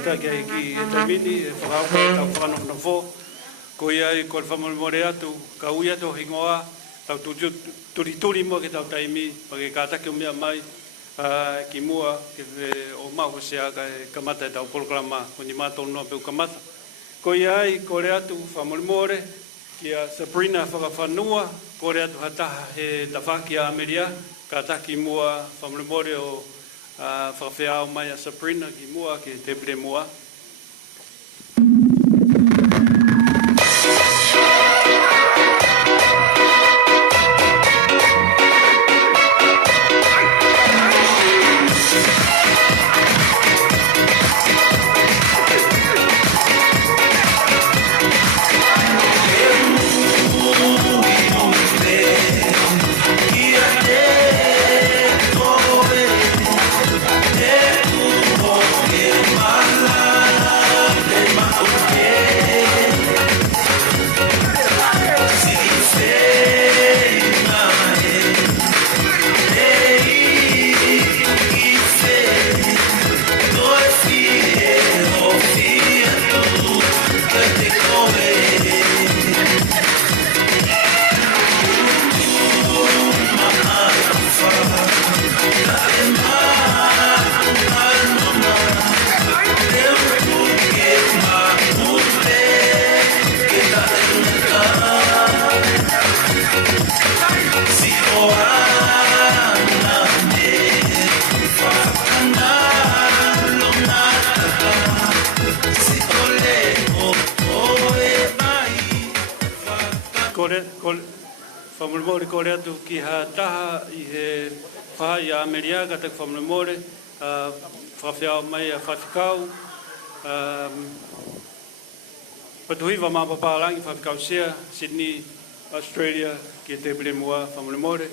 tauta ki e tamini, e whakapa tau whanok na fo. Ko ia i kore whamoremore atu, ka ui atu hingoa, tau turi mua ke tau taimi, pake kātake o mea mai, ki mua, ke o maho se aga e kamata e tau programa, ko ni mātou noa peu kamata. Ko ia i kore atu whamoremore, ki a Sabrina whakawhanua, kore atu hataha he tawhaki a Amelia, kātaki mua whamoremore o whakawhiao mai a Sabrina ki mua, ke te pere mua. Whamoremore kore atu ki ha taha i he whahai a Amelia, ka tak whamoremore, whawhiao mai a whawhikau, patuhiwa mā Mailangi, whawhikau sea, Sydney, Australia, ki te pere mua whamoremore.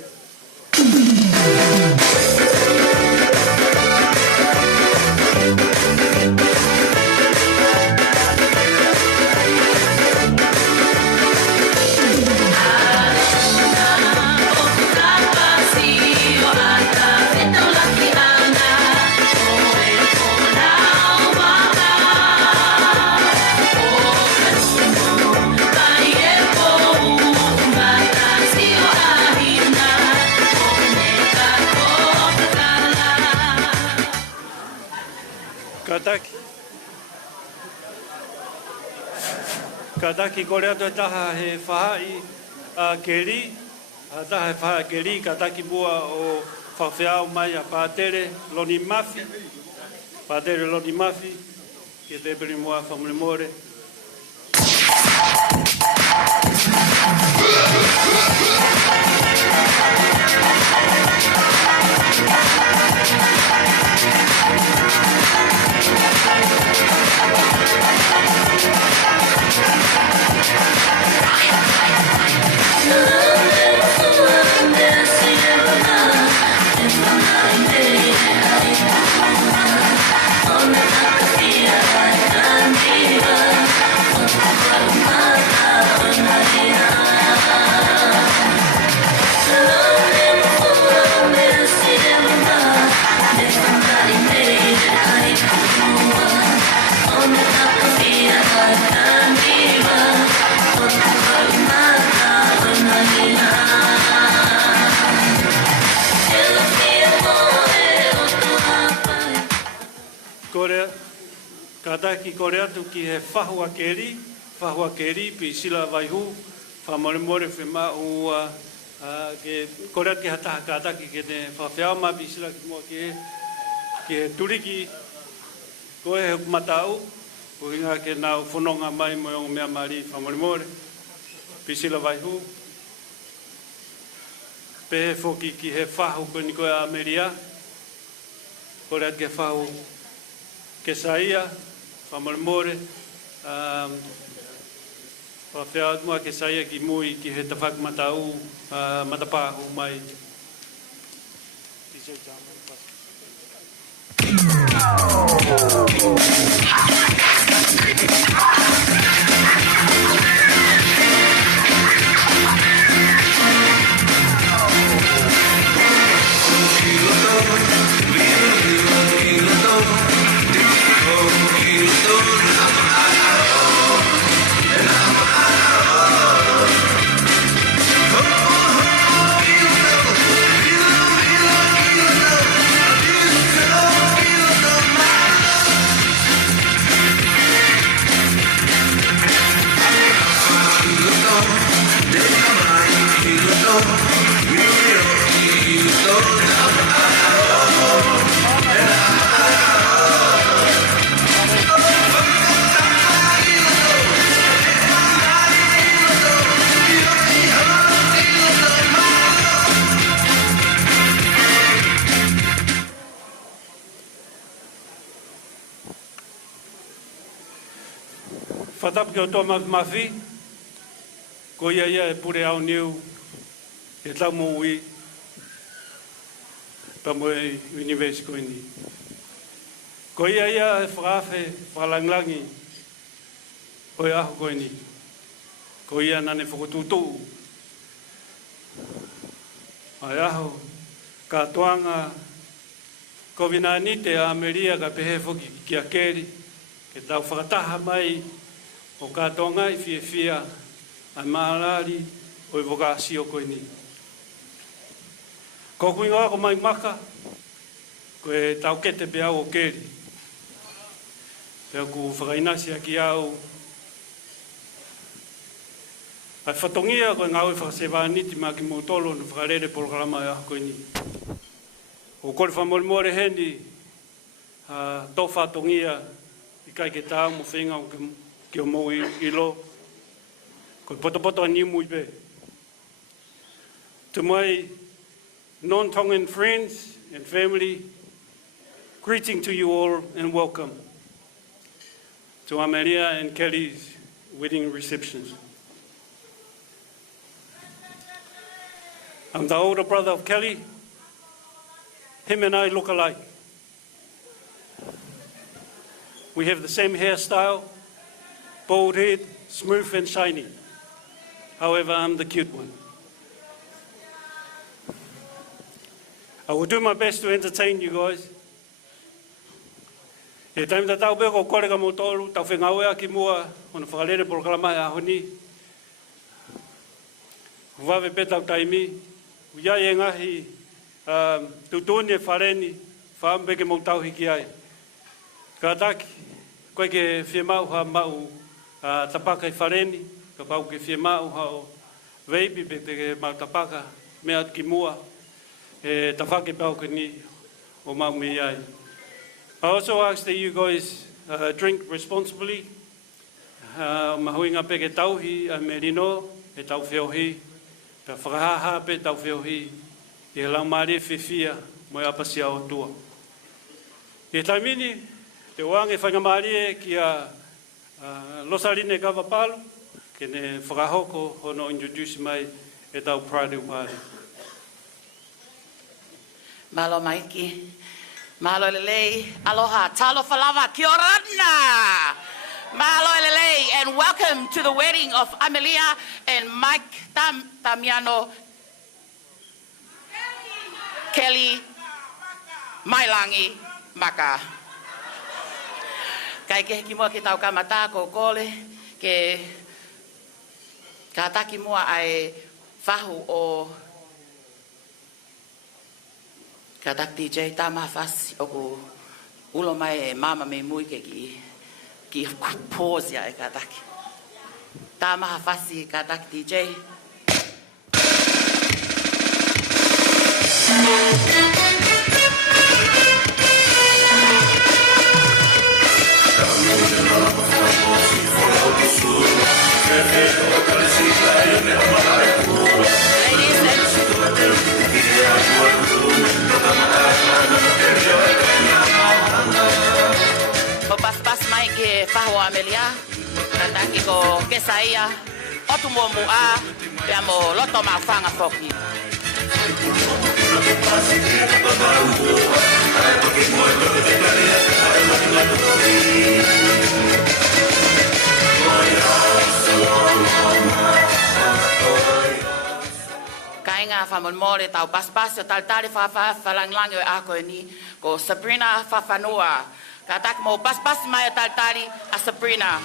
Kataki kore atu e taha he whahai a Keri, a taha he whahai Keri, kataki mua o whawhiao mai a Pātere Loni Mafi, Pātere Loni Mafi, ki te peri mua whamoremore. Kataki kore atu ki he whahua keri, pi sila vaihu, whamoremore whema ua, kore atu ki hataha kataki ke te whawhiaoma, pi sila ki mua ki he turiki, koe he matau, ko hinga ke nau whanonga mai mo o mea mari whamoremore, pi sila vaihu. Pehe whoki ki he whahu ko ni koe Amelia, kore atu ke whahu ke saia, whamoremore, whawhiao mua ke saia ki mui ki he tawhak matau, matapahu mai. whatap ki o toa mafi, ko ia e pure au niu, e tau mo ui, tamo e universi ko ini. Ko ia e whakawhe, whakalanglangi, o e aho ko ini. Ko ia nane whakututu. Ai aho, ka toanga, ko vina ni te Amelia ka pehe whoki ki a keri, ke tau whakataha mai, o ka toanga i fia, ai mahalari, o i wokasio ko ini. Ko kuinga ko mai Maka, ko e tau kete pe au o keri. Pea ku whakainasi aki au, ai whatongia ko ngau e whakasewāniti mā ki mūtolo na whakarere programa e ako ini. O kore whamolmore heni, tō whatongia i kai ke tāu mo whenga ki o mou i lo. Ko poto a niu mui pe. To my non-Tongan friends and family, greeting to you all and welcome to Amelia and Kelly's wedding receptions. I'm the older brother of Kelly. Him and I look alike. We have the same hairstyle, bald head, smooth and shiny. However, I'm the cute one. I will do my best to entertain you guys. E taimita tau peko kore ka motolu, tau whengaue aki mua, ona whakalere programa e ahoni. Wawe pe tau taimi, uia e ngahi tutuni e whareni, whaambeke mou tau hiki ai. Ka taki, koe ke whia mau ha mau tapaka i whareni, ka pau ke whia mau ha o veipi pe te mau tapaka, mea ki mua, e tawhake pau ke ni o mau me ai. I also ask that you guys drink responsibly. Mahuinga pe ke tauhi a merino, e tau whiohi, pe whakahaha pe tau whiohi, e lau maare Fifita mo e apasia o tua. E taimini, te oange whangamari ki a losarine kawapalo, ke ne whakahoko hono introduce mai e tau Pride Party. Malo maiki, malo lelei, aloha, talo falava, kia ora. Malo lelei, and welcome to the wedding of Amelia and Mike Tamiano, Kelly, Mailangi, Maka. Kai ke hiki mua ki tau kamata ko kole, ke ka taki mua ai whahu o ka tak DJ tā mawhasi o ku ulo mai e mama me mui ke ki pause ya e ka taki. Tā mawhasi ka tak DJ. Pas mai ke whaho Amelia, kataki ko kesaia, otu mo mua, pia mo loto mawhanga whoki. Kainga whamolmore tau paspasio taltare whalanglangi o ako e ni, ko Sabrina Whawhanua. Katak mo paspas mai taltari a Sabrina.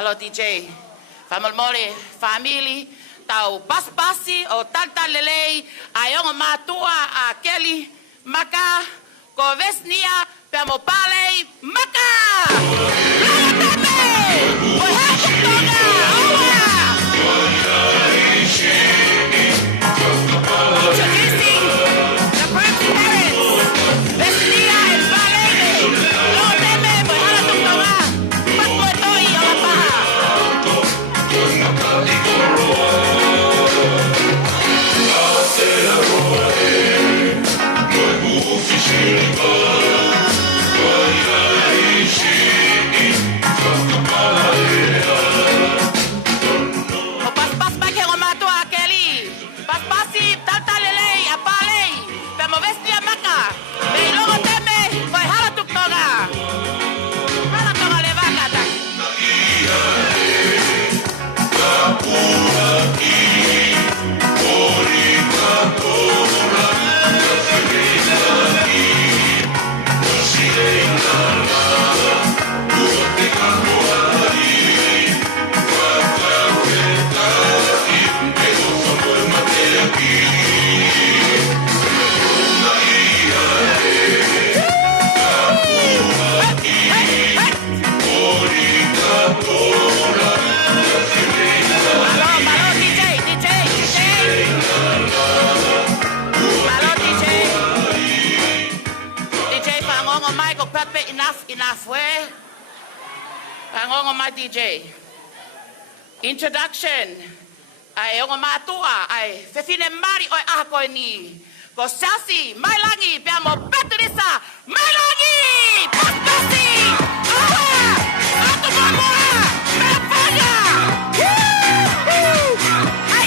Malo DJ. Famolmole, family. Tau paspasi o tanta lelei. Ayong matua a Kelly. Maka. Ko vesnia. Pemo palei. Maka. Lagatame. Ohakutoga. Owa. Introducing the Prince parents. Vesnia and palei. Lagatame. Ohakutoga. Patwetoi o la paha. Enough, where? Hang on my DJ. Introduction. Ay on matua. Ay Fifita mari oi ako ni. Ko sasi Mailangi piamo Petrisa Mailangi. Pasti. Atu mama. Mepaga. Ay.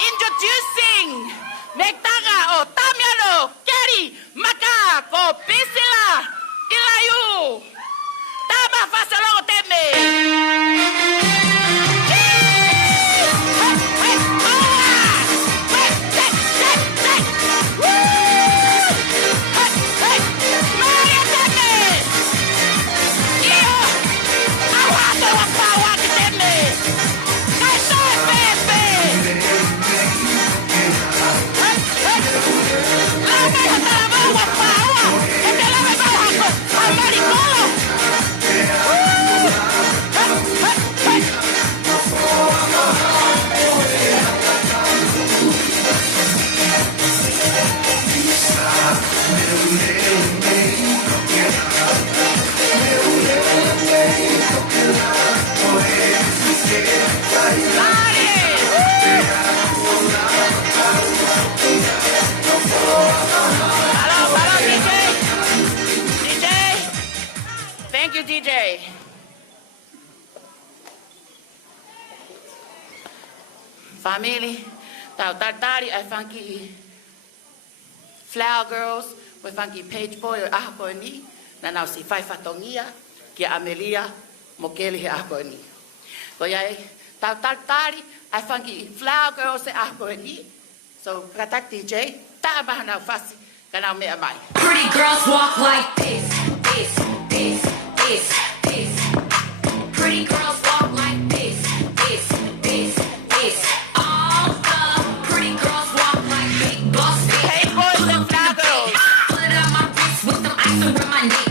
Introducing Maka o Tamiano, Maka ko Pisila Ilayu. Tama fasalong teme. Maricolo! family, tau tartari ai funky flower girls, with funky page boy o ahako ni, na nau si Fifita ki Amelia, mokeli he ahako ni. Ko iai, tau tartari ai funky flower girls e ahako ni. So, katak DJ, taha maha nau fasi, ka nau mea mai. Pretty girls walk like this, this, this, this, this. Pretty girls walk like this, this, this, this. All the pretty girls walk like big boss bitch. Hey boys and flower girls. Put it on my wrist with some ice around my neck.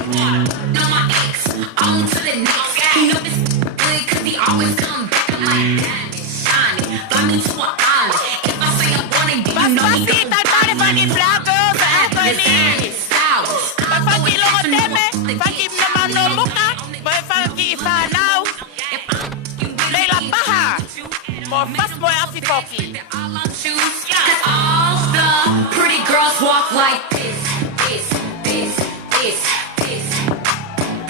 Know my ex, on to the next. He know this good cause he always come back. I'm like diamond, shining, fly me to an island. If I say I want it, then you know me don't Tartari funky flower girls e ahako ni. Funky longo teme, funky namano muka, boy funky whanau. Leila paha, mo fast mo afi foki. All the pretty girls walk like this, this, this, this, this.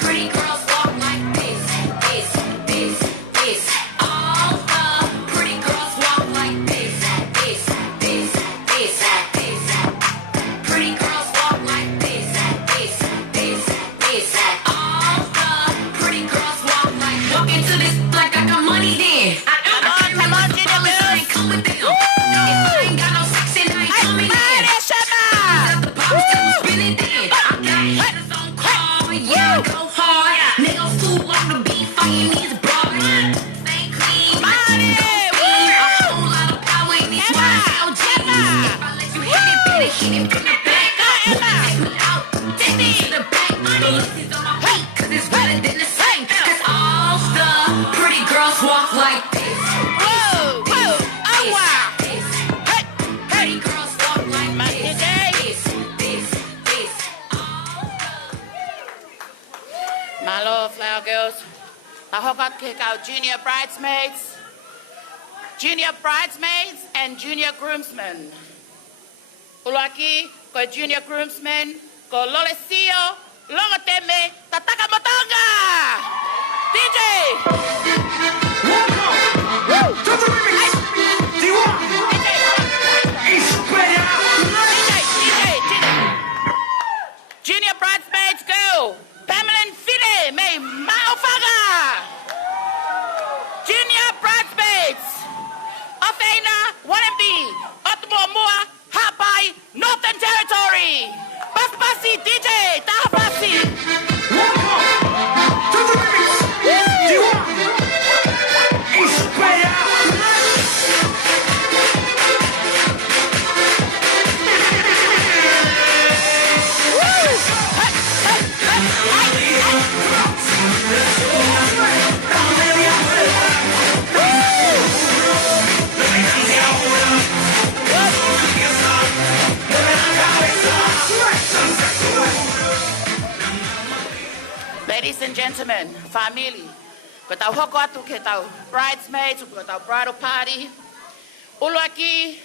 Pretty girls walk like this, this, this, this. All the pretty girls walk like this, this, this, this, this. Pretty girls walk like this, this, this, this. All the pretty girls walk into this like I got money then. Come on, Junior girls. Come with them. If I ain't got no sex and I ain't coming in. The power still spinning then. I got haters on call, yeah, go hard. Niggas too on the beat, fighting these broads. Stay clean, my team a whole lot of power in these YSL jeans. If I let you hit it, better hit it from the back. Take me out, take me to the back. The list is on my feet, cause it's better than the same. Cause all the pretty girls walk like this. Whoa, whoa, oh wow. This, Hey, pretty hey. girls walk like My this. DJ. This, this, this. Malo flower girls. Tahokat kick out junior bridesmaids, and junior groomsmen. Ulaki ko junior groomsmen ko lolesio longoteme tataka motonga. DJ. Junior bridesmaids go. Pamela and Fide, may Maofaga. Junior bridesmaids. Afena, Wannabe, Otmomoa, Hapai, Northern Territory. Paspasi DJ, Tahapasi. Ladies and gentlemen, family, ko tau hoko atu ke tau bridesmaids, ko tau bridal party. Ulu aki,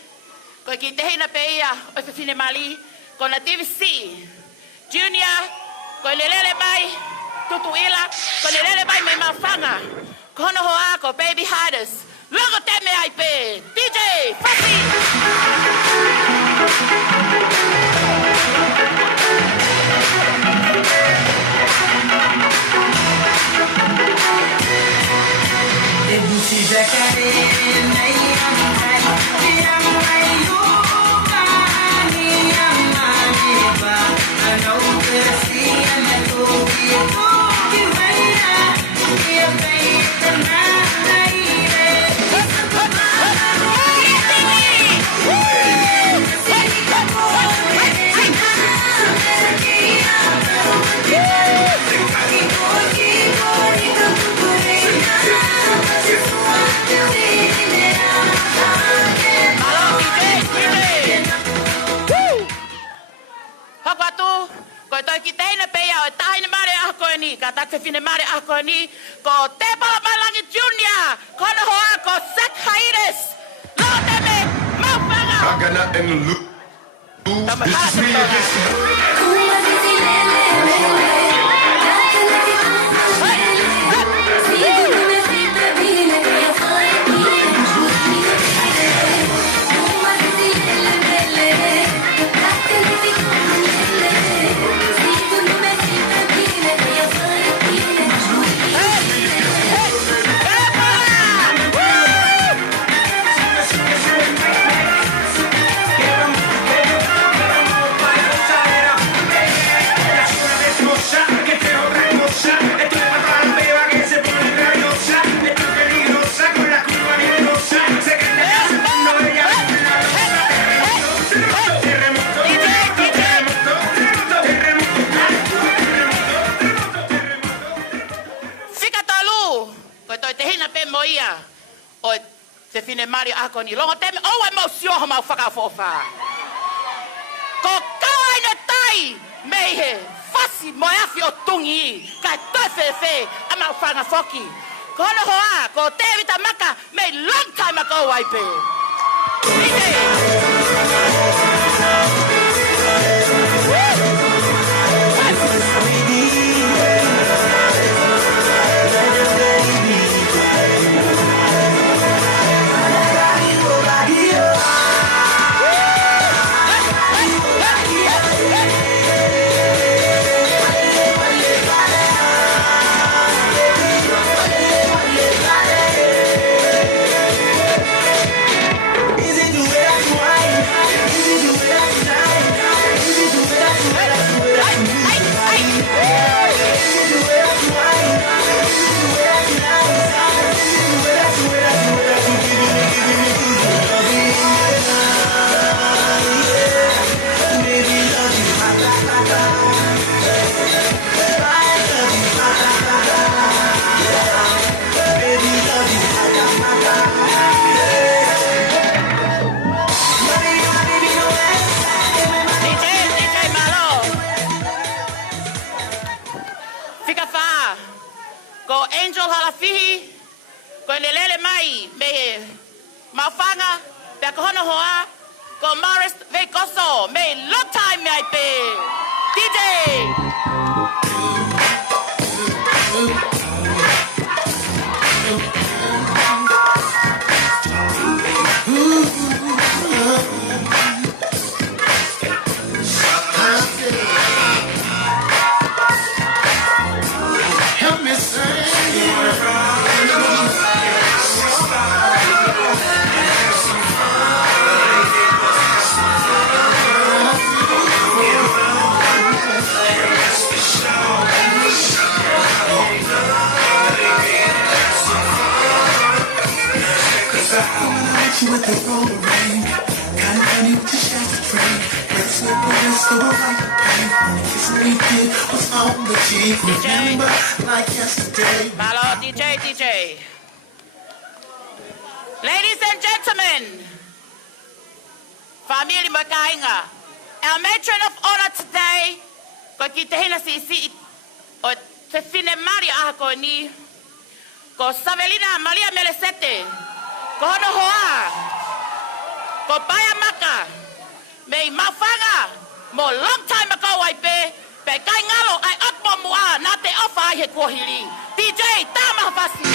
ko ki tehina peia o Fifine Mali, ko na TVC, Junior, ko lelele mai, tutu ila, ko lelele mai me mawhanga. Kono hoa ko baby hiders, logo teme ai pe, DJ, Fasi. Katak Fifine Mare Akoni, ko te pala Mailangi Junior, kono hoa ko Sek Haides, lo teme, mawhanga. Agana and Latu. This is me against fine mari ako ni longo teme o wa mo sio ho ma faka fofa ko kai na tai me he fasi mo afi o tungi ka tofefe ama fanga foki ko no hoa ko te vita maka me long time ago waipe DJ. Ladies and gentlemen, family Makainga, our matron of honor today, ko kitehina si o te fine mari ako ni ko Savelina Maria Melesete, ko hono hoa, ko Baya Maka, may mafanga mo long time ago waipe, pe kai ngalo ai atmo mua na te ofa he kohili. DJ tama fasi.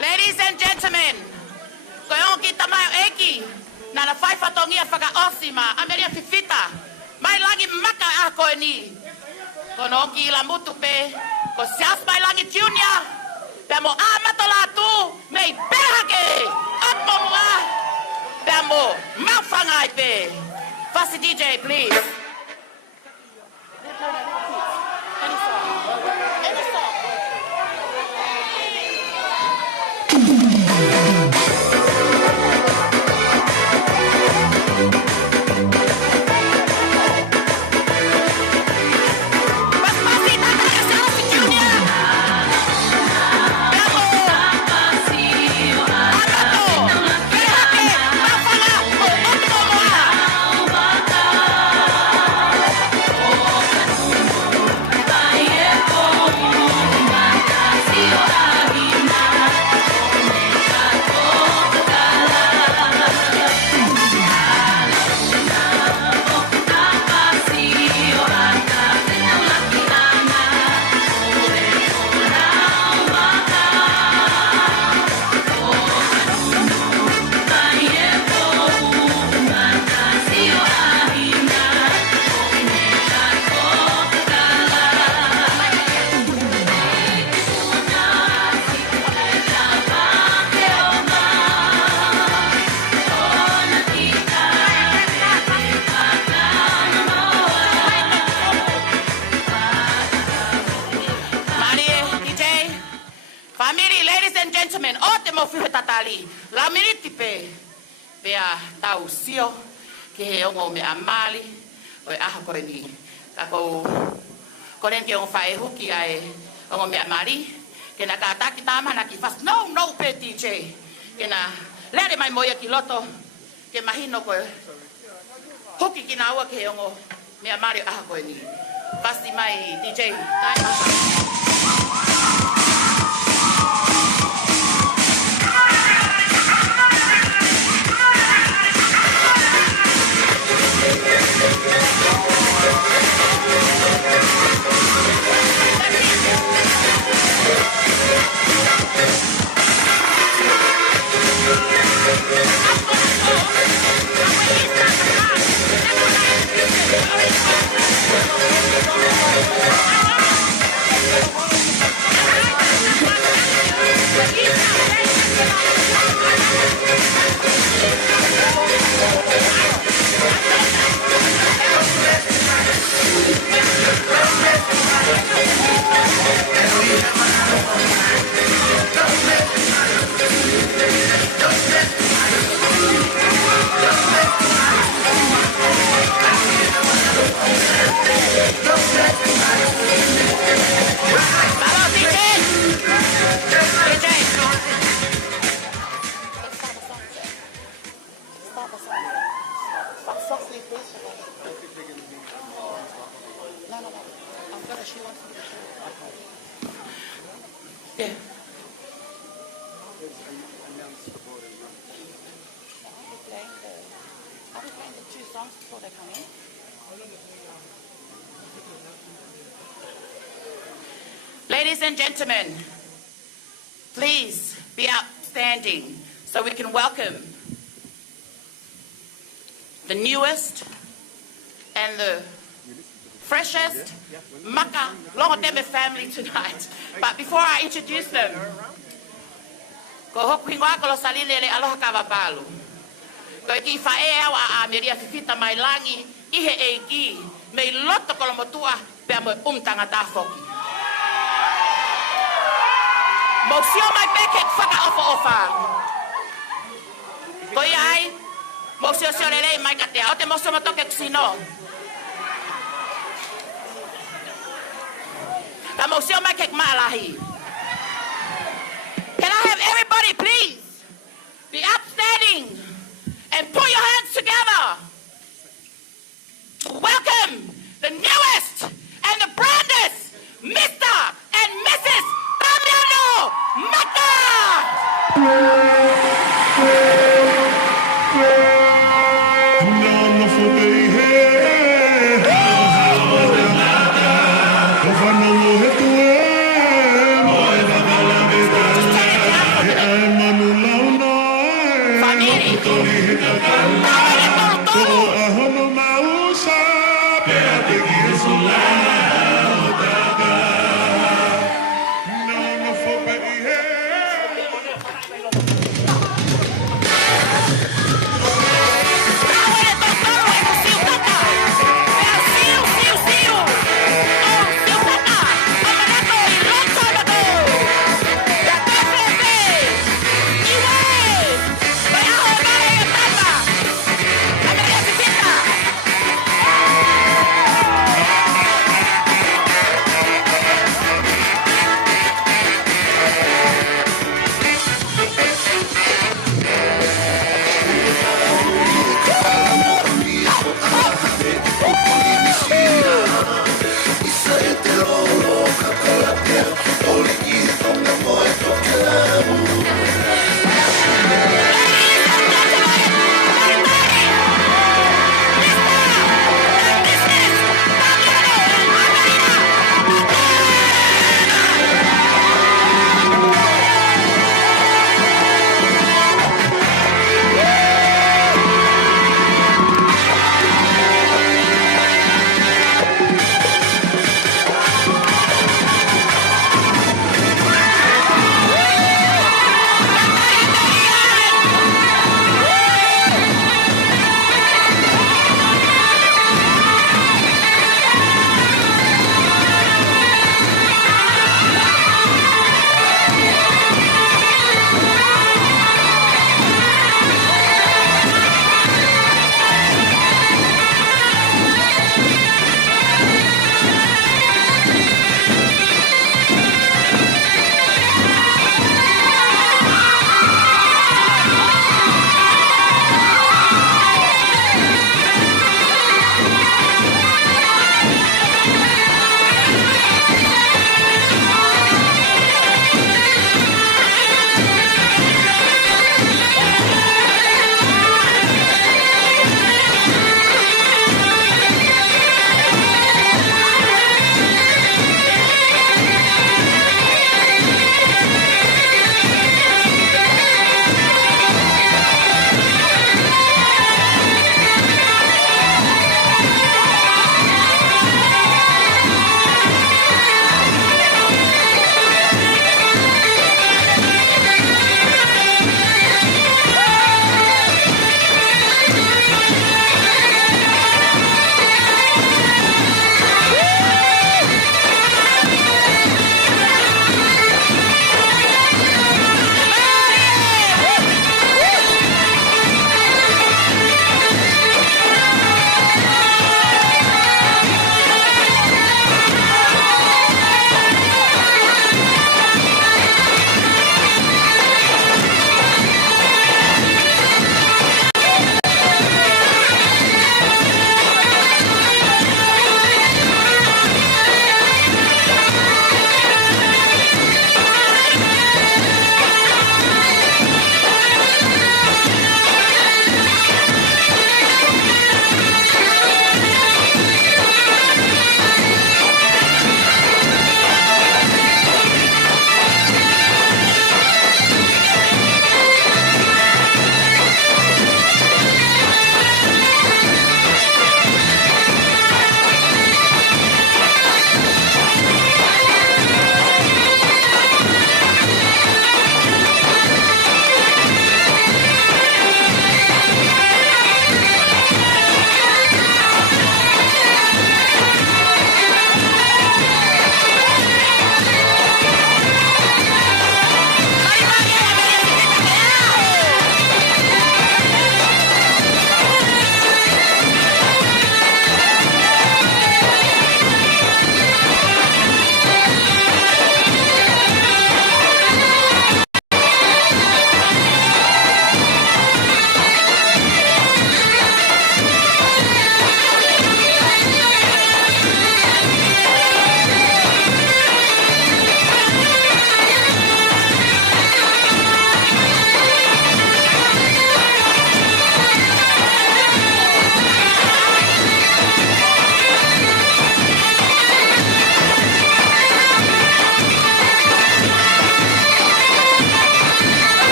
Ladies and gentlemen, koyong kita mayo eki na na fai fatongia faka osima Amelia Fifita Mailangi Maka ako ni kono ki la mutupe ko sias Mailangi Junior pemo amato Latu may behake apo mua pemo mafangai pe fast DJ please. o te mo Fifita tali. La miniti pe. Pea tau sio. Ke he ongo me amali. O e aha kore ni. Kako kore ke ongo whae huki ai ongo me amali. Ke na kātaki tāma na ki fast. No, pe DJ. Ke na lere mai moia ki loto. Ke mahino koe. Huki ki na ua ke ongo me amali o aha koe ni. Fasti mai DJ. Tai aha. Ladies and gentlemen, please be outstanding so we can welcome the newest and the freshest Maka Longodeme family tonight. But before I introduce them, ko hokuingoa ko lo salile le aloha kavapalu. Ko ki fae awa Amelia Fifita Mailangi ihe eiki me loto ko lo motua pe mo tangata foki. Mosio mai peke whaka ofa. Ko iai, mosio sio lelei mai katea. O te mosio matoke kusino. Ta mosio mai kek malahi. Can I have everybody please be upstanding and put your hands together to welcome the newest and the brandest Mr. and Mrs. Tamiano Maka!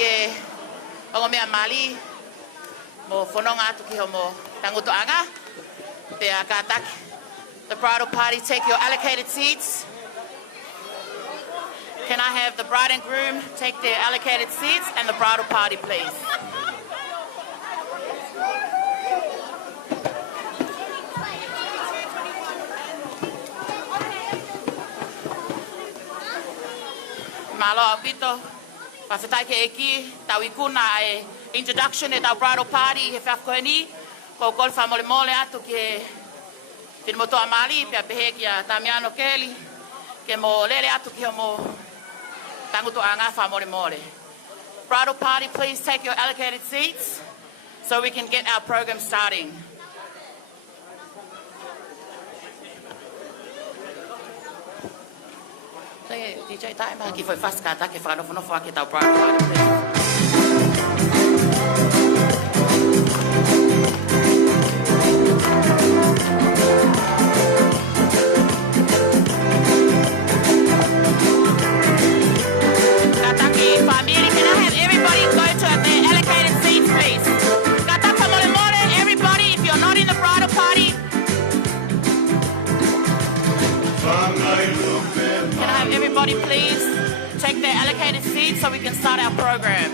e o mea mali mo whanonga atu ki ho mo tanguto anga. Pea kātaki. The bridal party, take your allocated seats. Can I have the bride and groom take their allocated seats and the bridal party, please? Malo Vito, Pafitai ke eki, tau ikuna e introduction e tau bridal party he whafkoheni, ko kolfa mole mole atu ke Moto amali pia pehe ki a Tamiano Kelly ke mo lele atu ki mo tanguto anga fa mole mole. Bridal party, please take your allocated seats so we can get our program starting. DJ time ki foi fast kata ke fa no fa ke tau bridal party, please. Everybody please take their allocated seats so we can start our program.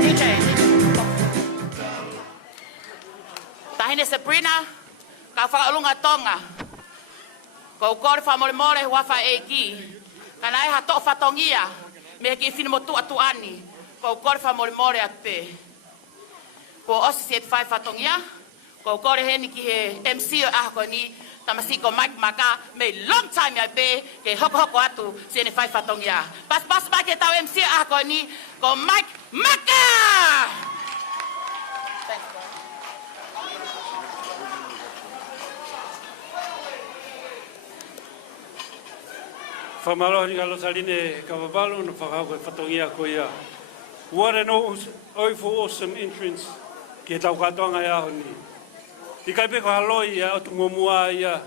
DJ. Tahine Sabrina, ka whakaulunga tonga. Ko kore whamole mole wafa eki. Kana e hato whatongia, me ki whini mo tu ani. Ko kore whamole mole atpe. Ko osi set whai whatongia, ko kore heni ki he MC o ahako ni, tamasiko Maka, me long time ya be ke hoko atu sene fai fatongia. Pas ba ke tau MC ako ni ko Maka. Thanks, bro. Whamalo ni kalo saline kawabalo na whakau koe fatongia ko ia. What an awesome entrance ke tau katoanga ia honi. I kai pe ko haloi ia o tungomua ia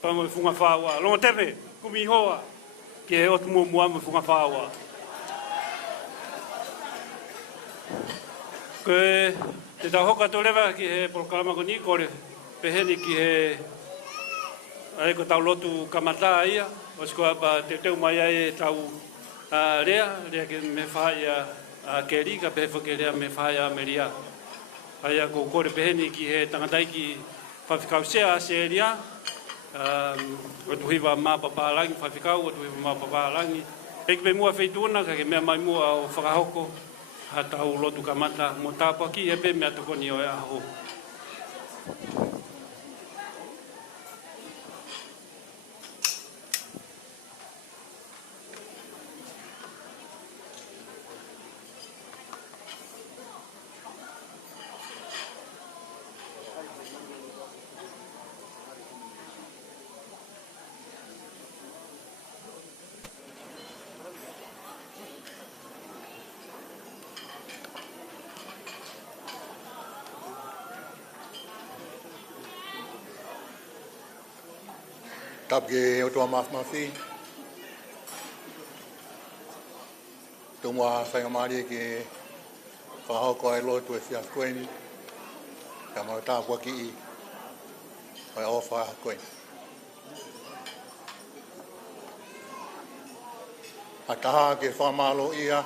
pa mo funga whawa. Longa tepe, kumi hoa ke o tungomua mo funga whawa. Koe te tau hoka tō lewa ki he proklama ko ni kore peheni ki he ai ko tau lotu kamata ia. O skoa pa te teu mai ai tau rea ke me whai a keri ka pehe whake rea me whai a Amelia. Aia ko kore peheni ki he tangatai ki whawhikau sea se rea. O tuhiwa mā papalangi, whawhikau o tuhiwa mā papalangi. Eki me mua wheituana ka ke mea mai mua o whakahoko. Ha tau lotu kamata mo tāpua ki he pe mea tokoni o e aho. Tapke o tua mafi. Tumwa whainga maari ke whahoko ai lotu e whia koeni. Ka mau tāpua ki I. Whai o whaha koeni. A taha ke whamalo ia.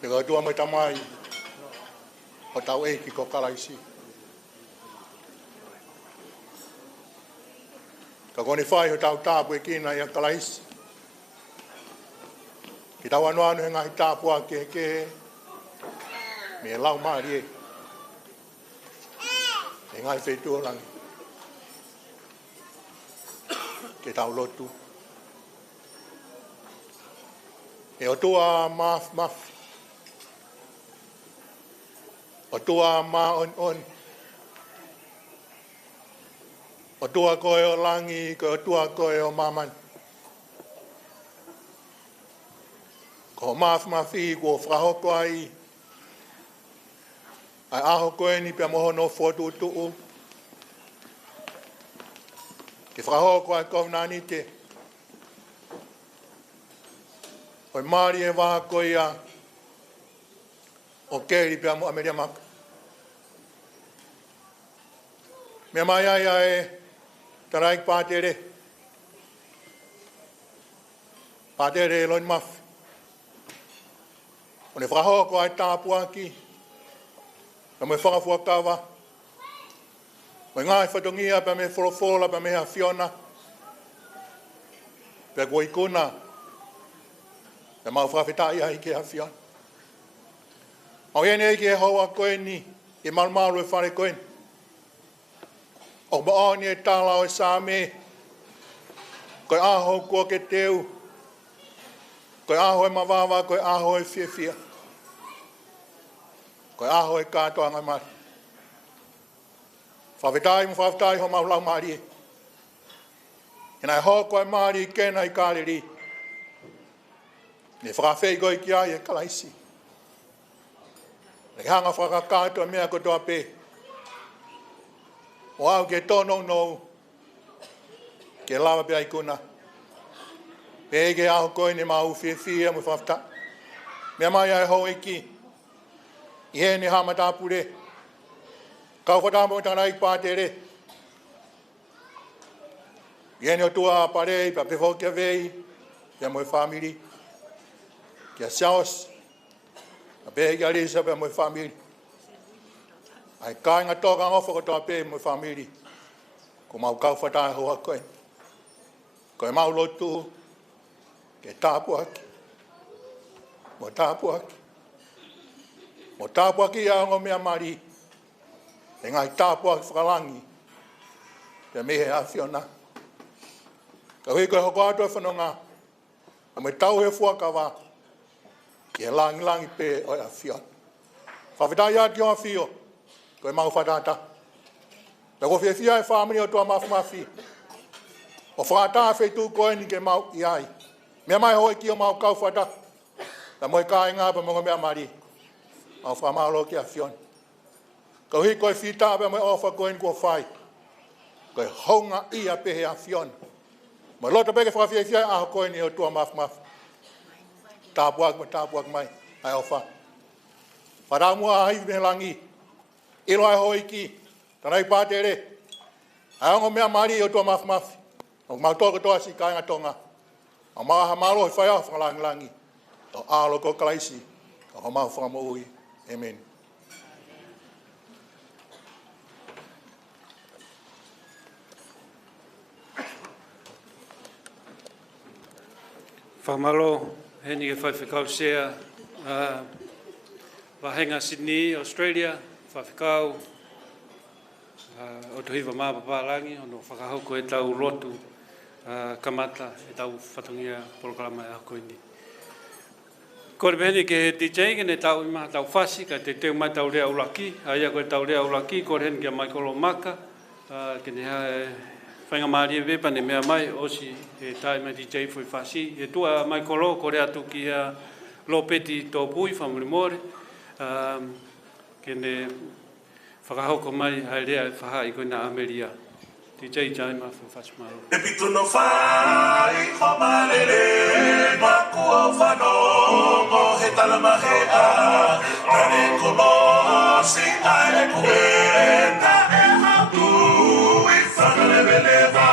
Te kau tua mai tamai. O tau e ki ko kalaisi. Ka koni whai ho tau tāpua e kina I a kalaisi. Ki tau anu anu he ngahi tāpua ke me e lau maari e. E ngahi whaitua langi. Ke tau lotu. E o tua maf. O tua ma on. O tua koe o langi, ko o tua koe o maman. Ko mafi ko whahoko ai. Ai aho koe ni pia moho no whotu utuu. Ke whahoko ai kou nani te. Oi maari e waha koe ia o keri pia mo Amelia Maka. Mea mai ai e taraik pātere. Pātere e loin mafi. O ne whakahoa ko ai tāpua ki. Na me whakafuakawa. Mai ngai whatongia pa me wholofola pa me ha Fiona. Pea kua ikuna. Na mau whawhetai ai ke ha Fiona. Au ene ei ke hoa koe ni. E malumalu e whare koe ni. O maoni e tāla o e sāme. Koe aho kua ke teu. Koe aho e mawawa, koe aho e whiawhia. Koe aho e kātoa ngai mari. Whawhetai mo whawhetai ho mau lau mari e. E nai ho koe mari i kena i kāreri. Ne whakawhei koe ki ai e kalaisi. Ne hanga whakakātoa mea kotoa pē. O au ke tono nou. Ke lawa pia ikuna. Pe ke aho koe ni mau whiawhia mo whawheta. Mea mai ai ho iki. I he ni hama tāpure. Kau whatamo tana i pātere. I he ni o tua parei, pa pefo kia vei. Pia mo i whamiri. Kia siaos. A pe kia risa pia mo i whamiri. Ai kāinga toka ngofa kotoa pe mo i whamiri. Ko mau kau whatai hoa koe. Koe mau lotu. Ke tāpuaki. Mo tāpuaki. Mo tāpuaki ia ngo mea mari. E ngai tāpuaki whakalangi. Pia mehe a Fiona. Ka hui koe hoko atua whanonga. A me tau he fuakawa. Ke langi langi pe o a Fiona. Whawhetai ati o a Fio. Koe mau whatata. Pia ko whiawhia e whamini o tua mafi. O whakata whetu koe ni ke mau i ai. Mea mai hoi ki o mau kau whata. Ta moi kāi ngā pa monga mea mari. Mau whamalo ki a Fiona. Ka hui koe Fifita pa moi ofa koe ni kua whai. Koe honga i a pehe a Fiona. Moi lota peke whakawhiawhia aho koe ni o tua mafi. Tāpuak mai. Ai ofa. Wharamua a hivi Mailangi. Ilo ai hoi ki. Tanai pātere. Ai ongo mea mari o tua mafi. O mau tōka toa si kāinga tonga. O maha malo i whaia whakalangi. O alo ko kalaisi. O mau whakamoui. Amen. Whamalo, heni ke whaiwhikau sea, wahenga Sydney, Australia, whaiwhikau, o tuhiwa maa papalangi, ono whakahauko e tau lotu, kamata e tau whatongia polokalama e hako ini. Kore peheni ke DJ, ke ne tau ima tau whasi, ka te teo mai tau rea ulaki, aia koe tau rea ulaki, kore heni ke Michael Maka, ke ne hae whainga maari e wepa ne mea mai, osi e tae mai DJ fui whasi, e tua Michael kore atu ki a lopeti tō pui, whamurimore, ke ne whakahoko mai, hae rea e whahai koe na Amelia. DJ Jaima fui whasi maro. E pitu no whai, ho marere, maku o whanongo, he talama he a, tare kolo, si aere kue, ta e hatu, i whanalewelewa.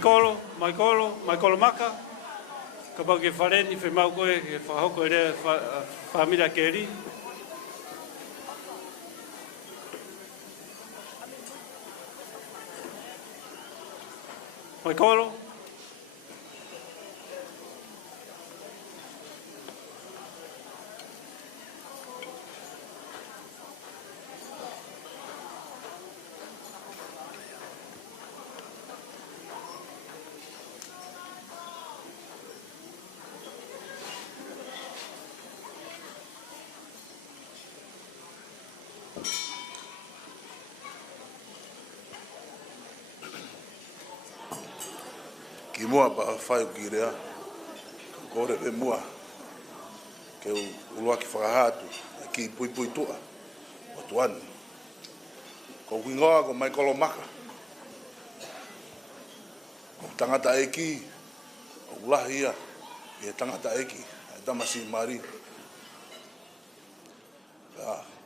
Maikolo Maka, ka pau ke whareni whi mau koe ke whahoko e rea whamira keri. Maikolo. Ki mua pa whai ki rea, kore e mua, ke ulua ki whakahatu, ki pui tua, o tuani. Ko wingoa ko Maikolo Maka, ko tangata eki, o ulahia, e tangata eki, e tamasi mari.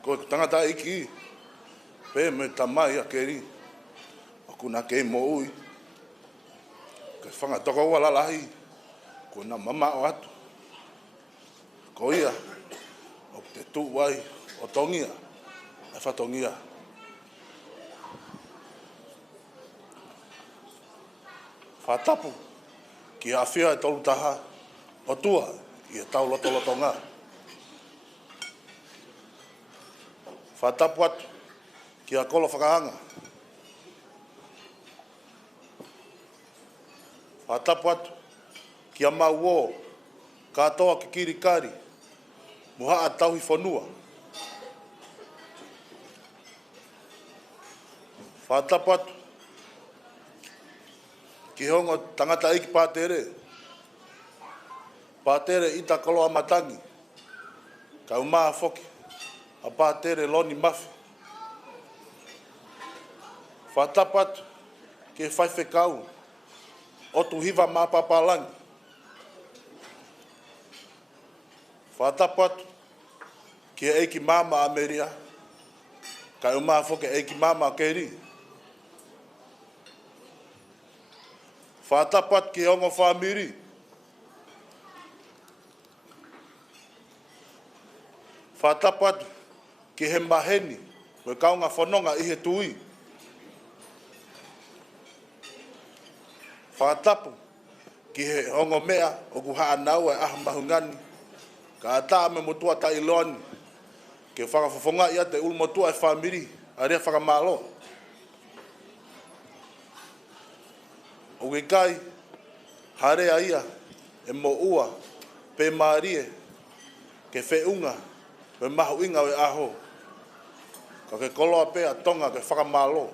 Ko tangata eki, pe me tamai a keri, o kuna kei mo ui, ke whanga toka ua lalahi, ko na mama o atu. Ko ia, o te tu wai, o tongia, e whatongia. Whatapu, ki a whia e tolu taha, o tua, i e tau loto ngā. Whatapu atu, ki a kolo whakahanga. Whatapu atu, ki a mau o, katoa ki kirikari, muha a tauhi whanua. Whatapu atu, ki hongo tangata iki pātere. Pātere i ta kolo amatangi, ka umaa whoki, a pātere loni mafi. Whatapu atu, ki e whaiwhe kau, o tu hiva mā papalangi. Whatapu atu, ki e eiki māma Amelia, ka umaa whoki eiki māma keri. Whatapu atu ki ongo whamiri. Whatapu atu ki he maheni, koe kaunga whanonga i he tui. Whatapu ki he ongo mea o ku haa nau e aha mahungani. Ka ataa me motua ta iloni, ke whakawhawhonga ia te ulmotua e whamiri, a rea whakamalo. O ke kai, harea ia, e mo ua, pe marie, ke whiunga, pe mahu inga we aho. Ka ke koloa pea tonga ke whakamalo.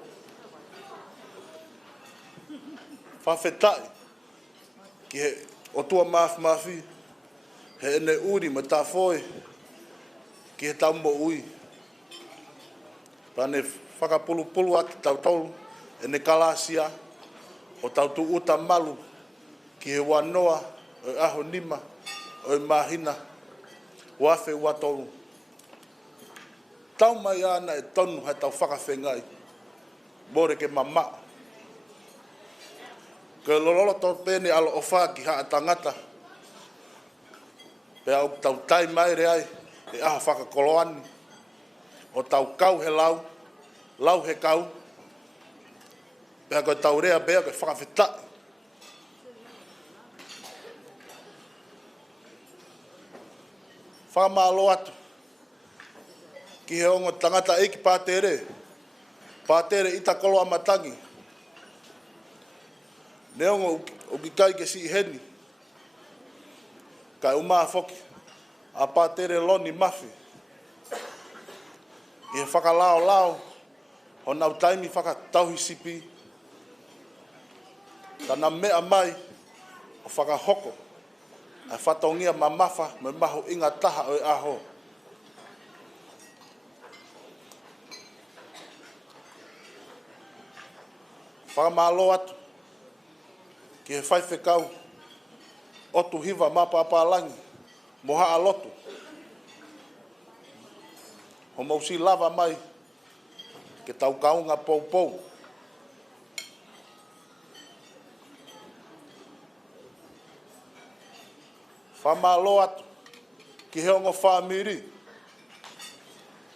Whawhetai, ki he o tua mafi, he ene uri me tā whoe, ki he tau mo ui. Pane whakapulu ati tau tau, ene kalasia, o tau tu uta malu, ki he wanoa, o aho nima, o mahina, wafe watolu. Tau mai ana e tonu hai tau whakawhengai, more ke mama. Ke lololo tau pene alo o wha ki haa tangata, pe au tau tai mai reai, e aha whakakoloani, o tau kau he lau he kau, pe koe tau rea bea koe whakawhetai. Whamalo atu, ki he ongo tangata eiki pātere i ta kolo amatangi. Neongo o ki kai ke si heni, kai umaa whoki, a pātere loni mafi. I he whakalao, ho nau taimi whakatauhi sipi, tana mea mai, o whakahoko, a whatongia mamafa me mahu inga taha o aho. Whakamalo atu, ki he whaiwhe kau, o tu hiva mapapalangi, moha a lotu. Ho mausi lava mai, ke tau kaunga pou. Whamalo atu ki he ongo whamiri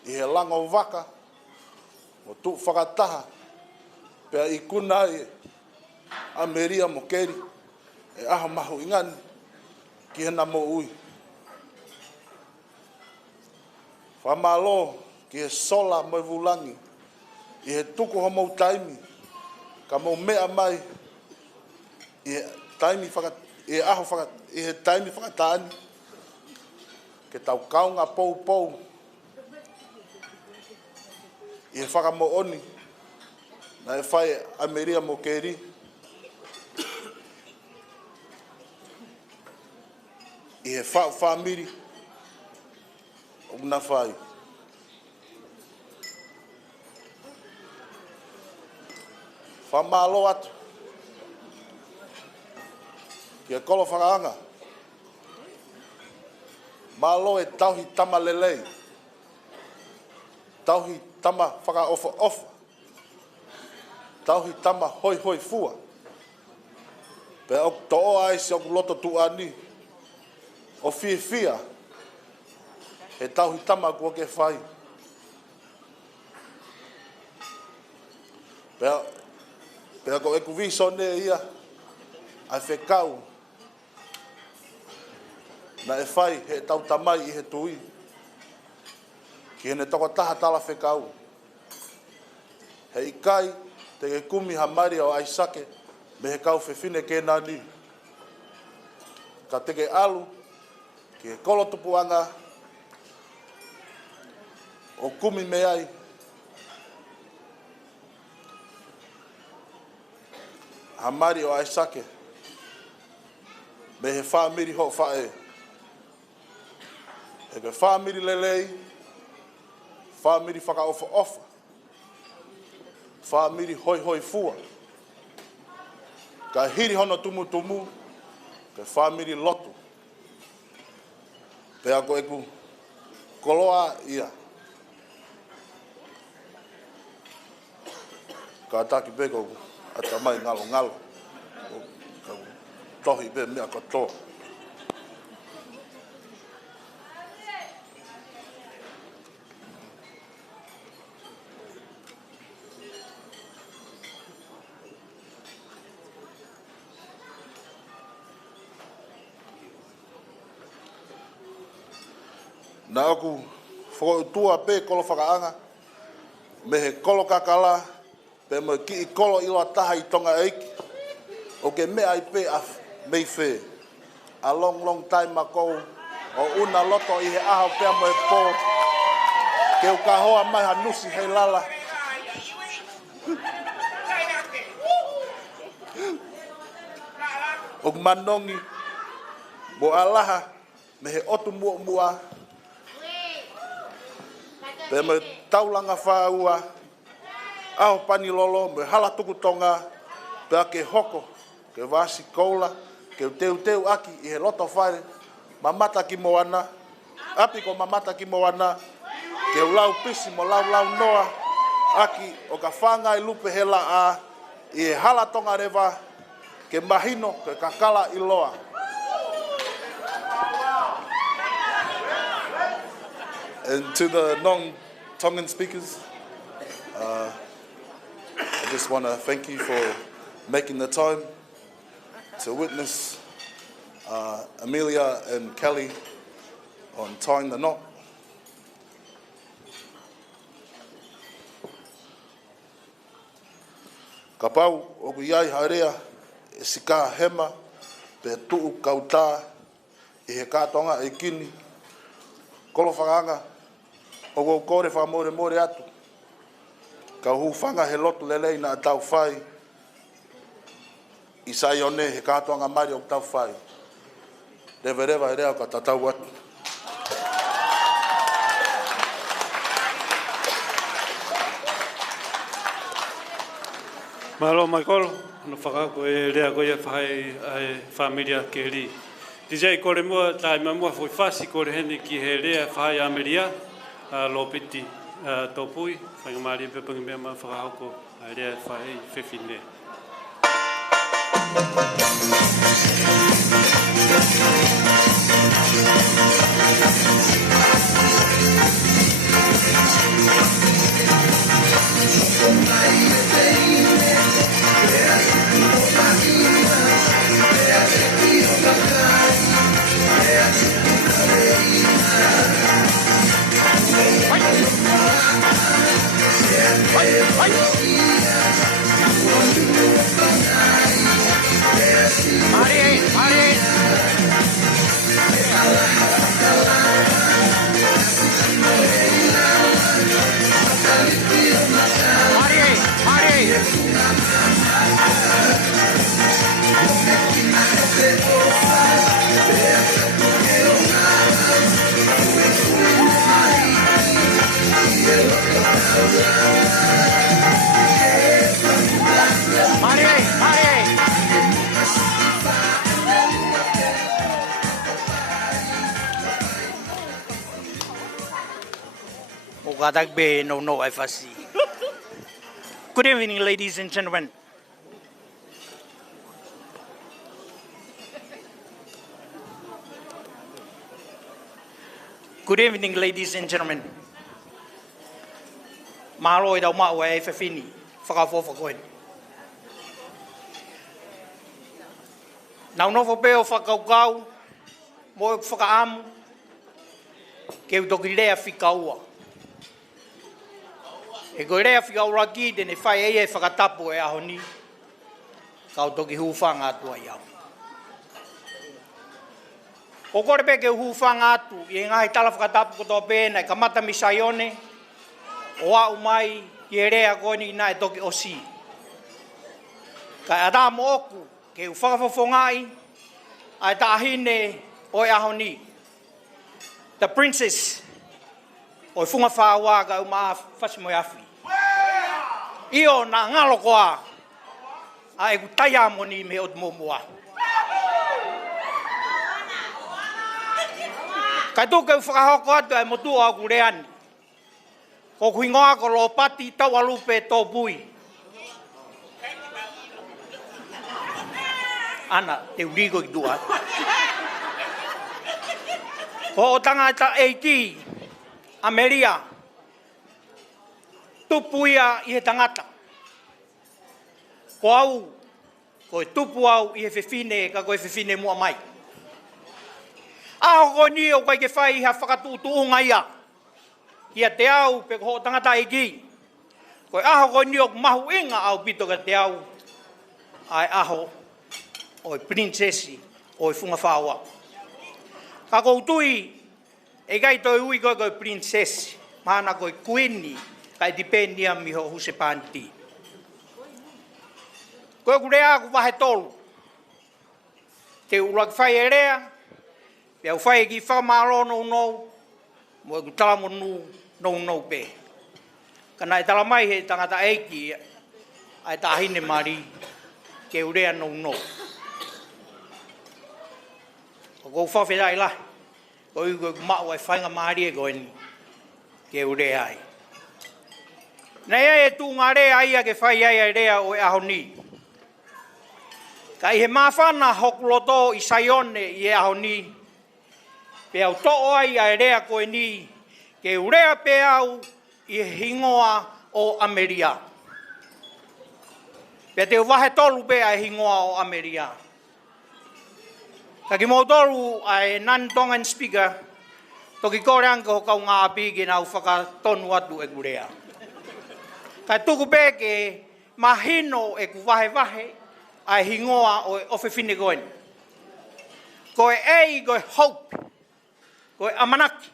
i he lango waka o tu whakataha pea i kuna e Amelia mo keri e aha mahu ingani ki he namo ui. Whamalo ki he sola Mailangi i he tuku homo taimi ka mo mea mai i he taimi i he taimi whakataani ke tau kaunga pou i he whakamo oni na e whai Amelia mo keri i he whamiri o na whai. Whamalo atu ki e kolo whakaanga malo e tauhi tama lelei tauhi tama whakaofa tauhi tama hoi fua pe ok to'o ai se ok loto tuani o fia he tauhi tama kua ke whai pe ko eku viso ne ia ai whekau na e whai he tau tamai i he tui ki hene toko taha tala whekau he ikai te ke kumi ha mari o aisake me he kau whewhine ke nani ka te ke alu ki he kolo tupuanga o kumi me ai ha mari o aisake me he whamiri ho whae he ke whamiri lelei whamiri whakaofa whamiri hoi fua ka hiri hono tumu ke whamiri lotu pe ako eku koloa ia ka taki peko atamai ngalo tohi pe mea katoa na aku tua pe kolo whakaanga me he kolo kakala pe mo ki I kolo iloa taha I tonga eiki o ke mea I pe a mei whe a long time ago o una loto I he aho pea mo e po ke u ka hoa mai ha nusi hei lala o manongi mo alaha me he otu mua pe me taulanga whaua aho pani lolo me hala tuku tonga pe ke hoko ke vasi koula ke teu aki I he loto whaere mamata ki moana api ko mamata ki moana ke lau pisi mo lau noa aki o ka whanga I lupe hela a I he hala tonga rewa ke mahino ke kakala I loa. And to the non-Tongan speakers, I just want to thank you for making the time to witness Amelia and Kelly on tying the knot. Ka pau o ku iai harea e sika hema pe tuu kauta I he kātonga e kini kolo whakaanga o ko kore whamore atu ka hufanga he lotu lelei na tau whai I sai one he kātonga mari o tau whai rewa he reo ka tatau atu Mahalo mai kolo, no whakako e rea koe e whai ai whamiria ke ri. DJ kore mua, tai mamua fwoi whasi kore hene ki he rea whai Amelia, lopiti topui, whangamari pepangi mea ma whakahoko, ai rea whai whewhine. Thank you. Good evening, ladies and gentlemen. Good evening, ladies and gentlemen. Mahalo I mau e Fifini, whakafofakoen. Nau nofo peo whakaukau, mo e whakaamu, ke utoki rea whikaua. E koe rea whikaura ki, tene whai e whakatapu e aho ni, ka utoki huwhanga atua iau. O kore pe ke huwhanga atu, i ngahi tala whakatapu koto pēna, ka mata misaione, o au mai, ki e rea koe ni na e toki osi. Ka e rā mo oku, ke u whakafofongai, ai tāhine o e aho ni. The princess, o e whunga whāua ka u maa whasimo e awhi. Io na ngalo koa, a e ku taia mo ni me o te mōmua. Kai tū keu whakahoko atu e motua o kureani. Ko kuingoa ko lo pati tau alupe tō pui. Ana, te urigo I tua. Ko o tangata eiti, Amelia, tupuia I he tangata. Ko au, ko e tupu au I he whiwhine, ka ko e whiwhine mua mai. Aho ko ni o kai ke whai ha whakatuutuunga ia. Ia te au pe ko tangata eiti. Ko aho ko ni o mahu inga au pito ka te au. Ai aho. O princesi, o whunga whaua. Ka koutui, e gai toi ui koe koe princesi, mahana koe kuini, kai dipendia miho huse panti. Koe kurea ku wahe tolu. Te urak whai e rea, pia u whai ki whamaro nou nou, mo e ku talamo nou nou pe. Kana e talamai he tangata eiki, ai tahine mari, ke urea nou nou. Ko whawhi rai lai. Ko i koe mau ai whainga maari e koe ni. Ke ure ai. Nei e tū ngā rea ia ke whai ai rea o e aho ni. Ka I he mawhana hokuloto I saione I e aho ni. Pe au to'o ai rea koe ni. Ke urea pe au I hingoa o Amelia. Pe te wahe tolu pe ai hingoa o Amelia. Ka ki mōtoru ai non-tongan speaker, toki kore anka ho kau ngā api ki nau whakatonu atu e kurea. Ka tuku pē ke mahino e ku wahe ai hingoa o e whiwhine koen. Koe ei koe hope, koe amanaki.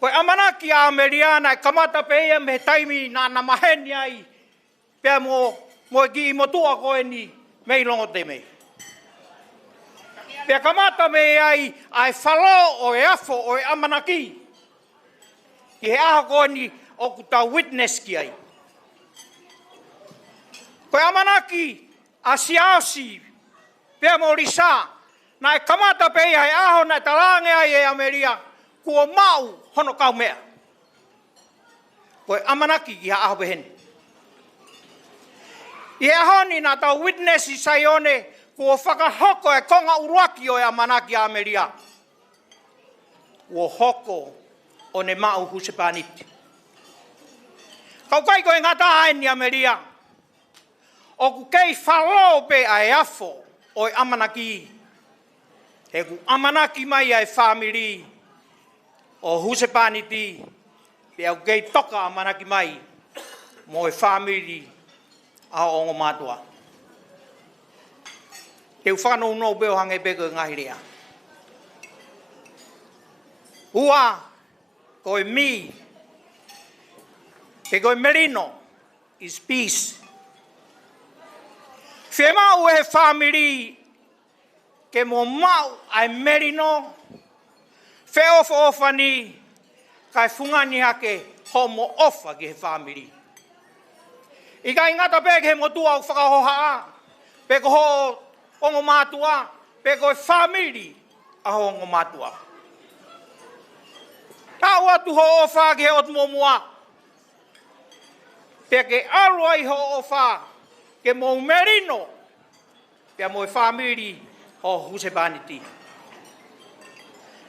Koe amanaki a Ameriana e kamata pēia me taimi nā maheni ai, pēr mo e ki I motua koe ni mei longo te mei. Pea kamata me ai whalo o e afo o e amanaki. Ki he aho koe ni o kuta witness ki ai. Koe amanaki a siaosi pea mo risa na e kamata pe ai aho na talange ai e Amelia kua mau hono kau mea. Koe amanaki ki ha aho pehen. I aho ni na tau witness I saione kua whakahoko e konga uruaki o e amanaki a Amelia. ua hoko o ne mau husepaniti. Kau kai koe ngata ai ni Amelia. O ku kei whalo pe ai afo o amanaki. He ku amanaki mai ai family o husepaniti. Pe au kei toka amanaki mai mo e family a ongo matua. Te whanau no beo hange beko ngahi rea. Ua, koe mi, ke koe merino, is peace. Whe mau e family, ke mo mau ai merino, whe ofa ni, kai fungani hake, ho mo ofa ke he family. I kai ngata peke he mo tua au whakahoha, peko ho ongo matua, peko e family, a ho ongo matua. Ka watu ho ofa ke he otu momua. Peke alua i ho ofa ke mo merino. Pea mo e family ho husepaniti.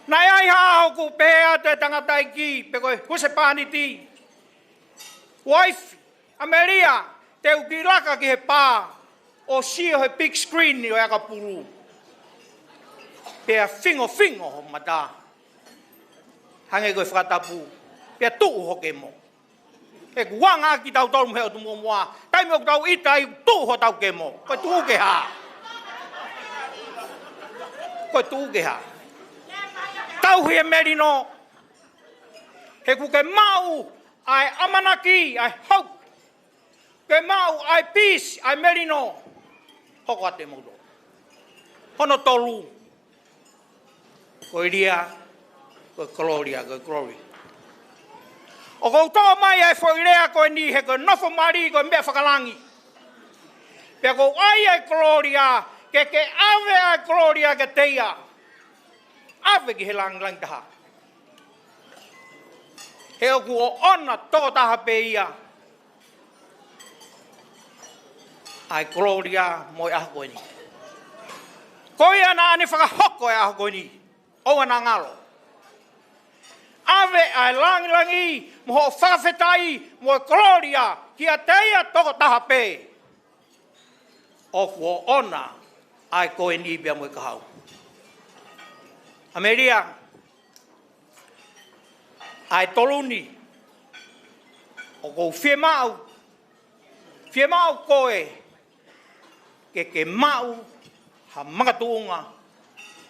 Nai ai hao ku pea te tangatai ki peko e husepaniti. Wife, Amelia, te ukiraka ki he pā. O sio he big screen ni o eka puru. Pea fingo ho mata. Hange koe whakatapu, pia tuu hoke mo. E kuanga ki tau tolu mheo tu mua. Tai me o tau ita i tuu ho tau ke mo. Koe tuu ke ha. Koe tuu ke ha. Tau hui e merino. He ku ke mau ai amanaki, ai hope. Ke mau ai peace, ai merino. Hoko ate maudo. Hono tolu. Koe ria. Koe gloria, koe glory. O kou toa mai ai whoirea koe ni he koe nofo mari koe mea whakalangi. Pea kou ai ai gloria, ke ave ai gloria ke teia. Ave ki he lang taha. He oku o ona tō taha pe ia. Ai gloria moi aha koe ni. Koe ana ane whakahoko e aha koe ni. O ana ngalo. Ave ai langi, mo whawhetai, mo gloria, kia teia toko taha pē. O kua ona, ai koe ni bea mo kahau. Amelia, ai toluni, o kou whie mau koe, ke mau, ha makatuunga,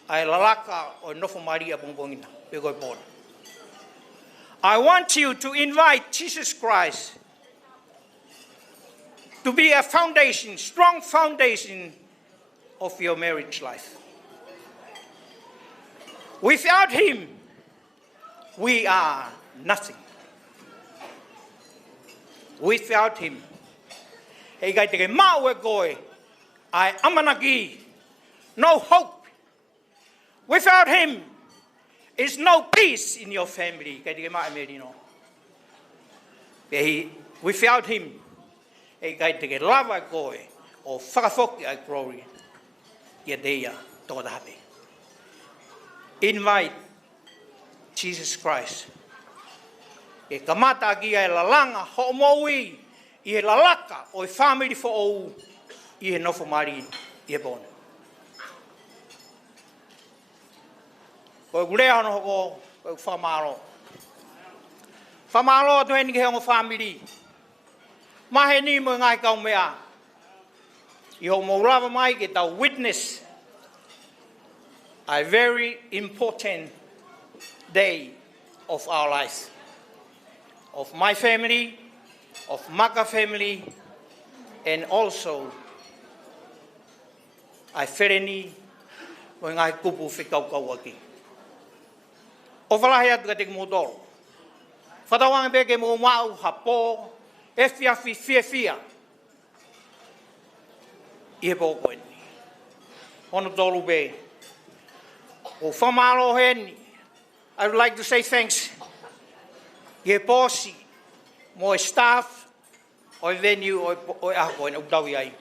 ai lalaka o nofo maria pongpongina, pe koe pōna. I want you to invite Jesus Christ to be a foundation, strong foundation of your marriage life. Without Him, we are nothing. Without Him, hei kai teke mau e koe, ai amanaki, no hope. Without Him, is no peace in your family. Without Him, lava koe o whakafoki ai glory. Kia teia tō tahape. Invite Jesus Christ. E kamata ki ai lalanga ho moui. I he lalaka o family fo ou. I he nofo mari i he pōne. Koe kurea hono hoko, koe whamaro. Whamaro atu heni ke hongo family. Mahe ni mo ngai kau mea. I ho maurawa mai ke tau witness a very important day of our lives. Of my family, of Maka family, and also I whereni mo ngai kupu whikau kau aki. O whalahi atu ka te kumotoro. Whatawanga peke mo mau, hapo, e whiawhi whiawhia. I he pō koe ni. Hono tolu pe. O whamaro heni. I would like to say thanks. I he pōsi, mo e staff, o e venue, o e aha koe, o taui ai.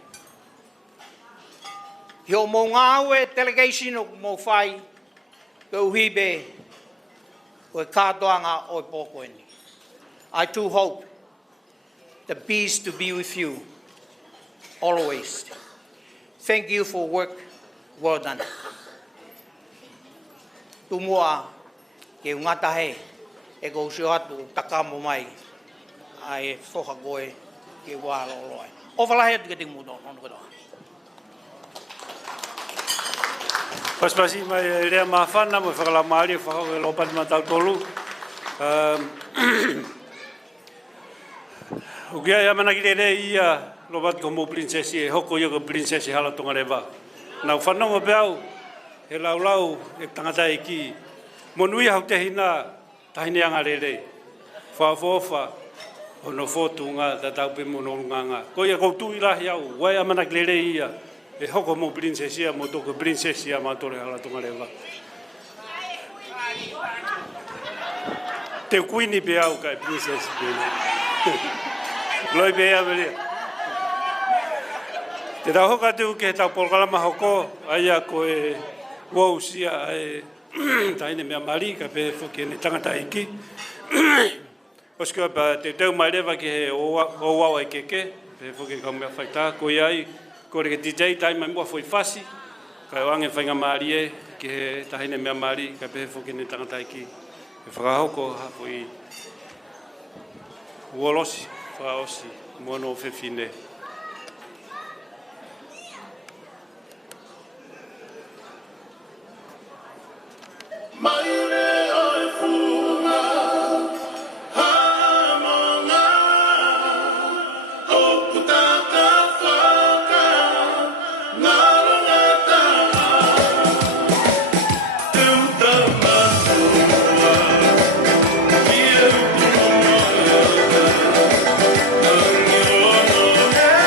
I o mo ngāu e delegation o mo whai, ke uhi pe, o katoanga o pokoeni. I too hope the peace to be with you always. Thank you for work well done. Tumua ke ngata he e ko sio atu takamo mai ai foka goe ke wa lo ai. O fala he ke ting mudo on ko. Paspasi mai rea mafana mo whakala maari whakao lo pati matau tolu. Ukia ia mana ki re ia lo pati ko mo princesi e hoko ia ko princesi hala tonga rewa. Nau whanonga peau he laulau e tangata e ki. Monui hau te hina tahine anga re. Whafofa o no fotunga ta tau pe mononganga. Ko ia koutu ilahi au wai amana ki re ia. E hoko mo princesia mo toko princesia ma tore hala tonga rewa. Te kuini pe au kai princesi pe. Loi pe Amelia. Te tau hoka te uke tau polkalama hoko aia ko e wau sia e taine mea mari ka pe foke ne tangata iki. Oskua pa te tau mai rewa ki he o wau ai keke pe foke ka mea whaita ko iai ko re ke DJ tai mai mua foi fasi ka wange whainga mari e ki he taine mea mari ka pe foke ne tangata iki. E whakahoko ha foi uolosi whaosi mono whewhine. Yeah.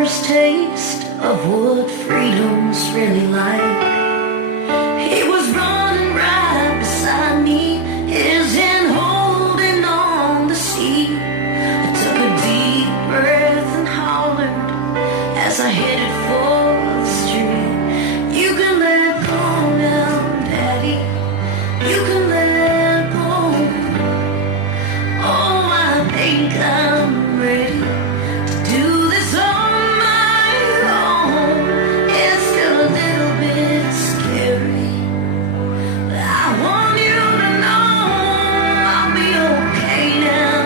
first taste of what freedom's really like. He was running right beside me, his hand holding on the seat. I took a deep breath and hollered as I headed for the street. You can let go now, Daddy. You can let go. Oh, I think I'm ready. Now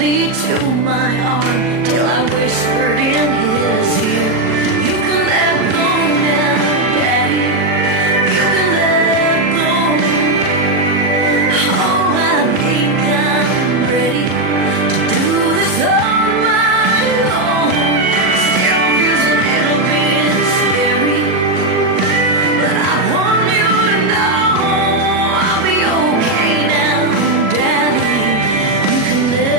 tenderly to my arm till I whispered in his ear, you can let go now, Daddy. You can let go. Oh, I think I'm ready to do this on my own. Still feels a little bit scary, but I want you to know I'll be okay now, Daddy. You can let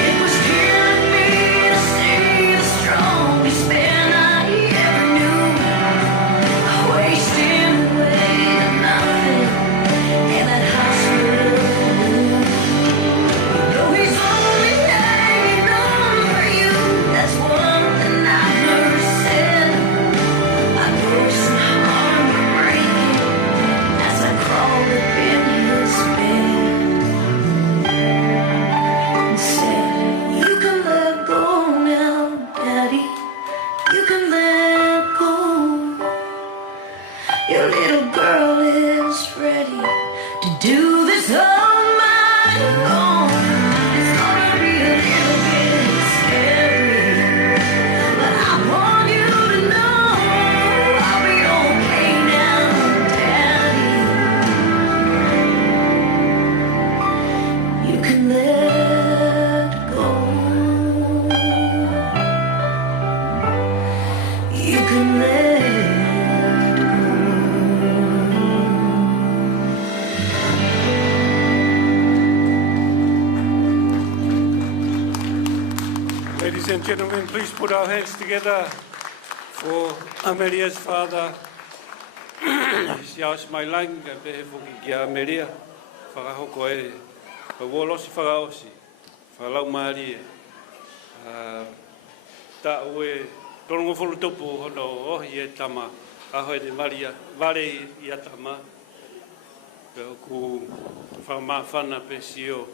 It was killing me to see the strongest man I ever knew, wasting away to nothing in that hospital room. You know he's only hanging on for you. That's one thing I've never said. My voice and heart were breaking as I crawled up in his bed and said, you can let go now, Daddy. You can let go. Your little girl is ready to do this on my own. It's gonna be a little bit scary, but I want you to know I'll be okay now, Daddy. You can let go. You can let go. Ladies and gentlemen, please put our hands together for Amelia's father. Siaos Mailangi, ka pehe fuki ki a Amelia. Whakahoko e, ka wolosi whakaosi, whakalau maari e. Ta ue, torongo wholu topu hono ohi e tama, aho e te maria, vare i a tama. Ka ku whakamawhana pe sio,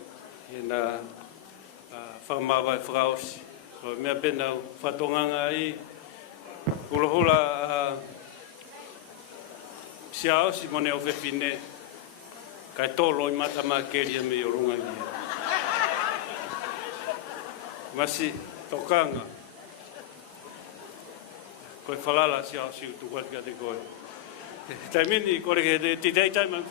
e na whakamawa e whakaosi. So mea pena whatonganga i, hula siao si mone o whewhine, kai tōlo i matama keria me o rungangi. Masi, tokanga. Koe whalala siao si utukwat ka te koe. Tai mini, kore ke te tei taimang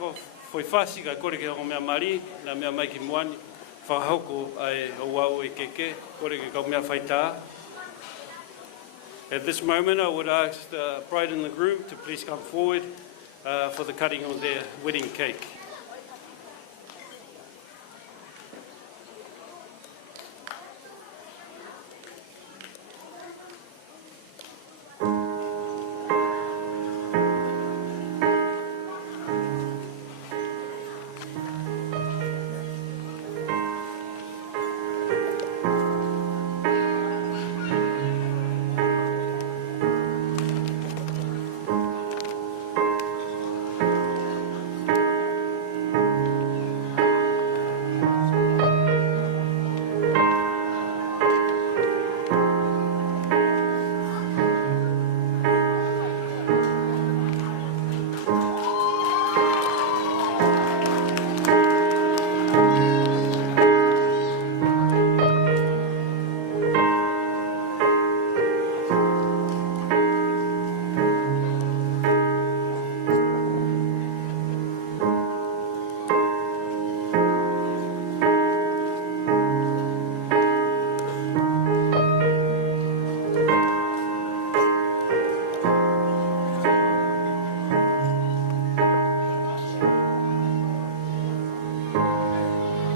foi whasi, kai kore ke hongo mea mari, na mea mai ki muani, whahauko ai o wau e keke, kore ke kau mea whaita. At this moment, I would ask the bride and the groom to please come forward for the cutting of their wedding cake.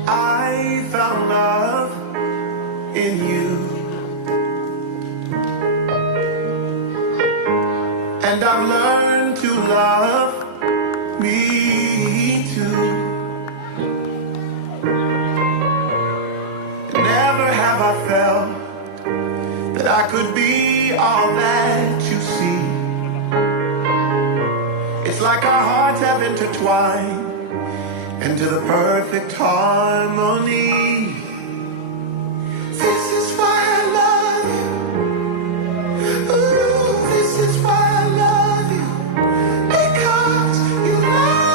I found love in you, and I've learned to love me too. Never have I felt that I could be all that you see. It's like our hearts have intertwined into the perfect harmony. This is why I love you. Ooh, this is why I love you. Because you love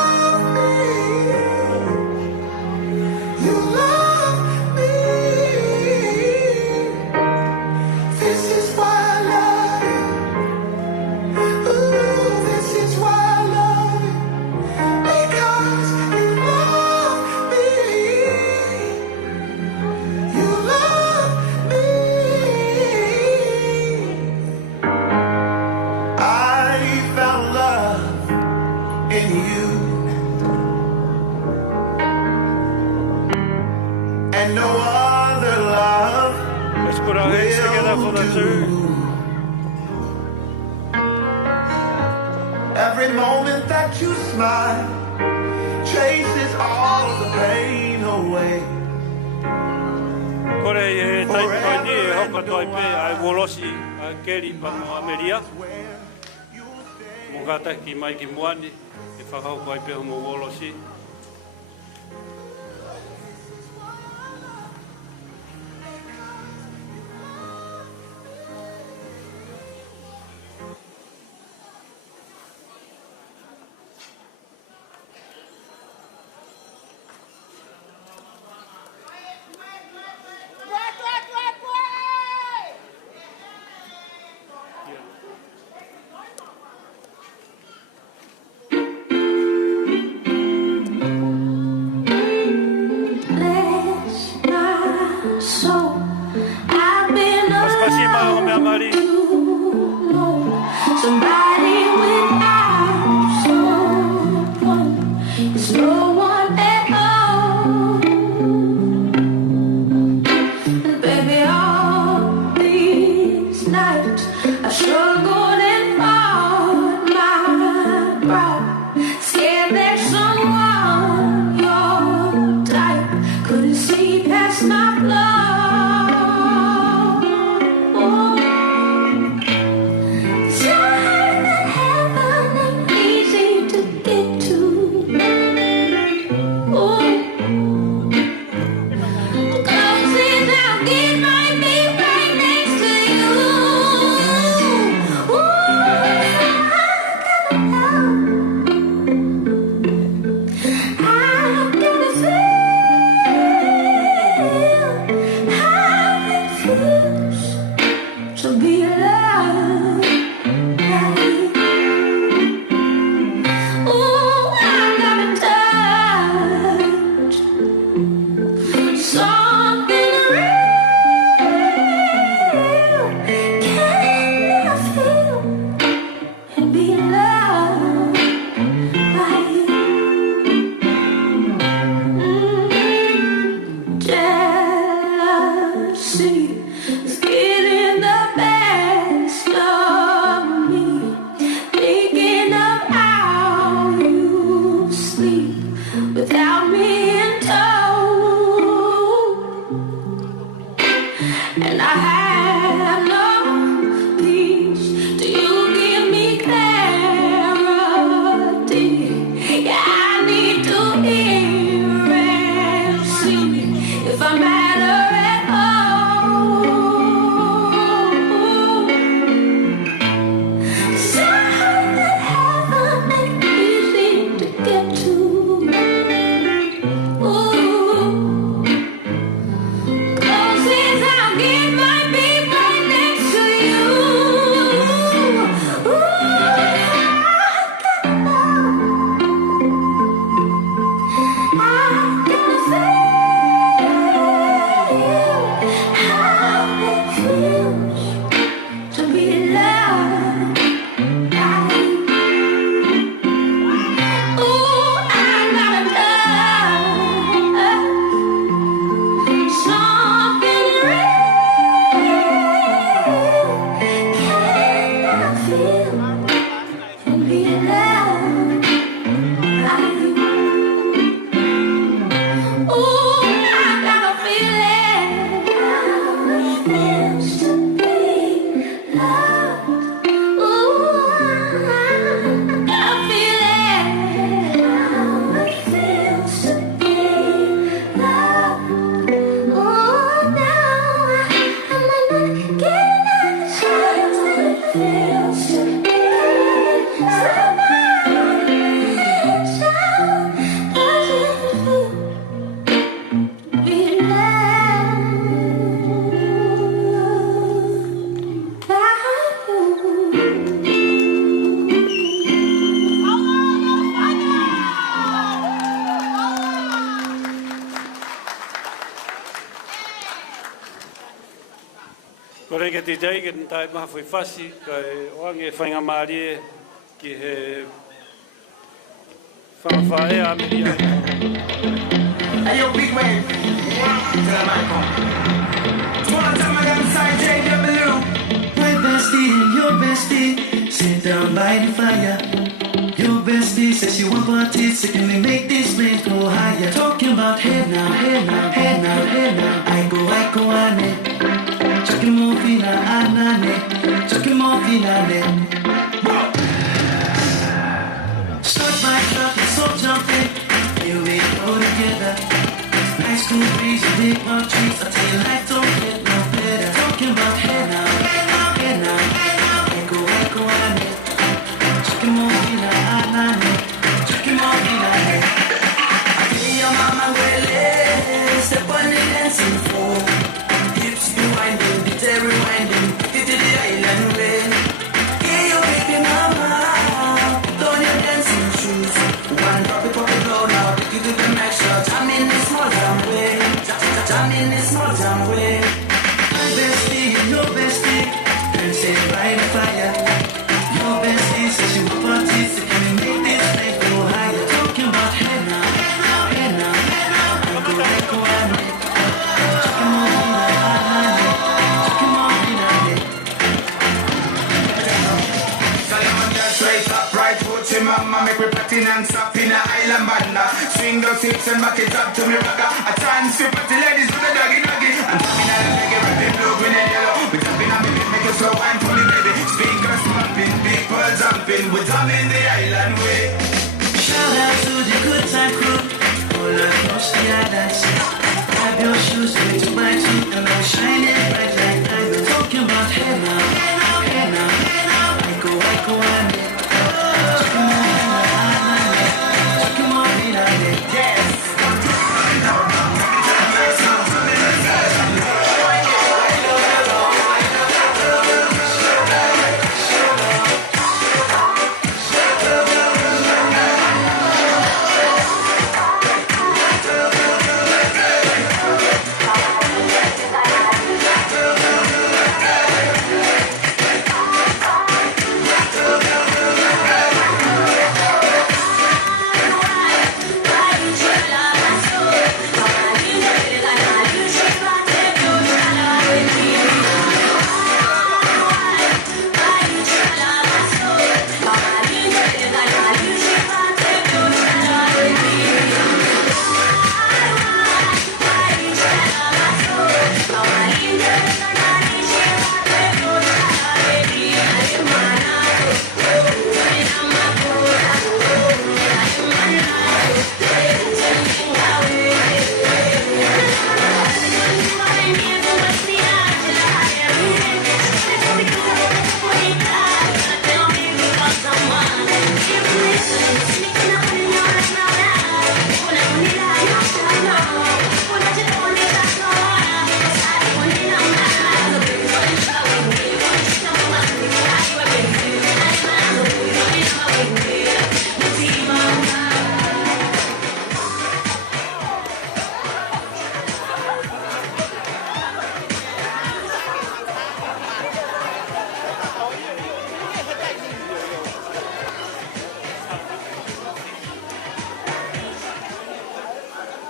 in you. And no other love Let's put our hands together for the two. Every moment that you smile chases all the pain away. Kore e taipai ni e hoka toi pe ai wolosi a keri pano Amelia. Mo kata ki mai ki muani e whakau kai pe homo wolosi. Somebody without someone is no one at all. Baby, all these nights I struggled and fought my brow, scared that someone your type couldn't see past my flaws. Koreke te tei ke tai maha fui fasi, kai oange whainga maarie ki he whangawhae Amelia. Hey, yo, big wave. Tell him I come. Small time alongside JW. My bestie and your bestie sit down by the fire. Your bestie says she want parties, so can we make this place go higher? Talking about head now, head now, head now, head now. I go, ane. Chucking more fina, anane. Chucking more fina, ne. Start by truck and so jumping. Here we go together. Nice cool breeze and big palm trees. I tell you life don't get no better. Talking about head now, head now, head now, head now. I go, ane. Chucking more fina, anane. Chucking more fina, ne. I hear your mama well, step on the dancing floor. Hips be winding, beat rewinding, get to the island way. Hear your baby mama, put on your dancing shoes. One drop it low now, take it to the next shot. Jam in this small jam way, jam in this small jam way. My bestie and your bestie dancing by the fire. Your bestie says she want parties, so can we make this place go higher? Talking about head now, head now, head now, head now. I go, ane. Chucking more fina, anane. Chucking more fina, ne. Salamanca straight up, right foot to mama, make me platin and stop in a island banda. Swing those hips and back it up to me Maka. A chance for the ladies with the doggy doggy. I'm tapping out and make it rapping blue, green and yellow. We tapping on me beat, make it slow wine for me baby. Speakers pumping, people jumping, we drumming the island way. Shout out to the good time crew all across the island. Grab your shoes, way 2x2, and I'm shining bright like diamonds. Talking about head now, head now, head now, head now. I go, ane. Chucking more fina, anane. Chucking more fina, ne. Yes.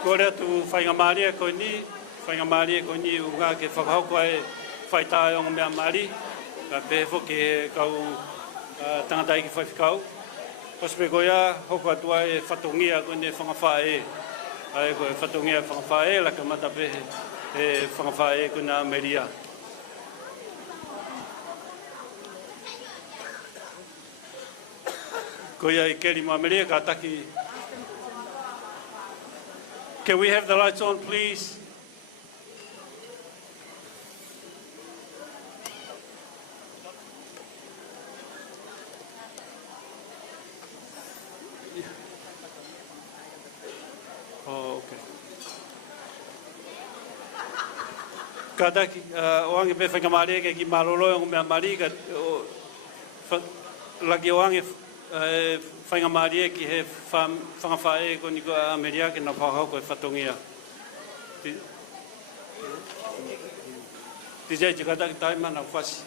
Kore tu whaingamari ko ni unga ke whakahoko e whaita o mea mari ka pehefo ke kau tangata i ki whaifikau. Pospe goia hoko atua e whatongia ko ne whangawhae. Ai ko e whatongia whangawhae la ka mata pehe e whangawhae ko na Amelia. Goia i keri mo Amelia ka taki. Can we have the lights on, please? Oh, okay. Kadaki, oange pe whakamare ke ki marolo o mea mari ka lagi oange whaingamari ki he whangawhae ko ni ko Amelia ke na whahau ko e whatongia. Tijai tika taki taima na whasi.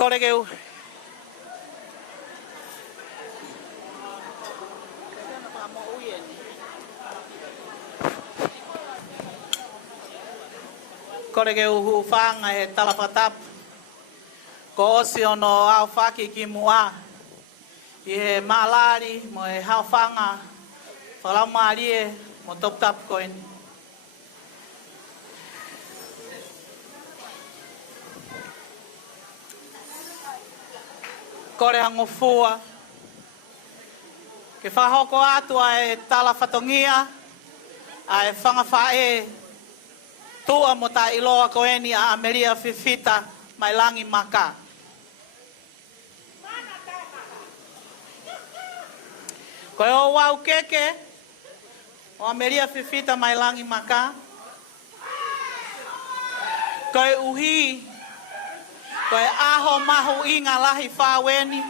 Koregeu. Koregeu hu fanga e talapatap. Ko osi ono au faki ki mua. I he malari mo e hau fanga. Whalau maarie mo top tap koin. Kore hango fua. Ke whahoko atua e tala whatongia. A e whangafae. Tua mo ta iloa koeni a Amelia Fifita. Mailangi Maka. Koe o wau keke, o Amelia Fifita Mailangi Maka. Koe uhi, koe aho mahu i ngā lahi whāweni,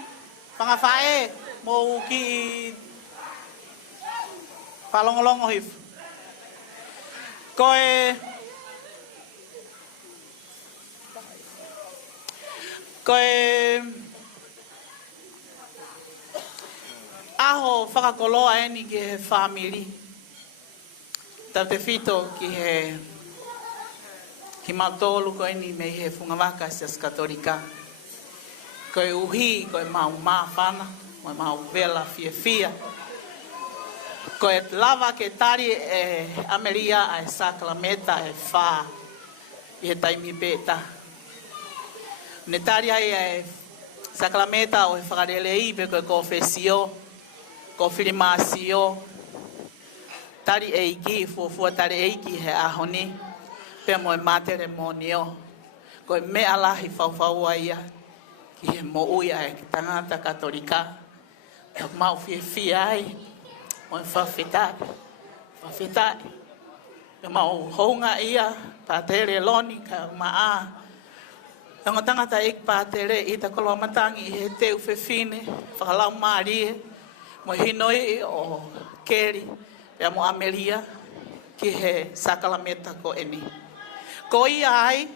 whangawhae mō ki whalongolongo hifu. Koe aho whakakoloa eni ki he whamiri. Tau te whito ki he ki mautolu koe ni me he whungawaka sias katorika. Koe uhi, koe mau mawhana, koe mau vela fia. Koe lava ke tari e Amelia a e saklameta e wha i he taimi beta. Ne tari ai e saklameta o he whakarele i pe koe kofesio, ko filimasio. Tari e iki, fuafua tari e iki he ahoni. Pea moe matere monio. Koe mea lahi whauwhaua ia. Ki he mo uia e ki tangata katolika. Tok mau fie ai. Moe whawhitai. Whawhitai. Pea mau hounga ia. Pātere loni ka maa. Nga tangata ik pātere i ta koloa matangi he teu whewhine. Whakalau maarie. Moe hinoi o keri. Pea mo Amelia. Ki he sakalameta ko eni. Ko ia ai,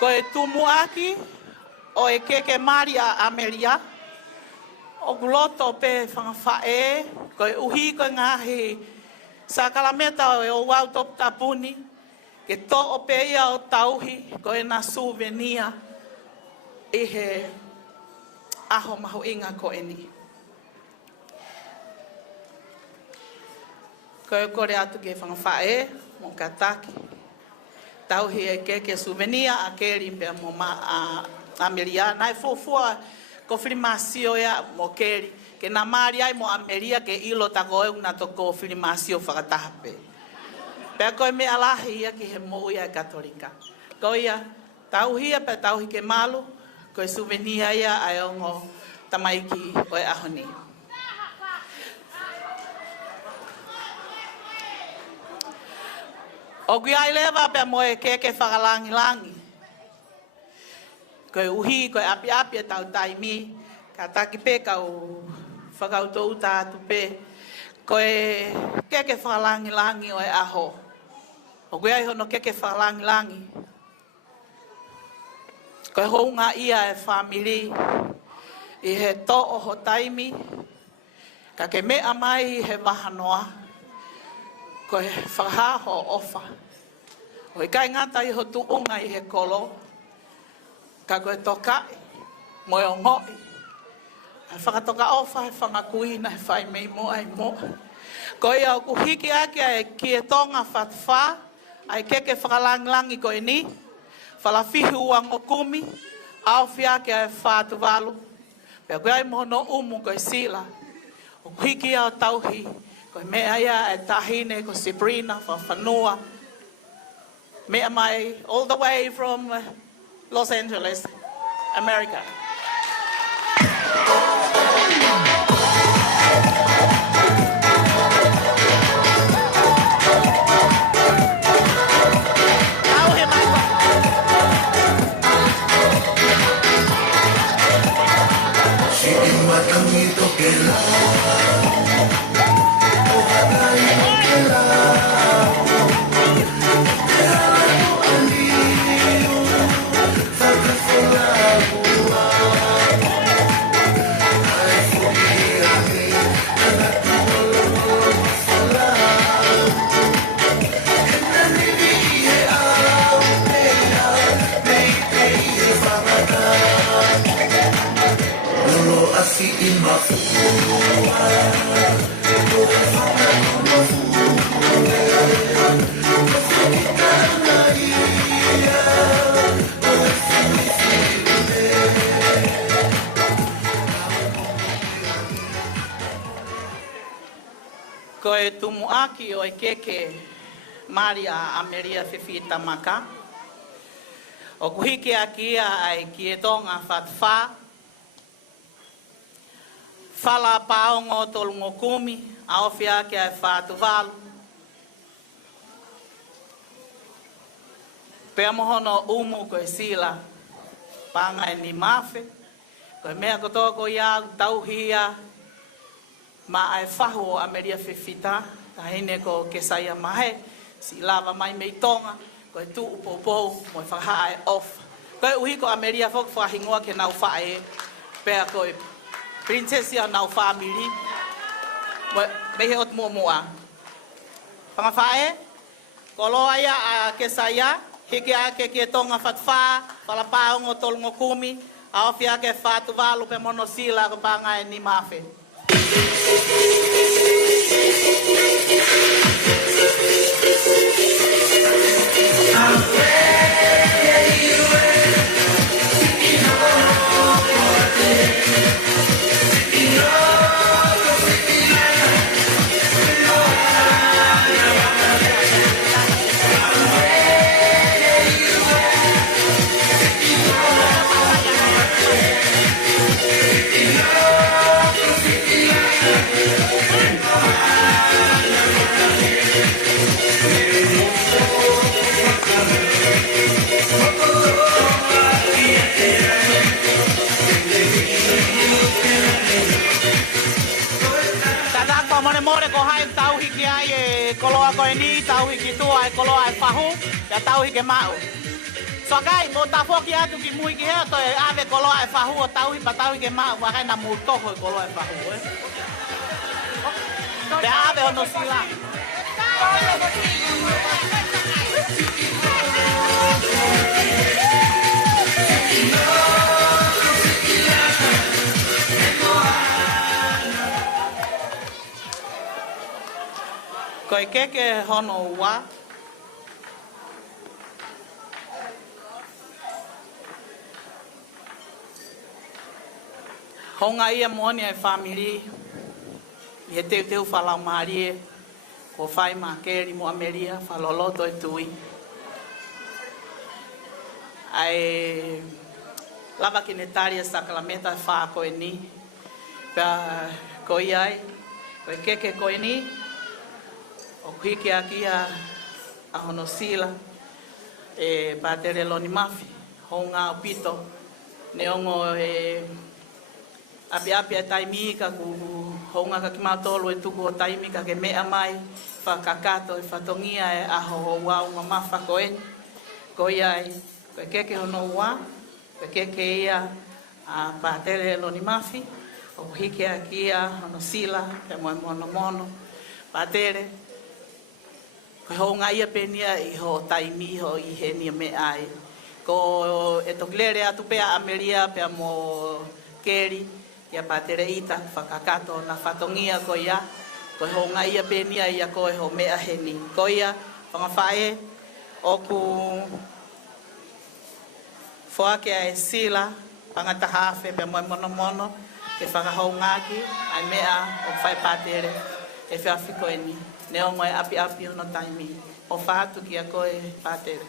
ko e tumuaki, o e keke mari a Amelia, o guloto pe whangawhae, ko e uhi ko ngahi sakalameta o e o wau top tapuni, ke to o pe ia o tauhi, ko e na suvenia, i he aho mahu inga ko eni. Ko e kore atu ke whangawhae, mo kataki. Tauhi e keke souvenir a keri pe mo a Amelia nai fofua ko filmasio ya mo keri ke na mari ai mo Amelia ke ilo ta go una to ko filmasio fakatape pe ko me alahi ya ki he mo ya katolika ko ia tauhi pe tauhi ke malu ko souvenir ya ai ngo tamaiki o ahoni. O kui ai lewa pe moe keke whakalangi-langi. Koe uhi, koe api-api e tau taimi. Ka taki pe kau whakautou tātu pe. Koe keke whakalangi-langi o e aho. O kui ai hono keke whakalangi-langi. Koe hounga ia e whamiri. I he to o ho taimi. Ka ke mea mai he wahanoa. Koe whakahaho ofa. Koe kai ngata i ho tuunga i he kolo. Ka koe tokai. Moe o ngoi. Ai whakatoka ofa he whangakuina he whai mei mo ai mo. Koe au kuhiki ake ai ki e tonga whatwha. Ai keke whakalangilangi koe ni. Whalafihu ua ngokumi. Au whiake ai whātu walu. Pea koe ai mono umu koe sila. O kuhiki au tauhi. Koe mea ia e tahine ko Sabrina whanua. Mea mai all the way from Los Angeles, America. Koe tumuaki o e keke Maria Amelia Fifita Maka. O kuhike aki ia ai ki e tonga whatwha. Fala paongo tolungo kumi, aofia ke ai fatu valu. Pea mohono umu koe sila, panga ni mafe, koe mea kotoa ko ia tauhia, ma ai fahu o Amelia Fifita, tahine ko kesaia mahe, si lava mai mei tonga, koe tu upopou, moi whakaha ai off. Koe uhi ko Amelia fok whahingoa ke nau whae, pea koe princesia nau family, mehe ot mua mua. Whangawhae, koloa ia a kesaia, hiki ake ke tonga fatwha, whalapaongo tolungo kumi, aofi ake whatu walu pe mono sila ko pangai ni mafe. More ko hai tau hiki ai e koloa koe ni, tau hiki tua e koloa e whahu, ya tau hiki mau. So kai, mo ta foki atu ki mui ki hea, to e ave koloa e whahu o tau hiki, pa tau hiki mau, wakai na mu toho e koloa e whahu, eh? Te ave ono sila. Koe keke hono ua. Honga ia moni ai family. Ie teu whalau marie. Ko whai makeri mo Amelia, whaloloto e tui. Ai lava kinetaria saklamenta wha koe ni. Pea koe ai. Koe keke koe ni. O hiki aki a hono sila e patere loni mafi honga o pito neongo e api a taimi ka ku honga ka kimatolo e tuku o taimi ka ke mea mai whakakato e whatongia e aho o wau ma mafa koe koe ai koe keke hono ua koe keke ia a patere loni mafi o hiki aki a hono sila ke mono mono patere ho ngai penia I ho taimi ho I henia me ai ko e toklere atu pe Amelia pe mo keri ya patere ita whakakato na whatongia ko ia ko ho ngai penia ia ko ho mea heni ko ia whangawhae o ku whoake ai sila pangata hafe pe mono mono ke whakahau ngaki ai mea o whai patere e whiawhiko eni neo moe api no taimi. O whātu ki a koe pātere.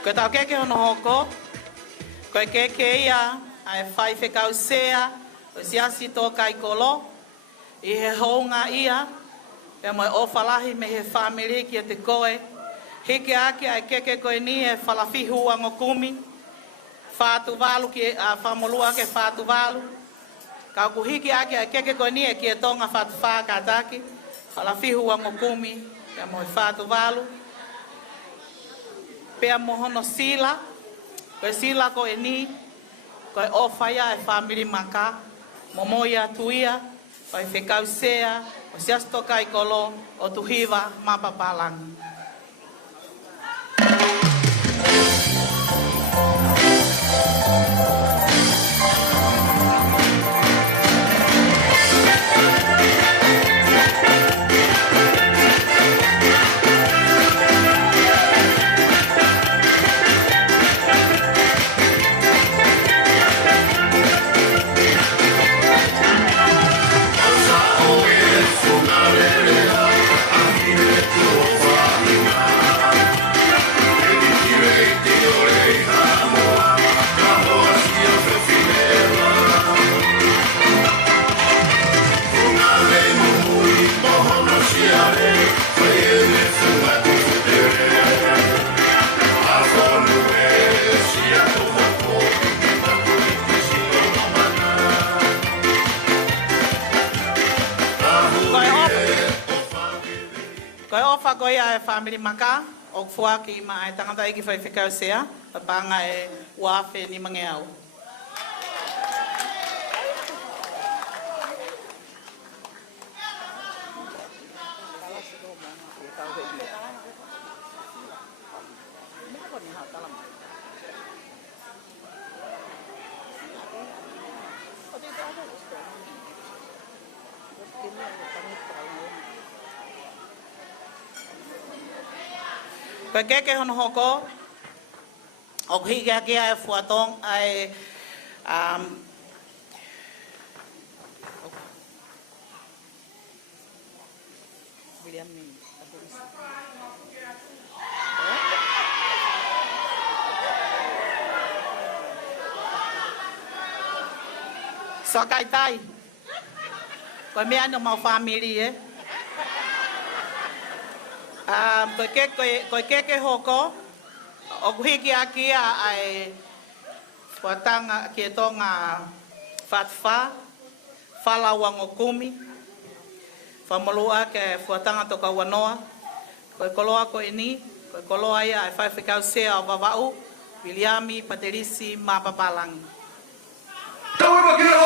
Koe tau keke hono hoko, koe keke ia, ai whai whekau sea, o siasi tō kai kolo, I he hounga ia, e moe o whalahi me he whamiri ki a te koe, heke ake ai keke koe ni e whalafihu ango kumi, whātu walu ki a whamolua ke whātu walu, ka ku hiki ake ai keke koe ni e ki e tonga whātu whākataki, whalafihu ango kumi, e moe whātu walu, pea mohono sila, koe sila ko e ni, koe ofaya e family Maka, Moimoi atuia, koe whekausea, o siastoka i kolo, o tuhiva Mailangi. Koe ofa koe a e family Maka, o fua ki ma e tangata iki whai whikausea, panga e wafe ni mange au. Koe keke hono hoko, o hige hake e fuatong ai Sakai tai. Koe mea no mau family koe keke hoko, o kuhiki aki ai watanga ki e tonga fatfa, fala wangokumi, whamolua ke fuatanga toka wanoa, koe koloa koe ni, koe koloa ia ai whaiwhikausea o wawau, Williami, Paterisi, Mailangi. Tawa ki o!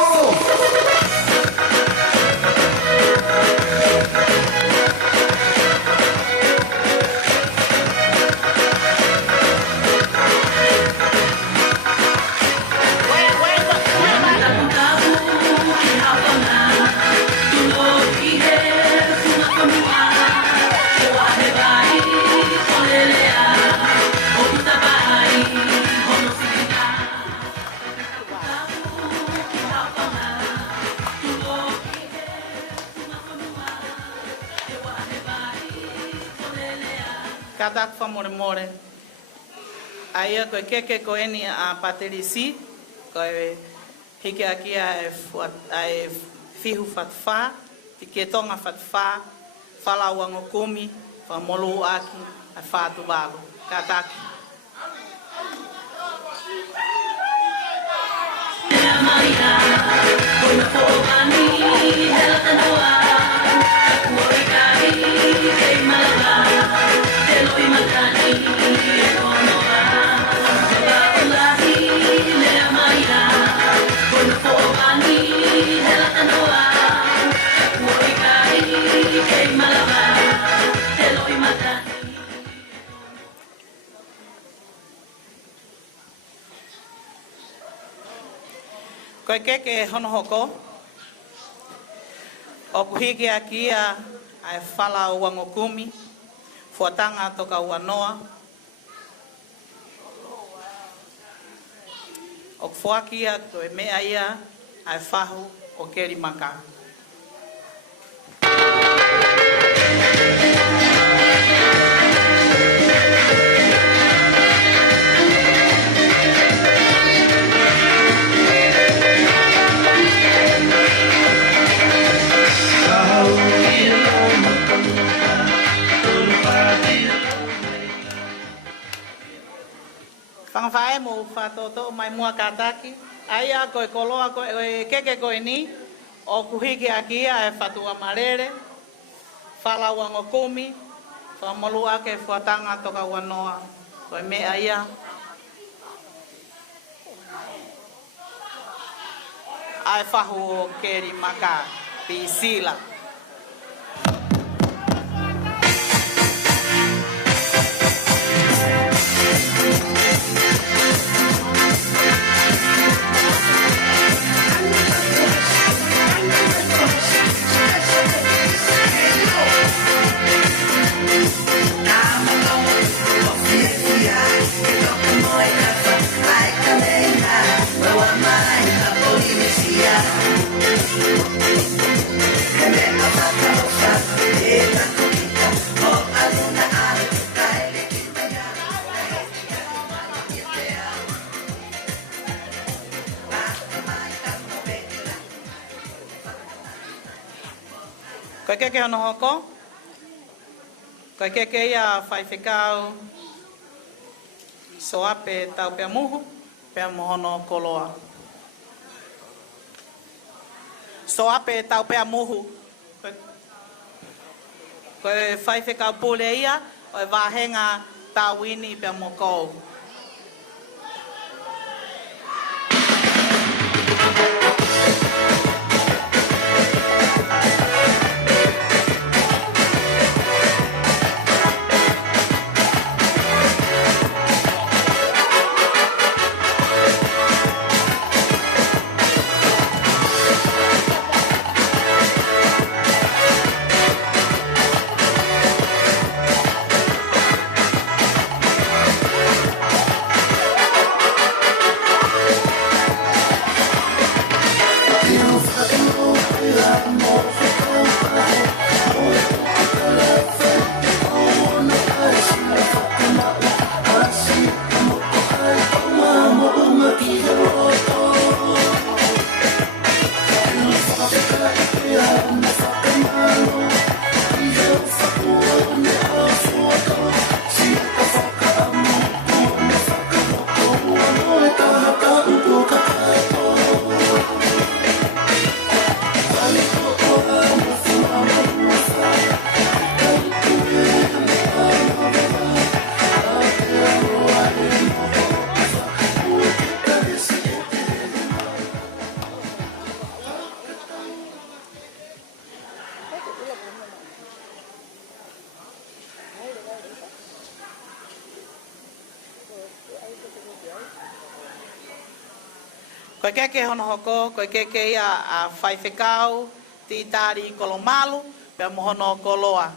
Katak whamore. Aia koe keke koe ni a Paterisi, koe hike aki e fihu fatfa, tike tonga fatfa, whala wangokumi, whamolu aki, a whātu wālu. Kataki. Koe keke hono hoko, o kuhike aki ai whala o wangokumi, fuatanga toka wanoa, o fuakia koe mea ia ai whahu o keri Maka. Whangawhae mo whatoto mai mua kataki. Aia koe koloa koe keke koe ni. O kuhiki aki e whatua marere. Whala wangokumi. Whamolu ake whatanga toka wanoa. Koe mea ia. ai whahu o keri Maka pi sila. Koe keke hono hoko. Koe keke ia whaiwhikau so ape tau pia muhu, pia mohono koloa. So ape tau pia muhu. Koe whaiwhikau pule ia, oe wahenga tau wini pia mokou. Koe keke hono hoko, koe keke ia a whaiwhikau, ti tāri kolomalu, pia mohono koloa.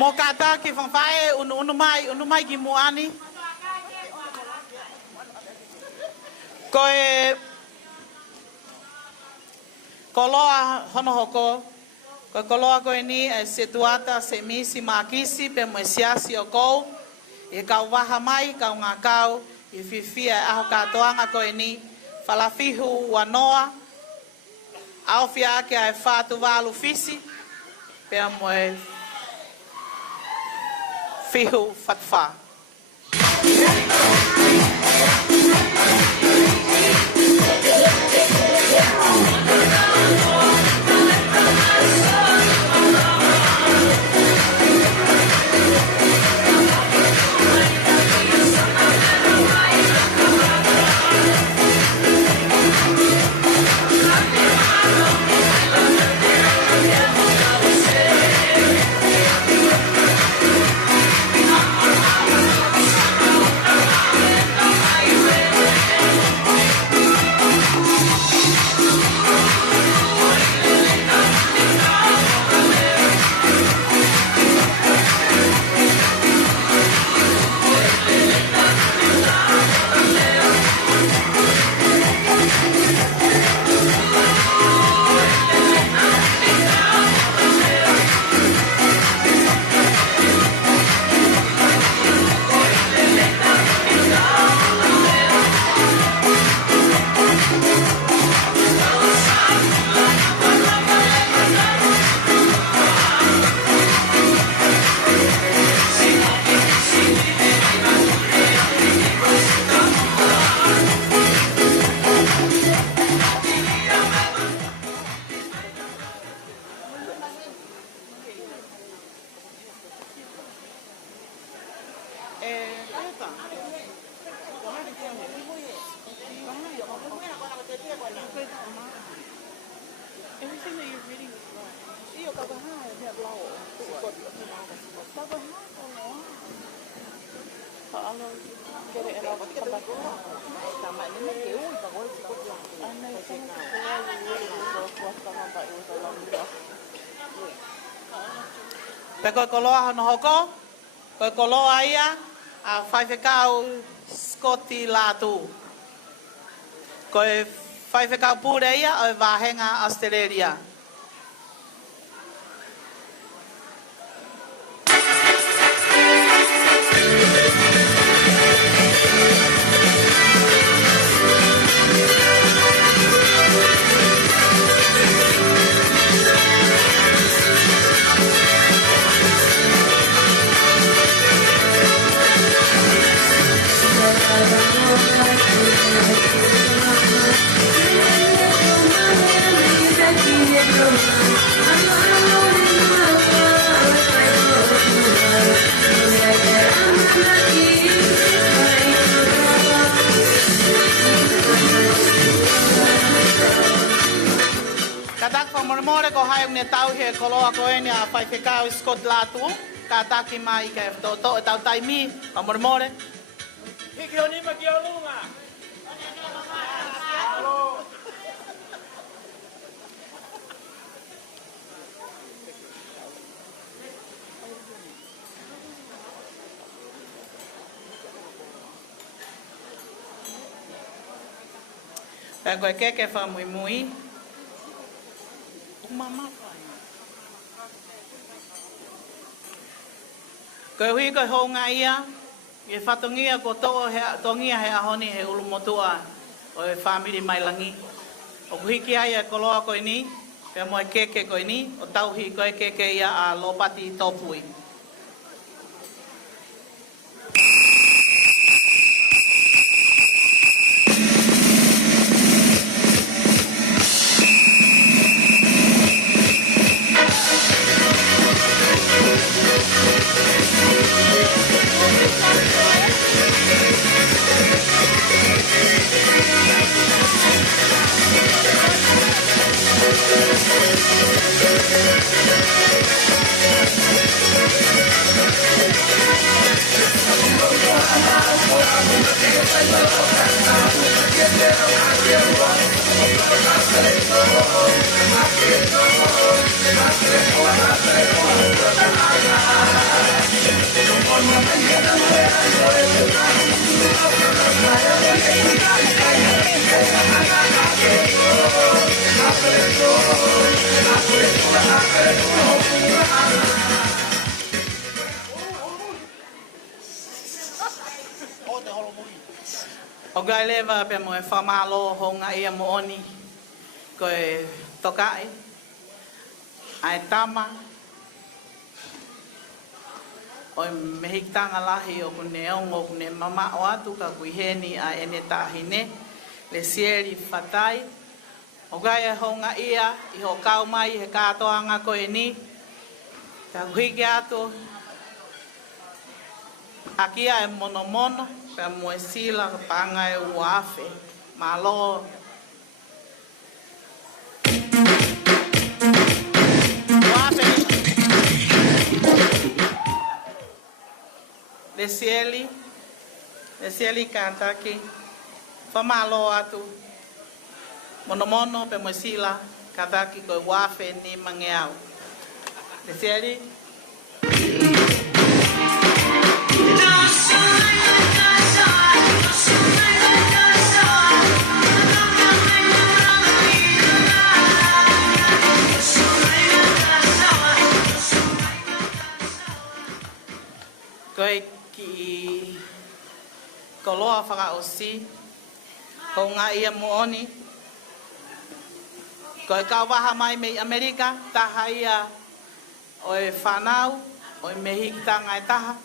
Mo kata ki whawhae, unu mai ki muani. Koe koloa hono hoko, koe koloa koe ni e se tuata se misi makisi pe mo siasi o kou, e kau waha mai, kau ngā kau, i whiwhia e aho katoanga koe ni, whalafihu wanoa, au whia ake ai whātu walu fisi, pe mo e fihu fatfa. Pe koe koloa hono hoko, koe koloa ia, a whaiwhekau Scotty Latu. Koe whaiwhekau pūre ia, o wāhenga Australia. Katak whamoremore ko hayong ne tau he koloa ko ene a whaiwhekau Scott Latu. Kataki mai ke whatoto e tau taimi whamoremore. Hiki o nima ki o lunga. Pea koe keke wha Moimoi. Mama. Koe hui koe hounga ia, e whatongia ko tongia he ahoni he ulumotua o e whamiri Mailangi. O kuhiki aia koloa koe ni, pea moe keke koe ni, o tauhi koe keke ia a lopati topui. O gai lewa pe mo e whamalo honga ia mo oni koe tokai ai tama o mehitanga lahi o kune ongo kune mama o atu ka kuiheni a ene tahine le sieri fatai o gai e honga ia i ho kau mai he katoanga koe ni ka kuhiki atu akia e mono mono pe mo e sila panga e uafe malo uafe le sieli canta aqui famalo atu mono mono pe mo e sila canta aqui ko uafe ni mangeau le sieli koe ki koloa whakaosi ko ngā ia mooni koe ka waha mai mei Amerika taha ia o e whanau o e mehikitanga e taha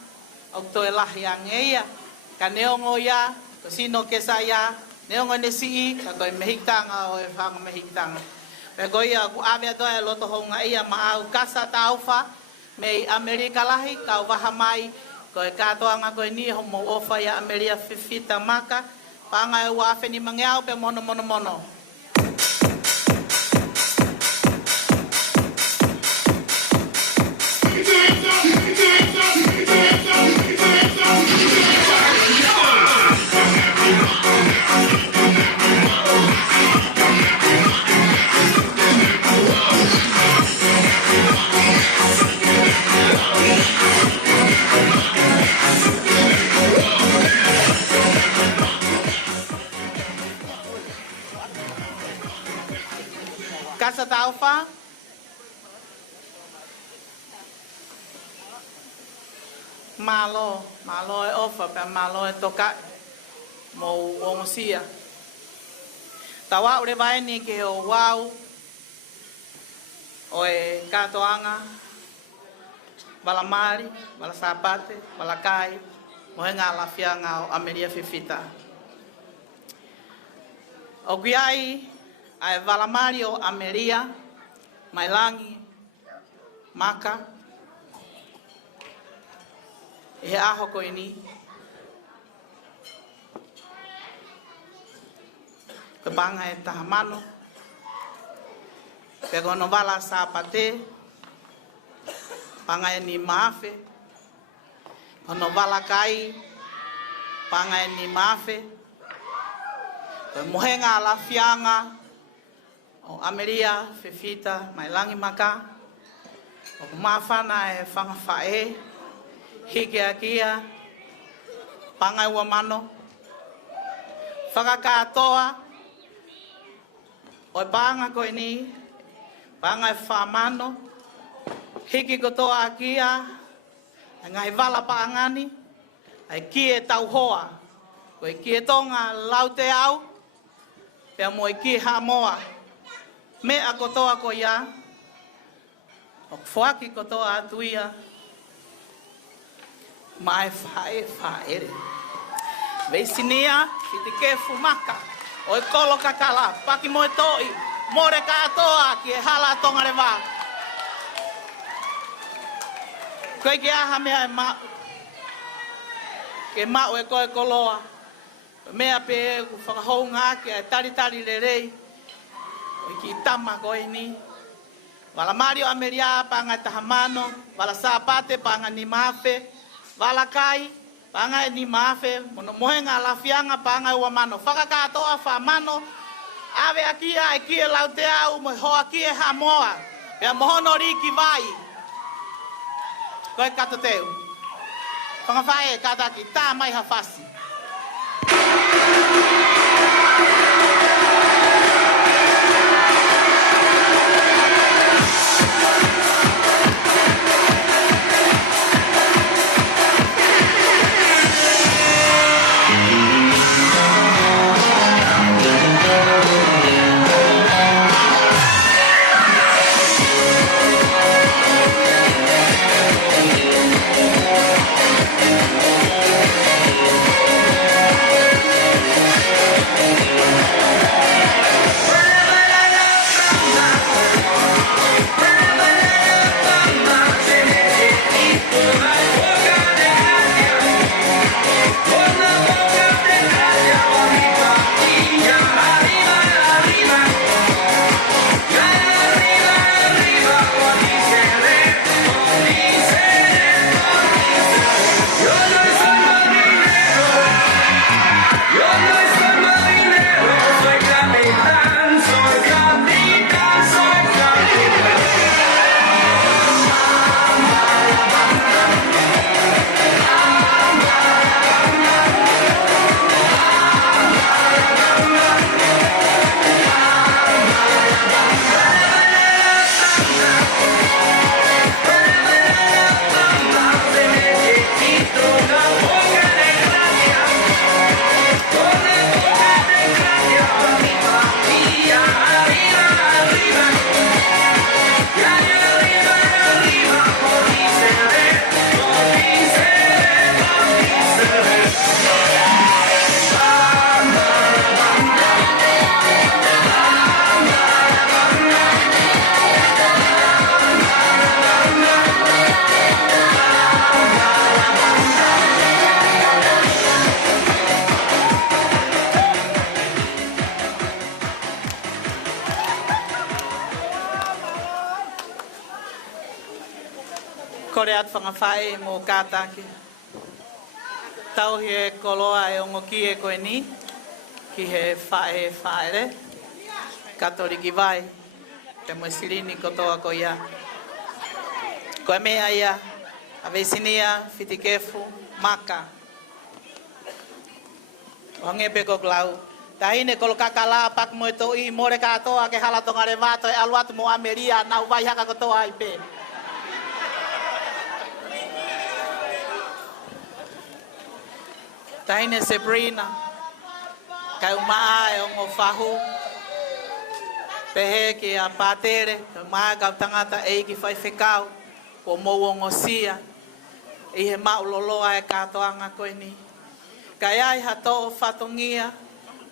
o toe lahi angeia ka neongo ia ko sino kesa ia neongo ne sii ka koe mehikitanga o e whanga mehikitanga pe koe ia ku awea doa e loto honga ia ma au kasa tauwha mei Amerika lahi ka waha mai koe katoanga koe ni homo ofa ia Amelia Fifita Maka panga e wafe ni mangeau pe mono mono mono kasa taufa. Malo e ofa pe malo e toka mo wonsia. Tawa ure vai ni ke o wau o e katoanga bala mari, bala sapate, bala kai, mo nga la fianga o Amelia Fifita. O guiai ai bala mari o Amelia, Mailangi, Maka. E aho ko ini ke banga e Tamiano pe gono bala sapate banga e ni mafe gono bala kai banga e ni mafe pe mohenga la fianga o Amelia Fifita Mailangi Maka o mafana e fanga fae hike akia pangai wa mano whakakatoa o panga ko ini pangai whamano hiki kotoa akia ngai wala paangani ai kie tau hoa ko kie tonga laute au pe mo kie hamoa me a kotoa ko ya o fuaki kotoa atuia mai faere veisinia fitike fumaka o kolo kakala paki mo toi more katoa ki hala tonga reva ko ki aha me ma ke ma o ko koloa me ape ku whakahonga ki tari lerei o ki tama ko ini wala Mario Amelia panga Tamiano wala sapate panga ni mafe wala kai panga ni mafe mono mohenga la fianga panga wa mano whakakatoa wha mano ave akia e kie laute au mo hoa kie hamoa pea mohono riki vai koe kata teu whangawhae kata ki tā mai hawhasi Koreat whangawhae mō kātake. Tau he koloa e ongoki e koe ni, ki he whaere, katoriki vai, te mo sirini kotoa ko ia. Koe mea ia, a veisinia, fitikefu, Maka. O ngepe ko klau, Tahine kolo kakala pak mo to I more katoa ke hala tonga revato e aluatu mo Amelia na vai haka kotoa I pe. Tahine Sabrina kai umaa e ongo fahu pehe ki a patere maa ka tangata e ki fai fekau ko mo ongo sia I he mauloloa e katoa nga koe ni kai ai hato o fatongia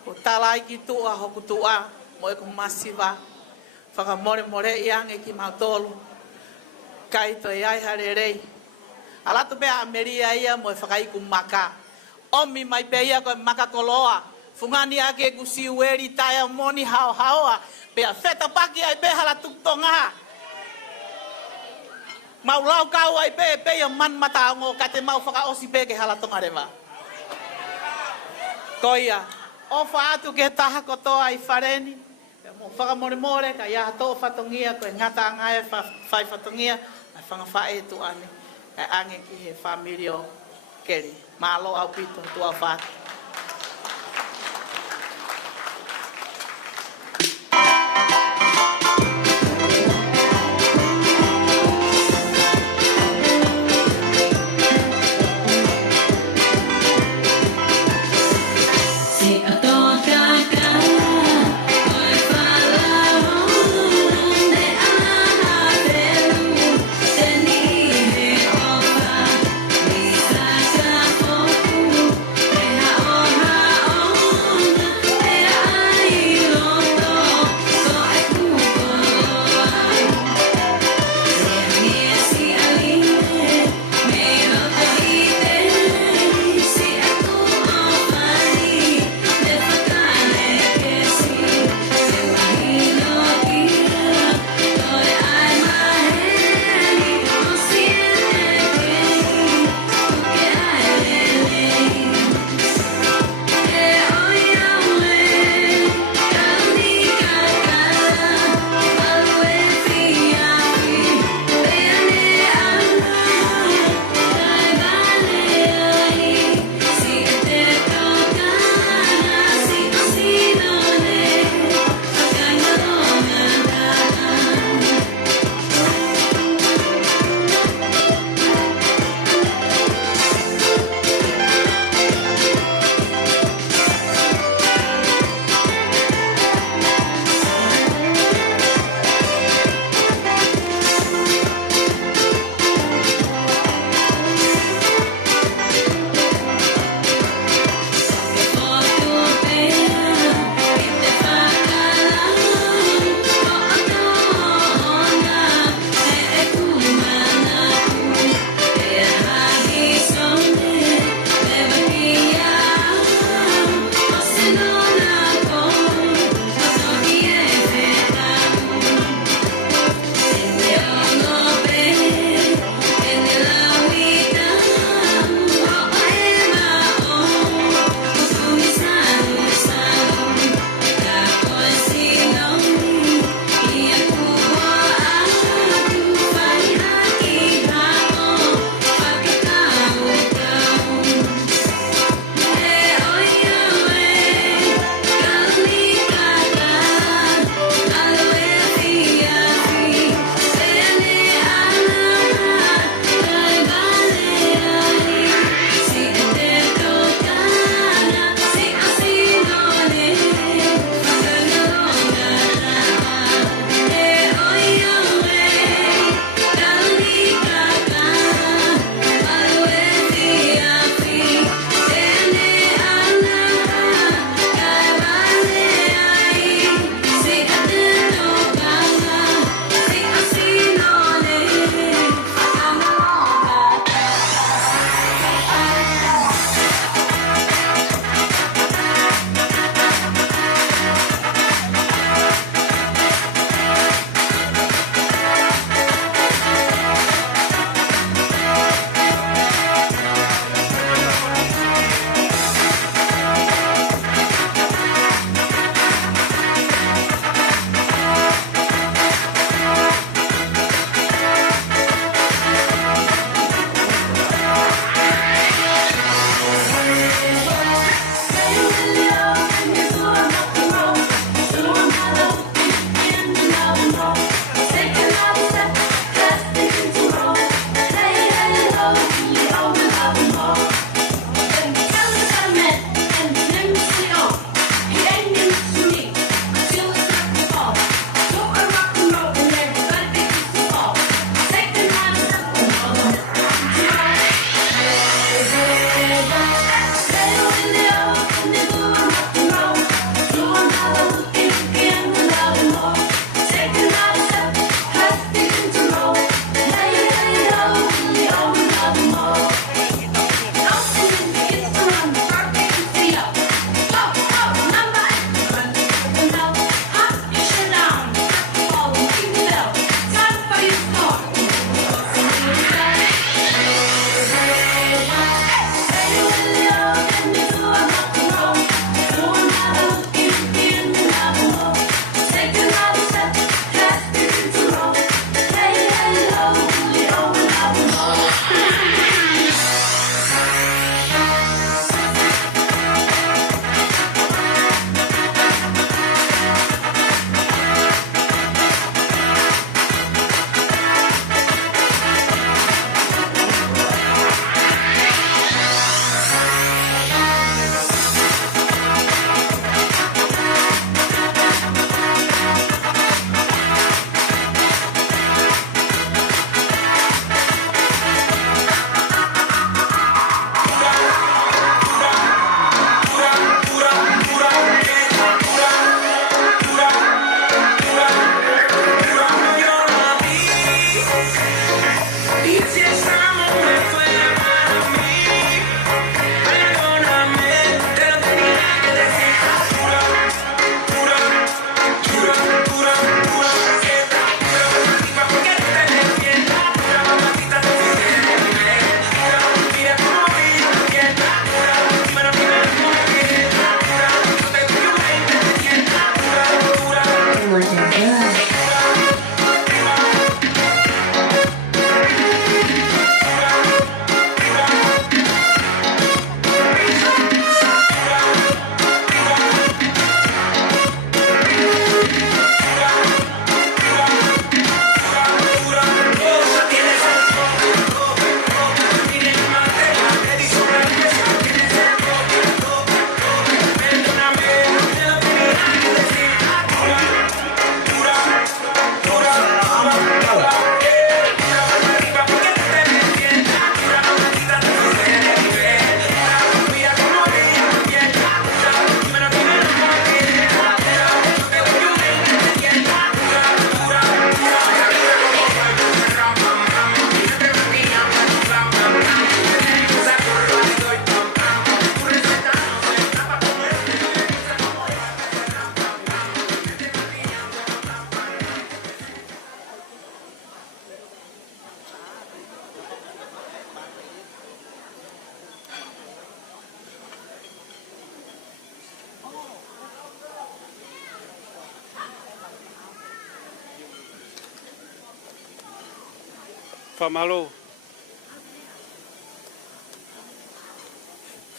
o talai ki tua hoku tua mo e kumasiva whakamore more iange ki mautolu kai to e ai harerei alatu pea Amelia ia mo e whakaiku Maka omi mai pea ko Maka koloa fungani ake kusi ueri taia moni hao haoa pea feta paki ai pe hala tuktonga maulau kau ai pe pea man mata ngo kate mau whaka osi pe ke hala tonga rewa koia o atu ke taha kotoa I whareni mo whakamore more ka ia to whatongia ko ngata ngai whai whatongia ai whanga whae tu ane kai ange ki he familio keri malo au pito tua whatu Hey,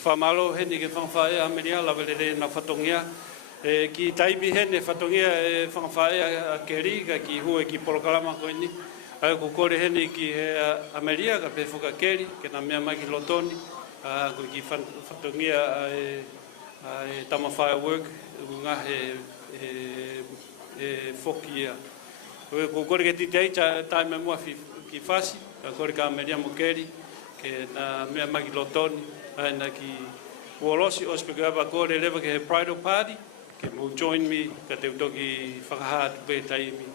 Whamalo heni ke whangwhae Amelia lawelele na whatongia. Ki taimi hene whatongia whangwhae a keri ka ki hue ki porokalama koini. Ai ko kore hene ki Amelia ka pewhuka keri ke na mea mai ki lotoni. Ko ki whatongia tama firework unga whoki ia. Ko kore ke titei taime mua ki whasi. Ka kore ka Amelia mo keri ke na mea mai ki lotoni. And ki wolosi ospegaba ko le leva ke bridal party ke mo join me ka te utoki whakahat pe taimi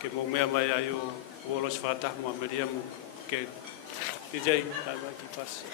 ke mo mea mai ayo wolosi whatah mo Amelia mo ke DJ taima ki pasi.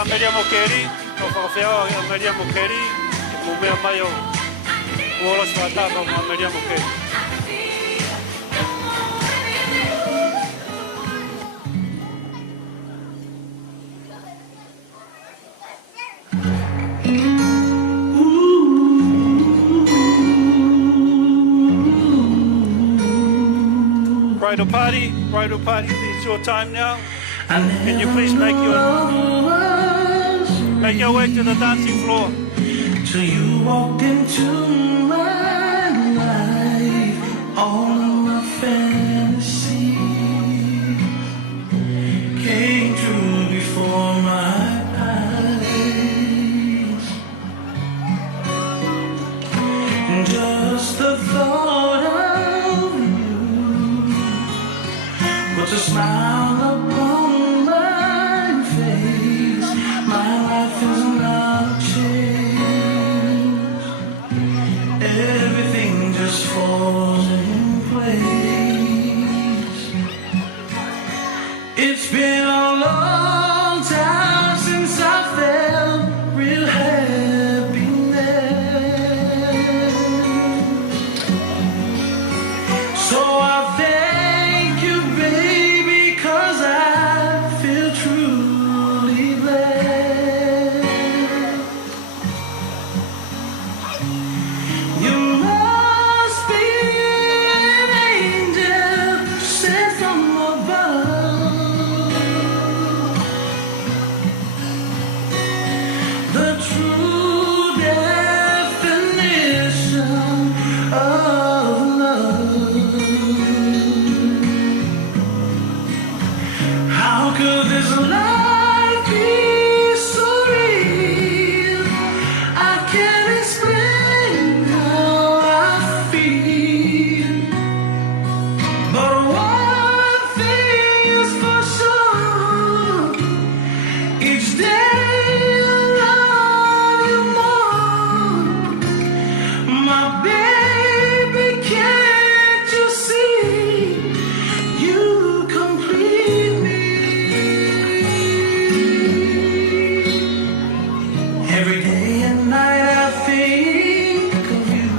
Amelia Mokeri, Amelia Mokeri, Mumea Mayo, Wallace Wataka, Amelia Mokeri. Bridal party, it's your time now. Can you please make your way to the dancing floor? Till you walked into my life, all of my fantasies came true before my eyes. Just the thought of you puts a smile upon my face. My life is not changed. Everything just falls in place. It's been a long time could this life be so real? I can't explain how I feel. But one thing is for sure, each day I love you more. My baby, can't you see? You complete me. Every day and night I think of you.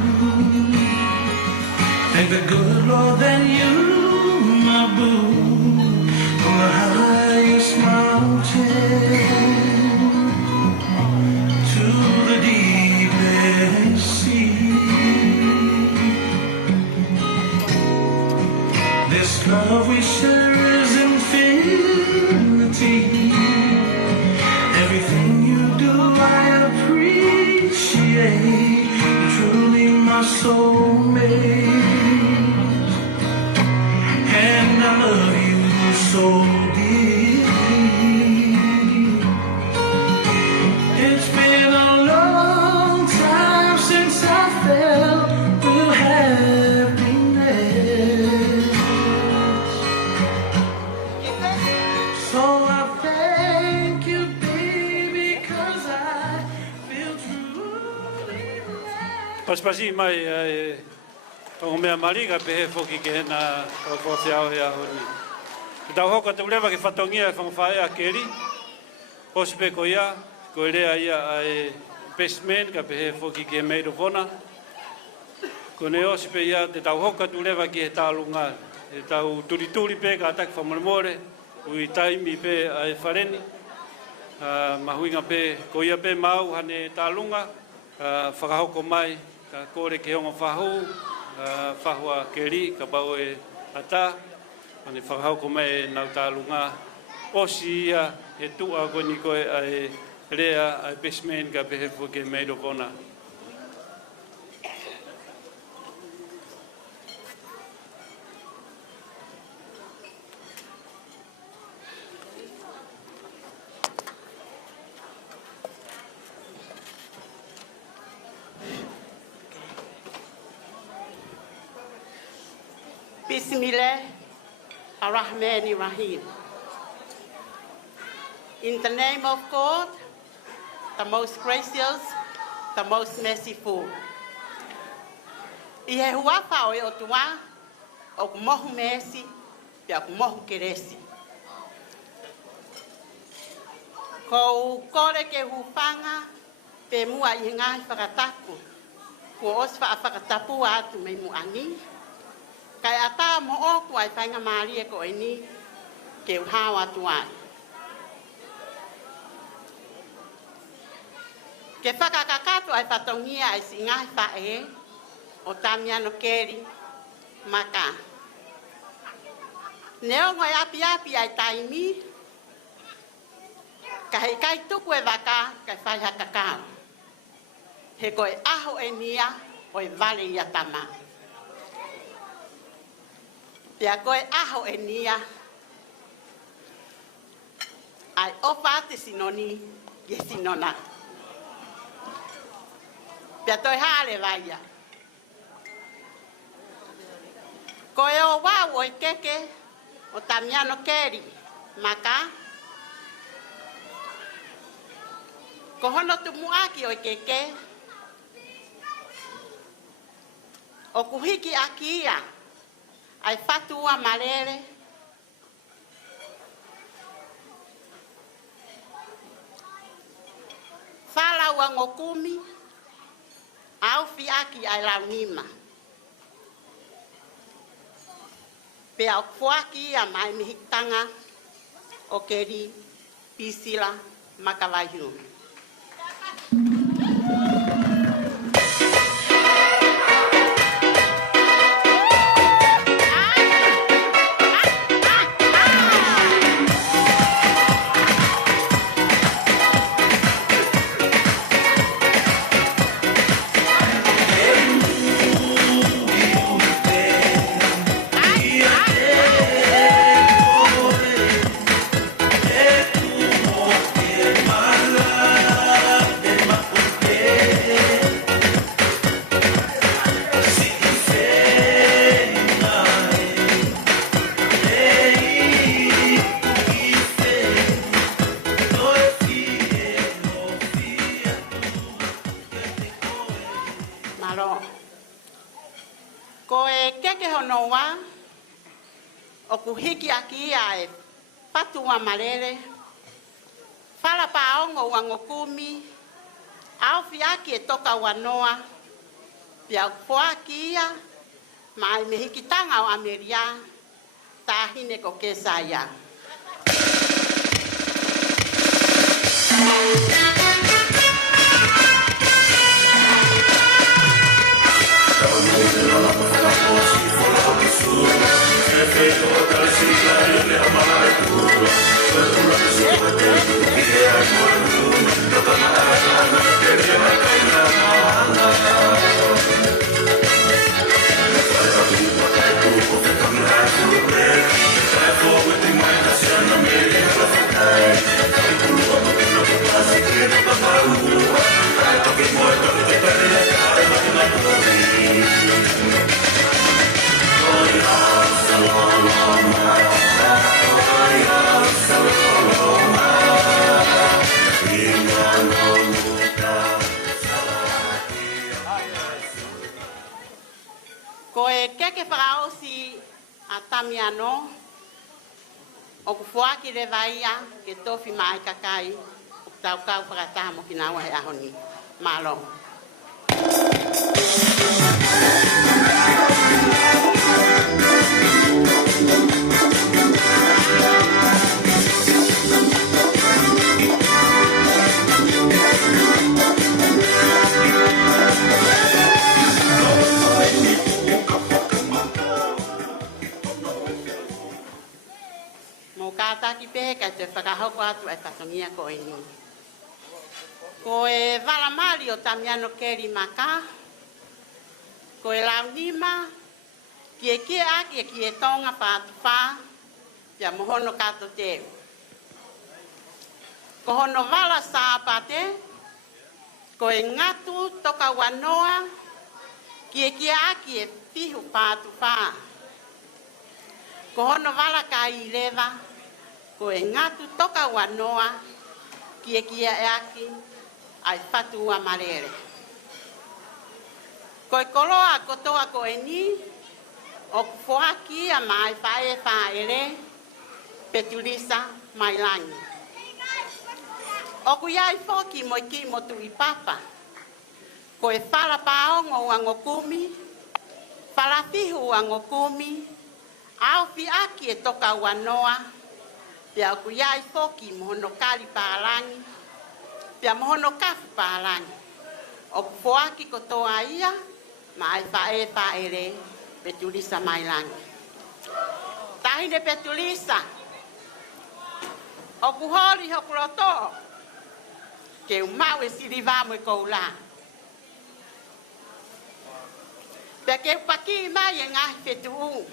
Thank the good Lord that you, my boo, from the highest mountain to the deepest sea. This love we share is infinity. Everything you do I appreciate. You're truly my soulmate. And I love you so deeply. It's been a long time since I felt real happiness. So I thank you, baby, 'cause I feel truly blessed. Paspasi mai o mea mariga pehe foki ke hena o kōwhiao hea honi. Ki tau hoka te ulewa ki whatongia e whangwhae a keri. Hosipe ko ia, ko rea ia ai best man ka pehe foki ke maid of honor. Ko ne hosipe ia te tau hoka te ulewa ki he tālunga. He tau turituri pe ka ataki whamorimore. Ui taimi pe ai whareni. Mahuinga pe, ko ia pe mau hane tālunga. Whakahoko mai, ka kore ke hongo whahu. Whahua keri, ka bau e ata. Ane whakahoko mai nau tālunga. Osi ia, he tua koni koe ai rea, ai best man ka pehe ke maid of honor. Bismillah ar-Rahman ar-Rahim. In the name of God, the most gracious, the most merciful. I he huafa o e o tua, o kumohu mesi, pia kumohu keresi. Ko kore ke hupanga, pe mua i ngai whakatapu. Ko osfa a whakatapu atu mei muangi. Kai ata mo oku ai whainga maari e ko e ni, ke uhau atu ai. Ke whakakakatu ai whatongia ai si ngai whae, o Tamiano keri, Maka. Neo ngoi api api ai taimi, ka hei kai tuku e waka, kai whai hakakau. He koe aho e nia, o e vale ia tama. Pea koe aho e nia, ai opa te sinoni, ye sinona. Pea toi hale vaia. Koe o wau o i keke, o Tamiano keri, Maka. Ko hono tu muaki o i keke, o kuhiki aki ia, ai fatua malere. Fala ua ngokumi, au fi aki ai launima. Pea o kuaki ia mai mihitanga, o keri, pisila, makawaihu. noa o ku hiki aki ai patua malere fala paongo wangokumi au fiaki e toka wanoa pia poakia mai me hiki tanga o Amelia tahine ko kesaya Keke whakaosi a Tamiano o ku fuaki le vaia ke tofi mai kakai o tau kau whakataha mo ki nawa he ahoni. Malo. Kataki peka te whakahoko atu e patongia ko e ni. Ko e valamali o Tamiano keri Maka. Ko e launima. Ki e kia aki e ki e tonga pātu pā. Pia mohono kato teo. Ko hono vala sāpate. Ko e ngatu toka wanoa. Ki e kia aki e pihu pātu pā. Ko hono vala ka i lewa. Ko e ngatu toka wanoa, kia kia e aki, ai patua marere. Ko e koloa kotoa ko e ni, o kufoaki a mai whae whaere, Petulisa Mailangi. O ku iai foki mo ki mo tu i papa, ko e whala paongo angokumi, whala fihu angokumi, au fi aki e toka wanoa, pia ku iai foki mohono kali pālangi, pia mohono kafu pālangi. O ku foaki kotoa ia, ma ai whae whaere, Petulisa Mailangi. Tahine Petulisa, o ku hori hoku roto, ke umau e siriva mo e koula. Pia ke upaki mai e ngahi whetuu.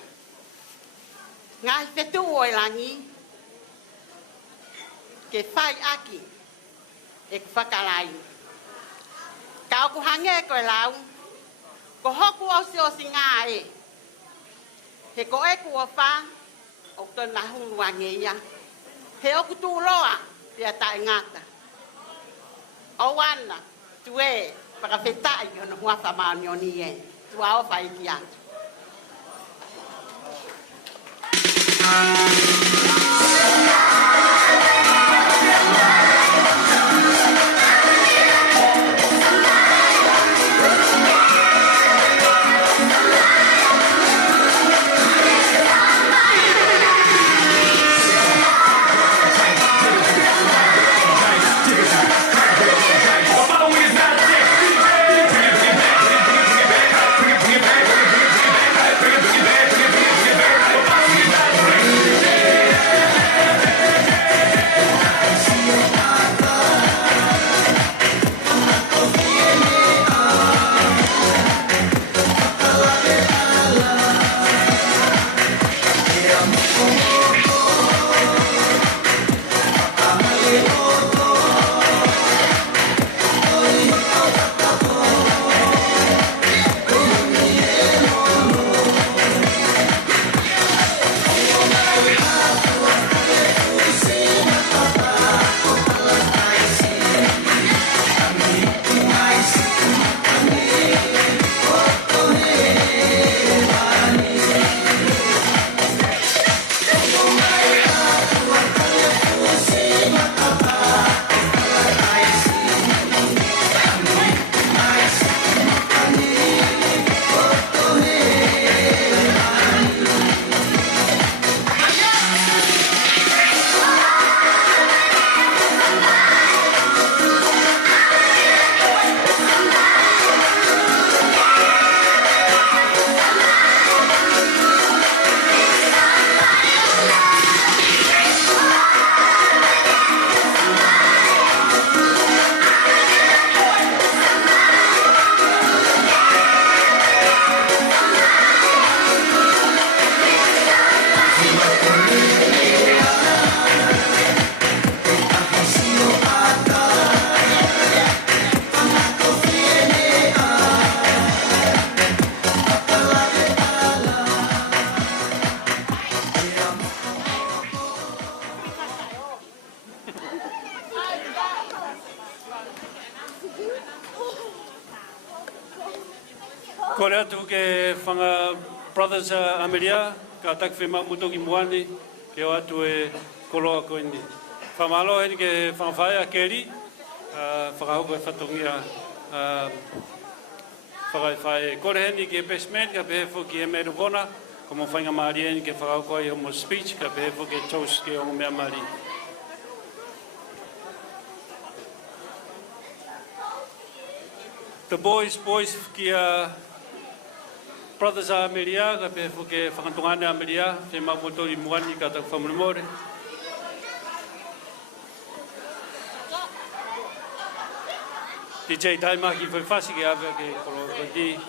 Ngahi whetuu o e langi, ke whai aki e ku whakalai. Ka o ku hange ko e lau, ko hoku o si ngā e. He ko e ku o wha, o tō nahu wangeia. He o ku tūloa, pia tae ngata. O wana, tu e, whakawhetai o na huafa maani o ni e. Tu a o whai ki atu. Bring it back. Ko rea tu ke whanga brothers Amelia, ka tak whima mutoki muani, ke o atu e koloa koe ni. Whamalo heni ke whangawhai a keri, whakahoko e whatongia whakawhai. Kore heni ke best man, ka pehefo ki he meru kona, ko mo whainga maari heni ke whakahoko ai homo speech, ka pehefo ke toast ke ongo mea maari. The boys ki brothers Amelia, ka pehefo ke whakantongane Amelia, he mamotori muani ka tak whamurumore. DJ Daimaki foi fácil que havia que colocar aqui.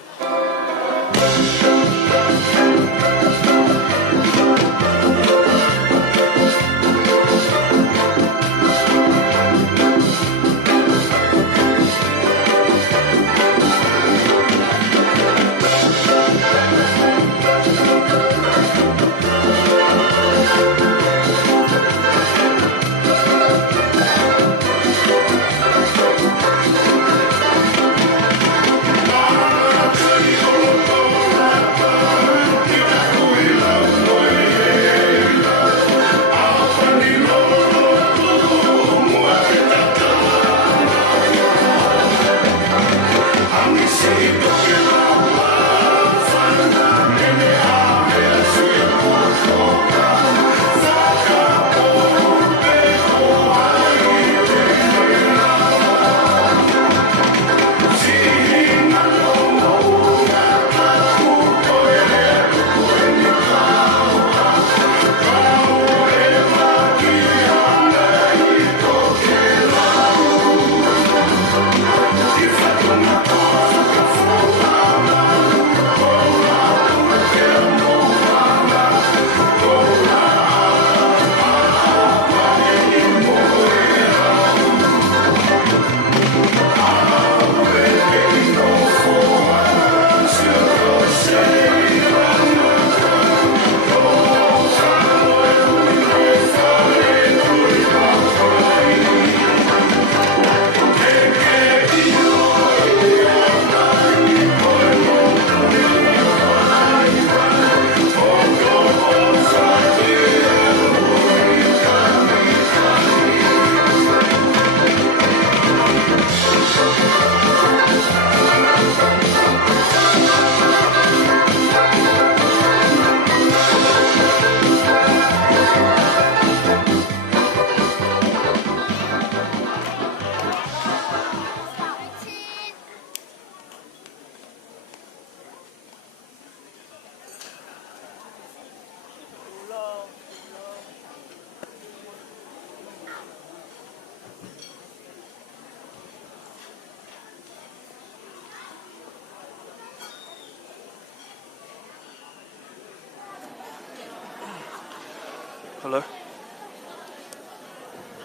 Hello?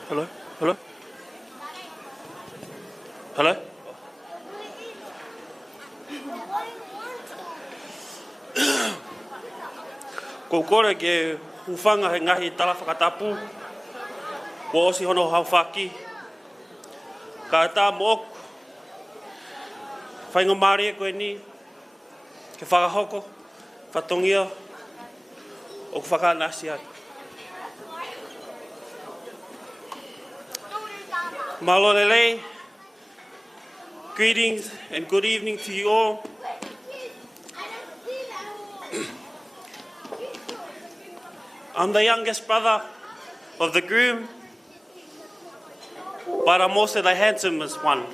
Hello? Hello? Hello? Ko kore ke hufanga he ngahi tala whakatapu, ko osi hono hauwhaki, ka tā moku, whainga maari e koe ni, ke whakahoko, whatongia, o ku whakanasi atu. Malolele, greetings and good evening to you all. I'm the youngest brother of the groom, but I'm also the handsomest one.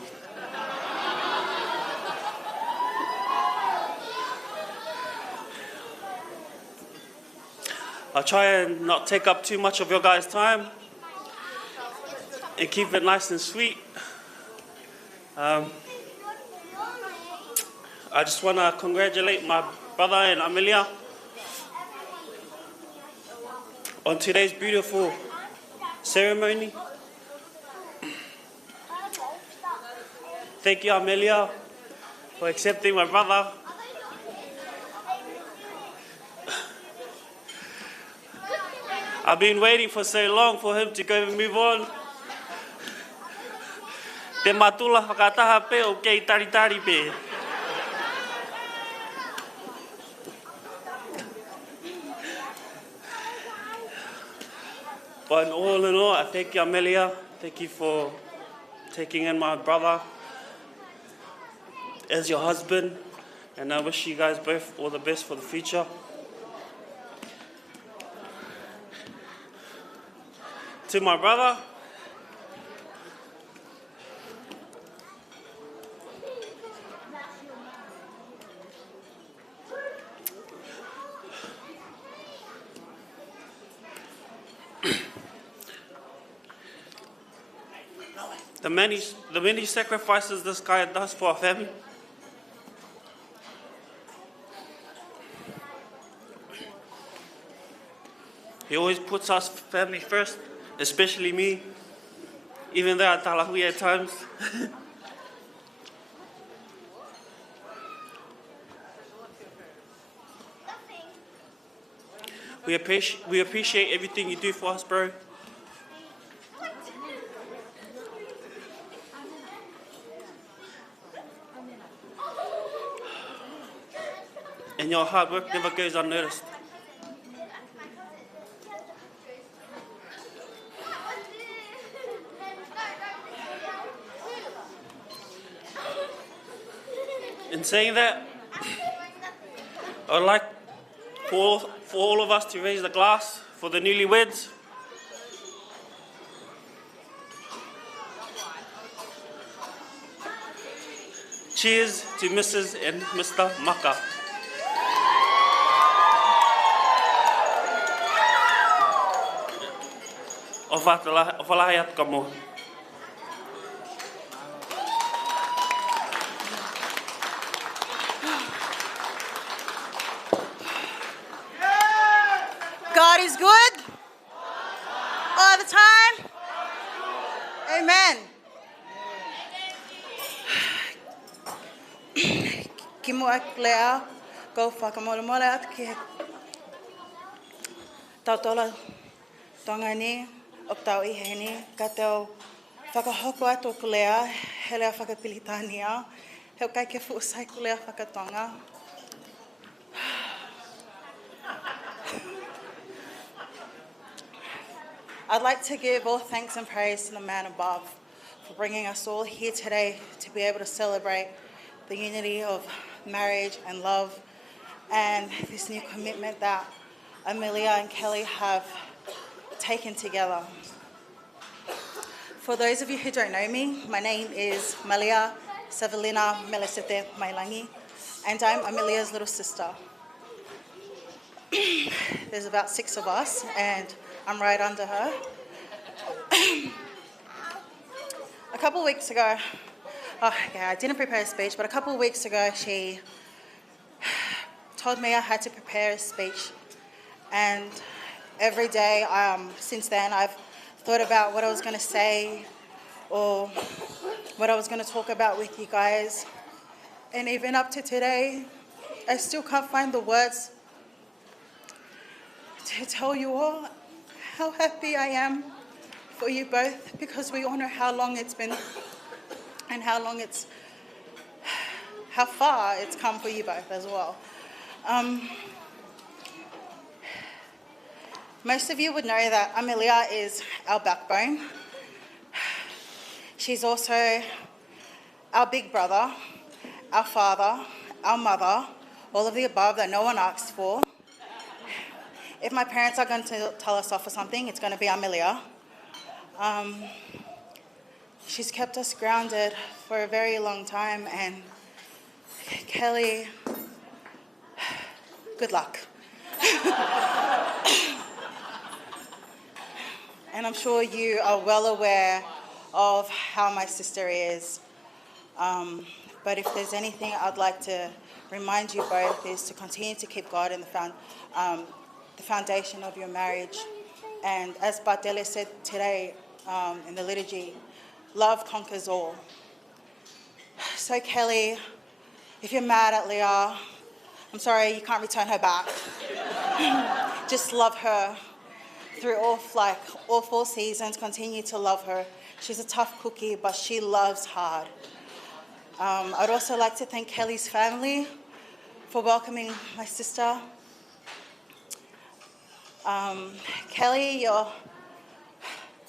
I'll try and not take up too much of your guys' time and keep it nice and sweet. I just want to congratulate my brother and Amelia on today's beautiful ceremony. Thank you, Amelia, for accepting my brother. I've been waiting for so long for him to go and move on. Te matula whakataha pe o kei taritari pe. But in all, I thank you, Amelia. Thank you for taking in my brother as your husband. And I wish you guys both all the best for the future. To my brother, the many sacrifices this guy does for our family. He always puts us family first, especially me, even though I talahui at times. We appreciate everything you do for us, bro. And your hard work never goes unnoticed. In saying that, I would like for all of us to raise the glass for the newlyweds. Cheers to Mrs. and Mr. Maka. O whalahi atu ka mo. God is good all the time. Amen. Ki mua lea, ko whakamole atu ki he tautola tonga ni, o tau ihe ni, ka teo whakahoko atu ku lea, he lea whakapilitania, he kai ke fuusai ku lea whakatonga. I'd like to give all thanks and praise to the man above for bringing us all here today to be able to celebrate the unity of marriage and love and this new commitment that Amelia and Kelly have taken together. For those of you who don't know me, my name is Amelia Savelina Melisete Mailangi, and I'm Amelia's little sister. There's about 6 of us, and I'm right under her. A couple of weeks ago, I didn't prepare a speech, but a couple of weeks ago she told me I had to prepare a speech. And every day since then, I've thought about what I was going to say or what I was going to talk about with you guys. And even up to today, I still can't find the words to tell you all how happy I am for you both, because we all know how long it's been and how far it's come for you both as well. Most of you would know that Amelia is our backbone. She's also our big brother, our father, our mother, all of the above that no one asked for. If my parents are going to tell us off for something, it's going to be Amelia. She's kept us grounded for a very long time, and Kelly, good luck. And I'm sure you are well aware of how my sister is. But if there's anything I'd like to remind you both is to continue to keep God in the foundation of your marriage. And as Bartele said today in the liturgy, love conquers all. So Kelly, if you're mad at Leah, I'm sorry, you can't return her back. Just love her through all 4 seasons. Continue to love her. She's a tough cookie, but she loves hard. I'd also like to thank Kelly's family for welcoming my sister. Kelly,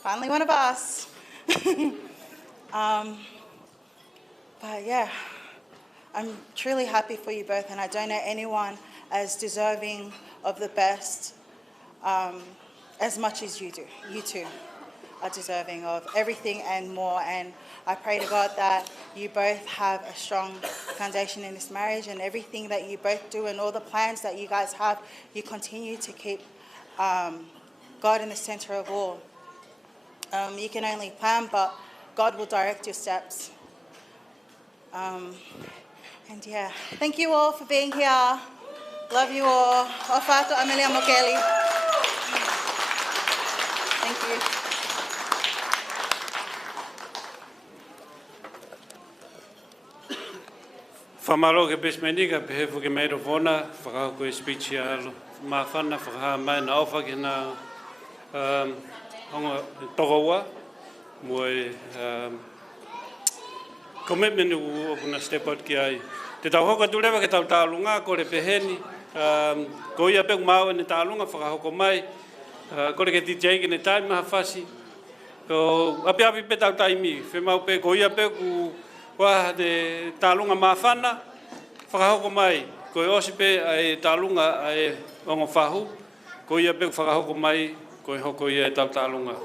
Finally one of us. But yeah, I'm truly happy for you both, and I don't know anyone as deserving of the best as much as you do. You two are deserving of everything and more, and I pray to God that you both have a strong foundation in this marriage, and everything that you both do and all the plans that you guys have, you continue to keep God in the center of all. You can only plan, but God will direct your steps. And yeah, thank you all for being here. Love you all. Ofato Amelia Mokeli. Thank you. Whamaro ke besmeni ka pehefu ke meiro vona, whakao koe speech ia alo. Mā whana whakaha mai na ofa ki nā honga tokaua. Moe commitment u kuna step out ki ai. Te tau hoka turewa ke tau tālunga, kore peheni. Ko ia peku māua ni tālunga, whakahoko mai. Kore ke DJ ki ne tai maha whasi. Ko api api pe tau taimi. Whemau pe ko ia peku waha te tālunga mawhana. Whakahoko mai. Ko osi pe ai tālunga ai ongo whahu. Ko ia peku whakahoko mai. Ko hoko ia e tau tālunga.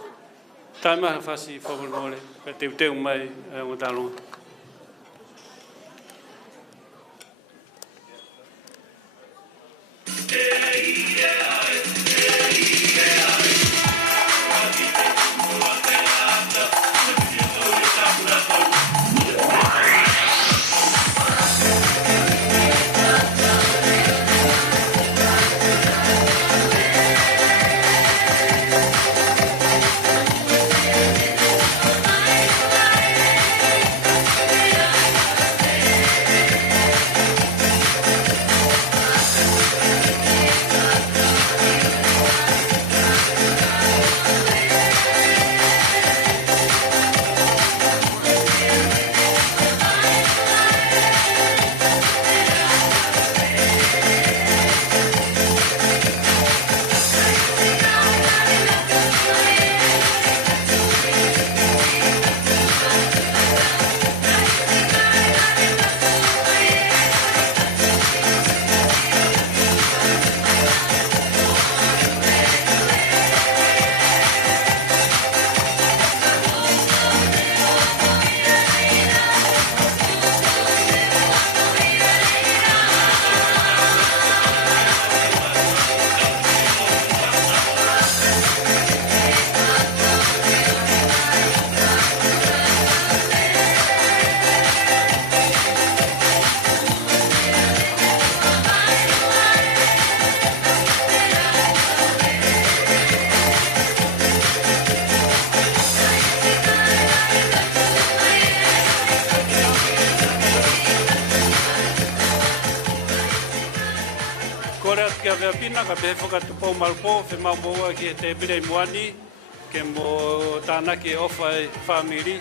Tai maha whasi whakamore. Ka teu mai ongo tālunga. Pina ka pe foka tu pau malpo fe mau boa ki te bire moani ke mo tana ki ofa family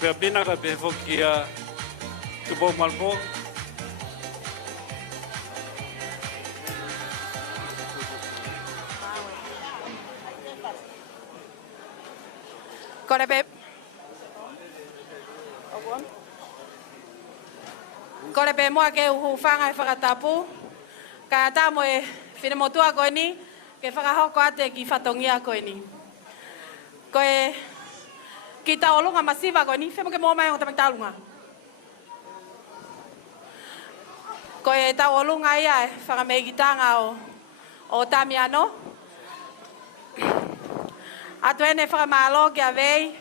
pe pina ka pe foki a tu pau malpo Kore pe Kore pe moa ke uhu whanga e whakatapu. Ka tā mo e whinemotua koe ni, ke whakahoko ate ki whatongia koe ni. Koe ki taolunga masiva koe ni, whemo ke mō mai o tamang tālunga. Koe taolunga ia e whakamegitanga o Tamiano. Atu ene whakamalo ki a vei,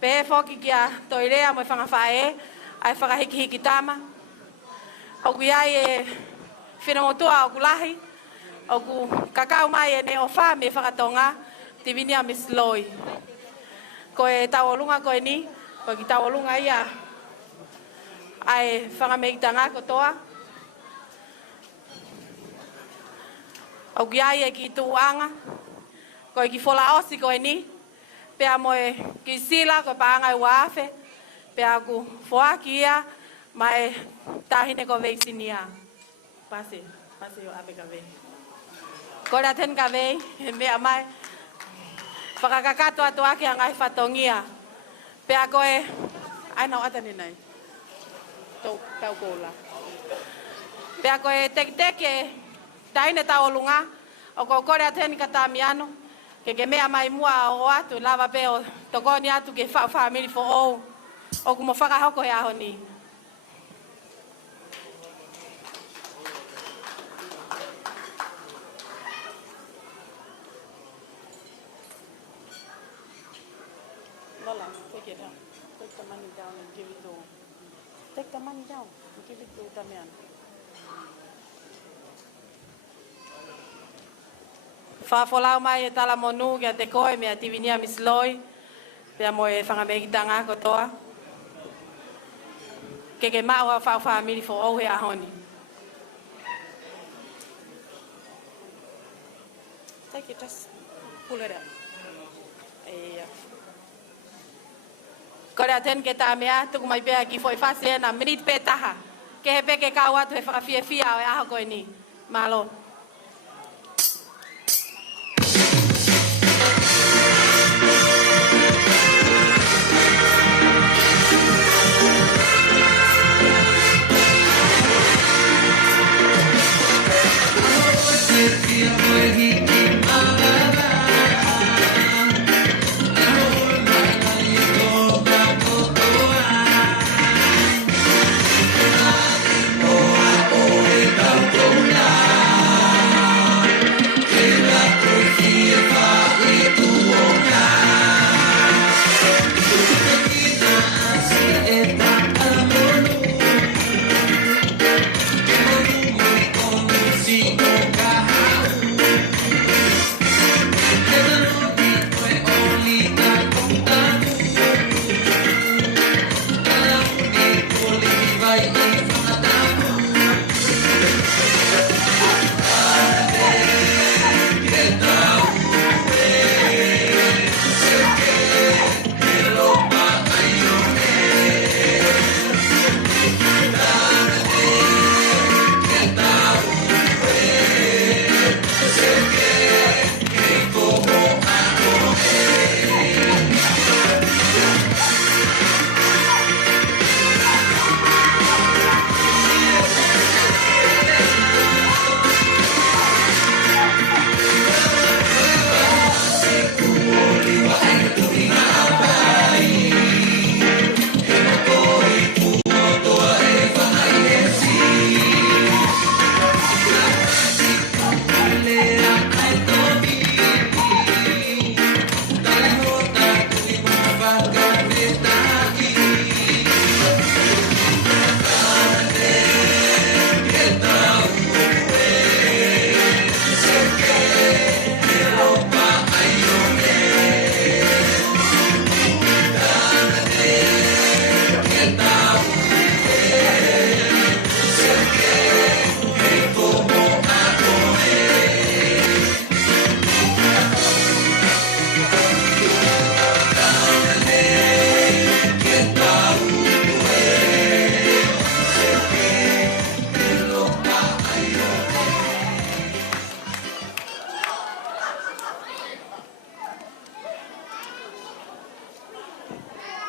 pe he whoki ki a toirea mo e whangawhae, ai whakahiki tama. O kui ai e whinamotua o kulahi, o ku kakao mai e ne o wha me whakatonga, te vini a Miss Loi. Ko e tauolunga koe ni, ko ki tauolunga ia, ai whangameitanga kotoa. O kui ai e ki tuanga, ko e ki whola osi koe ni, pea mo e ki sila ko paanga e wafe, pea ku whoaki ia, ma e tahine ko veisinia. Pase o ape ka vei. Ko rea ten ka vei, he mea mai, whakakakato atu ake a ngai whatongia. Pea koe, ai nau atani nei. Tau koula. Pea koe teke, taine tau lunga, o ko kore ateni ka Tamiano, ke mea mai mua o atu, lava peo, tokoni atu ke family for all, o kumo whakahoko he aho ni. Lola, take it down. Take the money down and give it to him. Take the money down and give it to Tamiano. Whaafolau mai e tala monu kia te koe mea tivinia misloi. Pea mo e whangamekitanga kotoa. Ke maua whau whamiri fo au he ahoni. Take it, just pull it out. Yeah. Kore aten ke tā mea, tuku mai pēa ki foi whase e na minit pē taha. Ke he peke kau atu he whakawhia o e aho koe ni. Malo.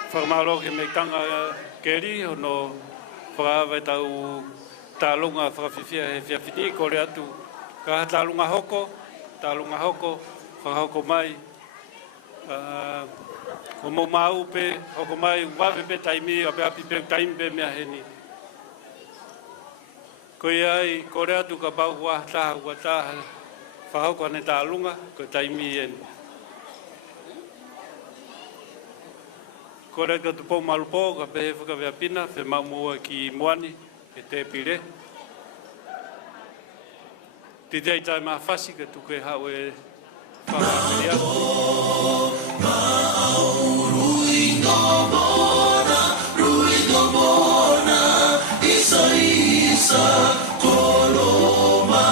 Whakamaro ke me tanga keri, ono whakawai tau tālunga whakawhiwhia he whiawhiti, kore atu ka tālunga hoko, whakahoko mai. Ko mo mau pe, hoko mai, wawe pe taimi, ape api pe taimi pe mea heni. Ko iai, kore atu ka pau wā taha, whakahoko ane tālunga, ko taimi eni. Kore ka tupo malupo, ka pehe whakawea pina, whe maumua ki moani, e te pire. Te tei tai maa whasi, ka tuke hau e whakawea. Ruido bona, isa, koloma.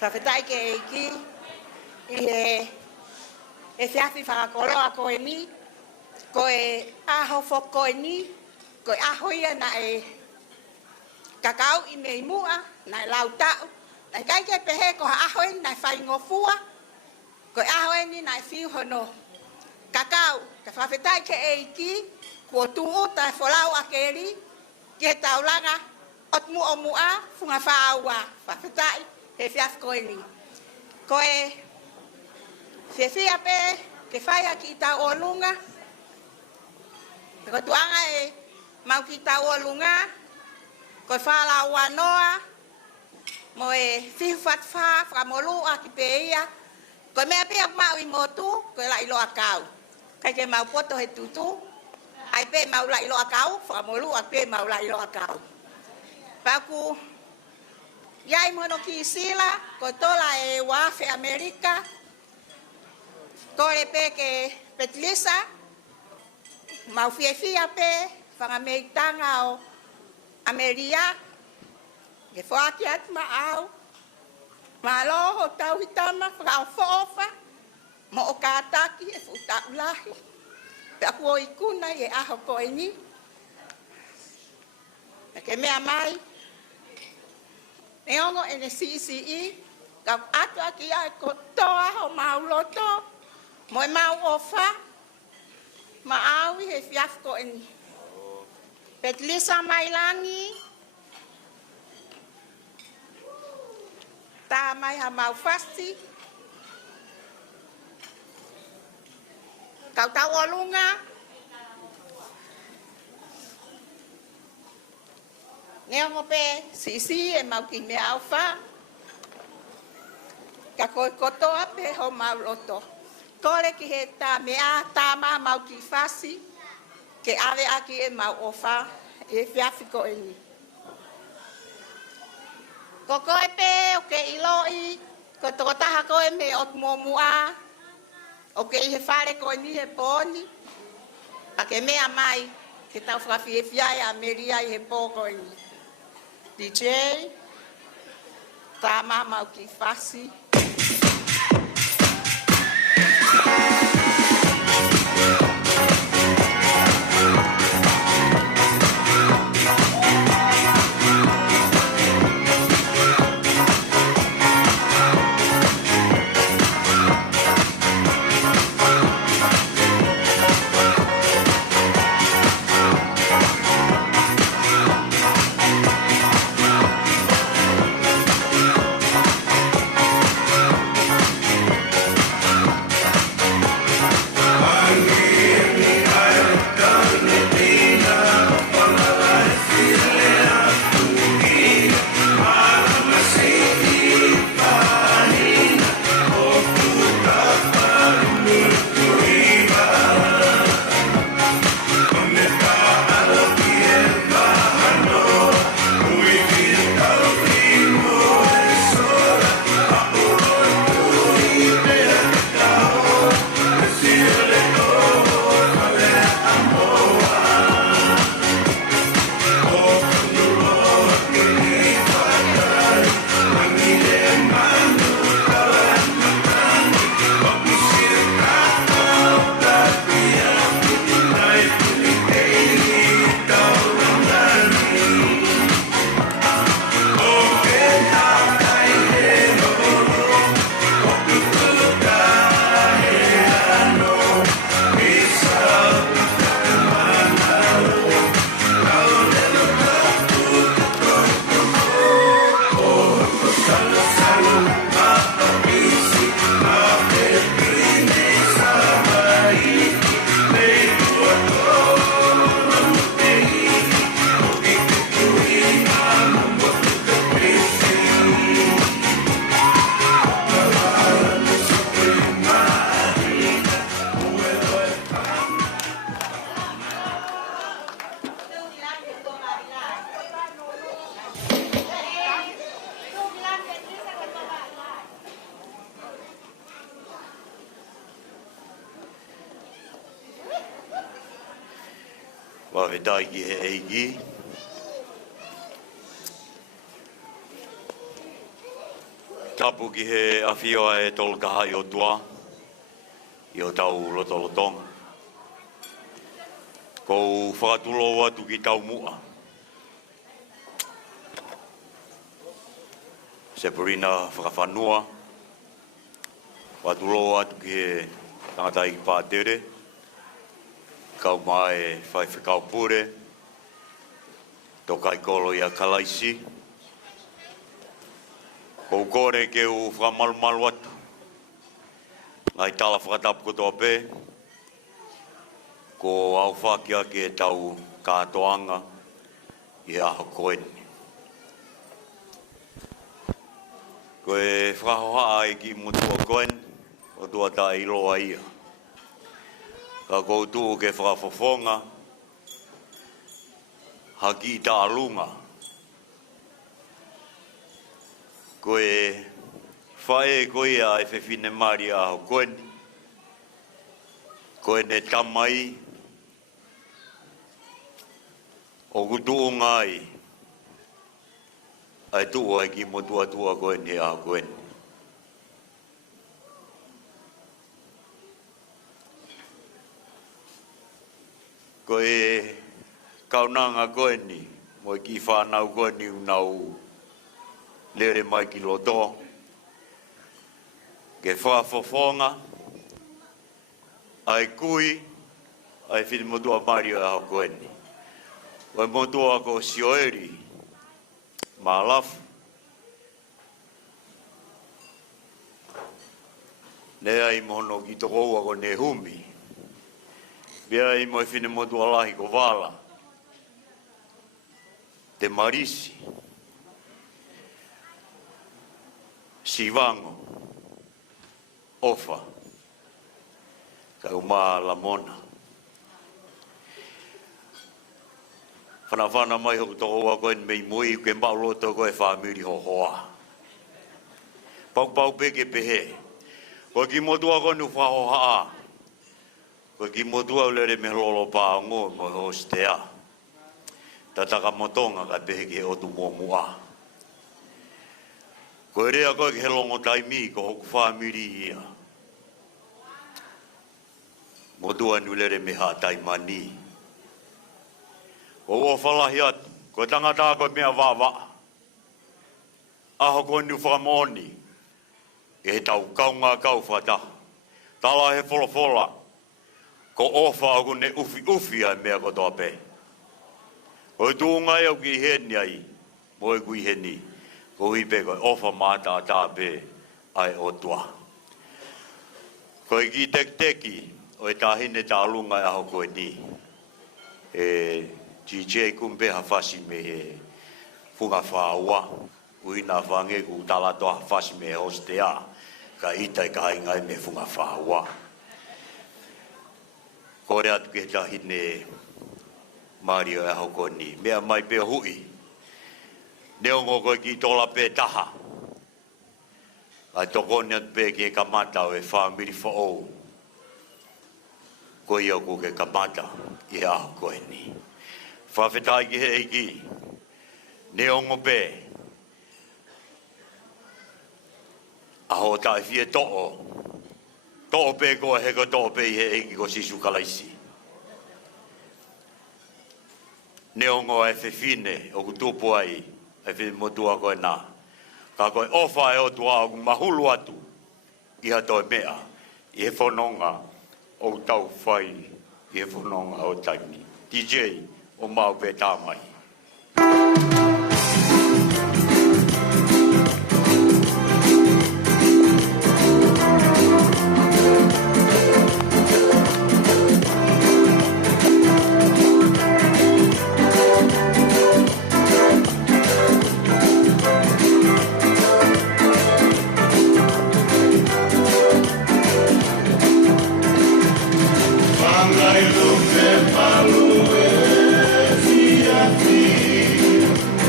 whawhetai ke eiki, e whiawhi whakakoloa koe ni, koe aho whokoe ni, koe aho ia na e kakau I mei mua, na e lau tau, na kai ke pehe ko aho e na e whai ngofua, koe aho e ni na e whiu hono kakau, ka whawhetai ke eiki, kua tuu ta e wholau a keri, ki he taulanga, ot mu o mua, funga whaaua, whawhetai, he whiawhi koe ni. Koe, whiawhia pe, ke whaia ki tau o lunga, ko tuanga e mau ki tau o lunga, ko whala wanoa, mo e whiwhat wha, whamolu a ki peia, ko mea pia mau I motu, ko la ilo a kau. Kai ke mau poto he tutu, ai pe mau la ilo a kau, whamolu a pe mau la ilo a kau. Paku, iai mono ki sila, ko tola e wafe Amerika, kore pe ke petlisa, mau whiawhia pe, whangameitanga o Amelia, ke whaaki atu ma au, ma loho tau hitama, whakao whoofa, mo o kātaki e whutau lahi. Pe aku o ikuna e aho koe ni. E ke mea mai, e ongo e ne CCE, ka atu aki ai ko toa ho mauloto, mo e mau ofa, ma awi he whiawhi koe ni. Petlisa Mailangi, tā mai ha mau fasti, kau tau o lunga, neongo pe sisi e mau ki mea awha, ka koe kotoa pe ho mau loto. Kore ki he tā mea tā maa mau ki fasi, ke ave aki e mau ofa, e whiawhi koe ni. Ko koe pe o ke iloi, ko toko taha koe me ot mua, o ke I he whare koe ni he pōni, a ke mea mai, ke tau whawhi e whiai a Amelia I he pō koe ni. DJ, tā maa mau ki fasi, Whawhetai ki he eiki. Tapu ki he awhioa e tolkaha i o tua, i o tau lotolotonga. Kou whakatulo atu ki tau mua. Se purina whakawhanua, whakatulo atu ki he tangata i pātere, kau mai whai whikau pure, tokai kolo i a kalaisi, kou kore ke u whakamalu atu, ngai tala whakatapu kotoa pē, ko au whakia ke tau kātoanga i aho koeni. Ko e whakahoha ai ki mutua koen, o tua ta i loa ia. Ka koutu ke whakafofonga, haki ta alunga. Ko e whae koe a e whewhine mari a ho koen, ko e ne tamai, o kutu ngai, ai tua ki mo tua koen he a koen. Ko e kaunanga koen ni, mo ki whanau koen ni unau lere mai ki loto, ke whafofonga, ai kui, ai whini motua mario a koen ni. Wai motua ko sioeri, malafu. Nea i mono ki tokoua ko ne humi. Bia i mo i whine motu alahi ko wala. Te marisi. Sivango. Ofa. Ka uma la mona. Whana mai hoku tokoua ko en mei mui ke mbauloto ko e whamiri ho hoa. Pau peke pehe. Ko ki motua ko nu whahoha. Ko ki motua ulere me lolo pā ngō mo hostea. Tataka motonga ka pehe ke otu mō mua. Ko e rea koe ke he longo taimi ko hoku whamiri ia. Motua nu ulere me ha taimani. O whalahi atu, ko tangata koe mea wawa. Aho koe nu whamoni. E he tau kaunga kau whata. Tala he whola. Ko ofa aku ne ufi ai mea kotoa pē. Ko e tūngai au ki heni ai. Mo e kui heni. Ko hipe koe ofa māta tā pē ai o tua. Ko e ki teki. O e tāhine tā lunga aho koe ni. DJ kumpe hafasi me he funga whaua. Uina whange ku talato hafasi me hostea. Ka itai ka ingai me funga whaua. Kore atu ke tahine Mario e hoko ni. Mea mai pe hui. Neongo koe ki tola pe taha. Ai tokone atu pe ke kamata o e whamiri whao. Koe iau ku ke kamata i a hoko ni. Whawhetai ki he eiki, neongo pē, aho tai fie to'o pē koe he ko to'o pē i he eiki ko sisu kalaisi. Neongo e whewhine o kutupu ai, e whine motua koe nā. Ka koe ofa e o tua o mahulu atu, iha toi mea, i he whanonga o tau whai, i he whanonga o taimi. DJ, o mau pe tāmai. Pangai lupe palue, fia fia.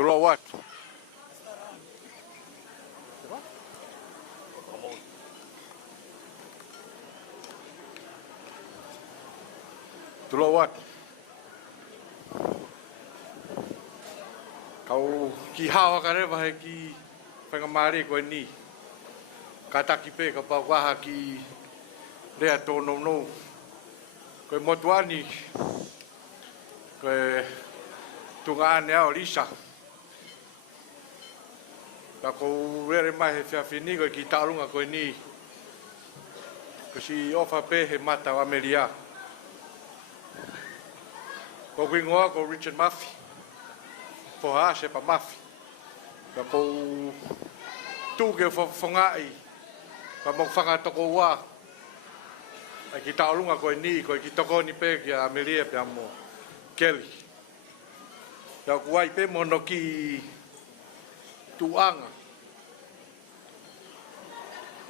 Tulo wat. Tulo wat. Kau ki hawa ka rewa he ki whangamare koe ni. Ka taki pe ka pau waha ki rea tōnou nou. Koe motuani. Koe tunga ane ao Lisa. Ka kou rere mai he whiawhini koe ki taurunga koe ni. Ko si ofa pe he mata o Amelia. Ko wingoa ko Richard Murphy. Poha se pa Murphy. Ka kou tūke whangai. Ka mok whangatoko wā. Ai ki taurunga koe ni, koe ki toko ni pe ki Amelia pe amo Kelly. Ka kuai pe mono ki tuanga.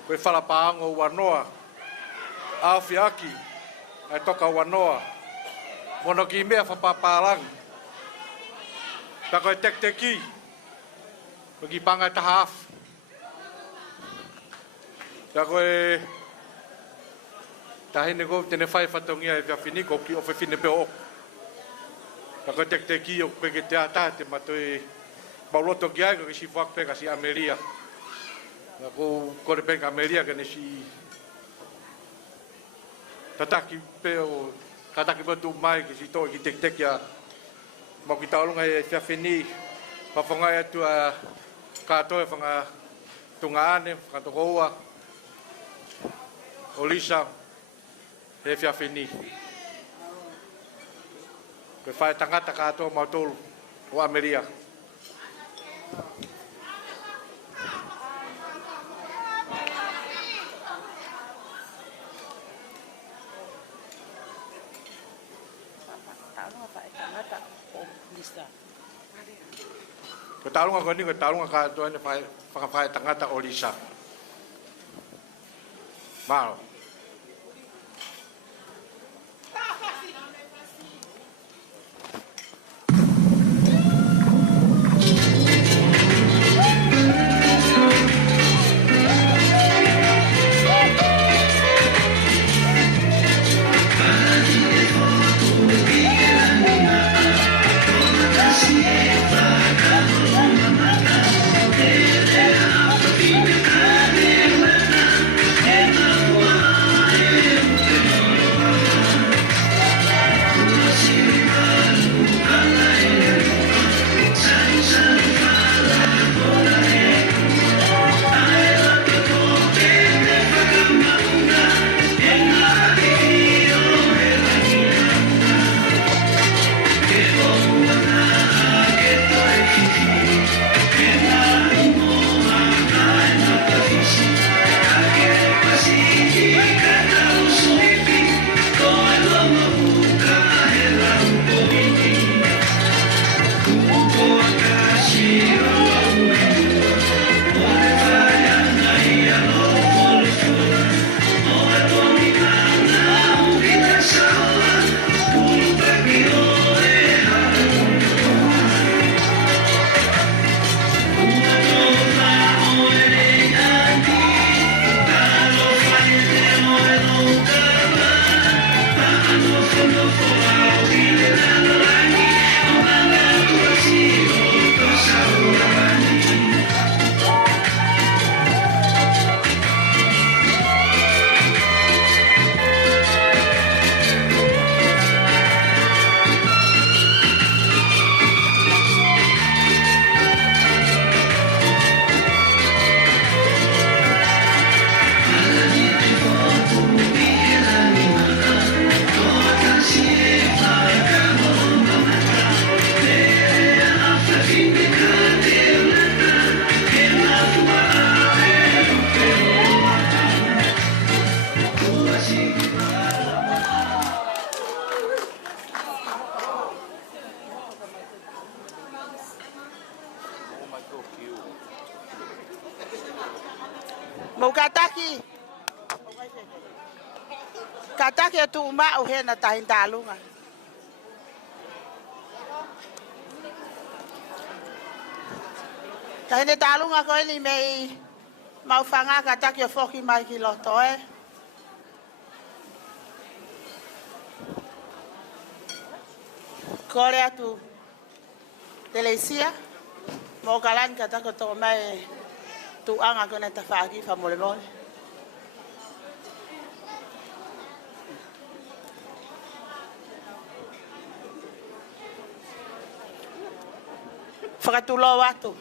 Koe whalapaango wanoa. Awhi aki. Ai toka wanoa. Mono ki mea whapapalangi. Ta koe tek-teki. Koe ki panga taha afu. Ta koe tahine ko tene whai whatongia e whiawhini ko ki ofe whine peo oku. Ta koe tek-teki o koe ke te ata te matoi Pauloto ki ai ko si whakpe ka si Amelia. Na ko kore penka Amelia ka ne si tataki peo tataki peo tu mai ki si toi ki tek-teki a mau ki taurunga e whiawhini whawhangai atu a katoe whanga tunga ane, whakatoko ua o Lisa he whiawhini. Koe whae tangata katoa mautolu o Amelia. Ko taurunga ko ni ko taurunga katoa ne whakawhae tangata o Lisa. Maro. Wow. Mau kataki. Kataki tu ma o hena tahin talunga. Tahin talunga ko ni mei mau fanga kataki foki mai ki loto e. Kore atu telesia mo kalan katako to mai tu anga ko na tafaki fa Moimoi. Fakatulo watu.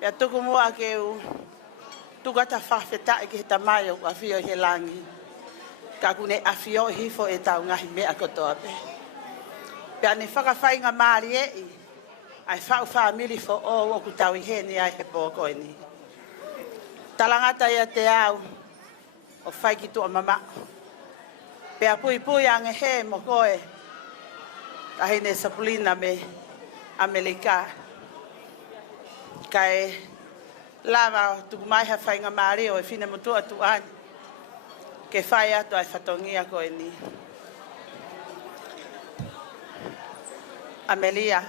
Ya tuku mua ke u tukata fafeta ke tamayo afio Mailangi. Ka kune afio hifo e tau ngahi mea kotoa pe. Pea ni whakawhainga maari e ai whau whamiri fo o ku tau i heni ai he pōko e ni. Talangata ia te au o whaiki tua mama. Pea pui pui ange he mo koe tahine sapulina me Amelia. Kai lava tuku mai ha whainga maari o e whina mutua tu ani. Ke whai atu ai whatongia ko e ni. Amelia.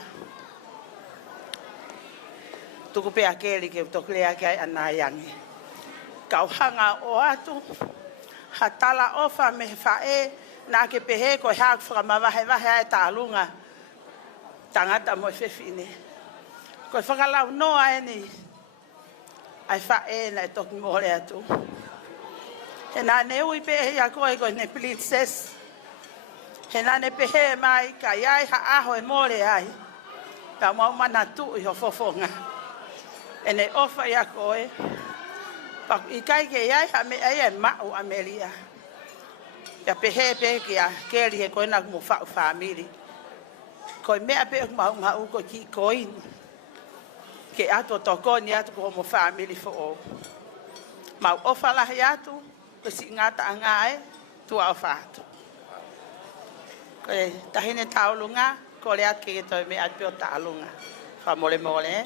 Tuku pea keri ke utoklea ke ai anayangi. Kau hanga o atu. Hatala ofa me whae na ke pehe ko hak whakamawahe wahe ai tālunga. Tangata mo whewhine. Ko whakalau noa e ni. Ai whae na e toki mōre atu. He nā ne ui pehe a koe ko ne princess. He nā ne pehe mai ka iai ha aho e mōre ai. Ka mau mana tu i ho fofonga. E ne ofa i a koe. Pak i kai ke iai ha me ai e mau Amelia. Ia pehe pehe ki a keri he koe na kumu whau whamiri. Koe mea pehe mau ko ki koin. Ke ato toko ni atu ko mo whamiri fo o. Mau ofa lahi atu. Ko si ngata angae tua o whātu. Koe tahine taulunga. Ko le atu ke toi me atu pio taulunga. Wha mole mole.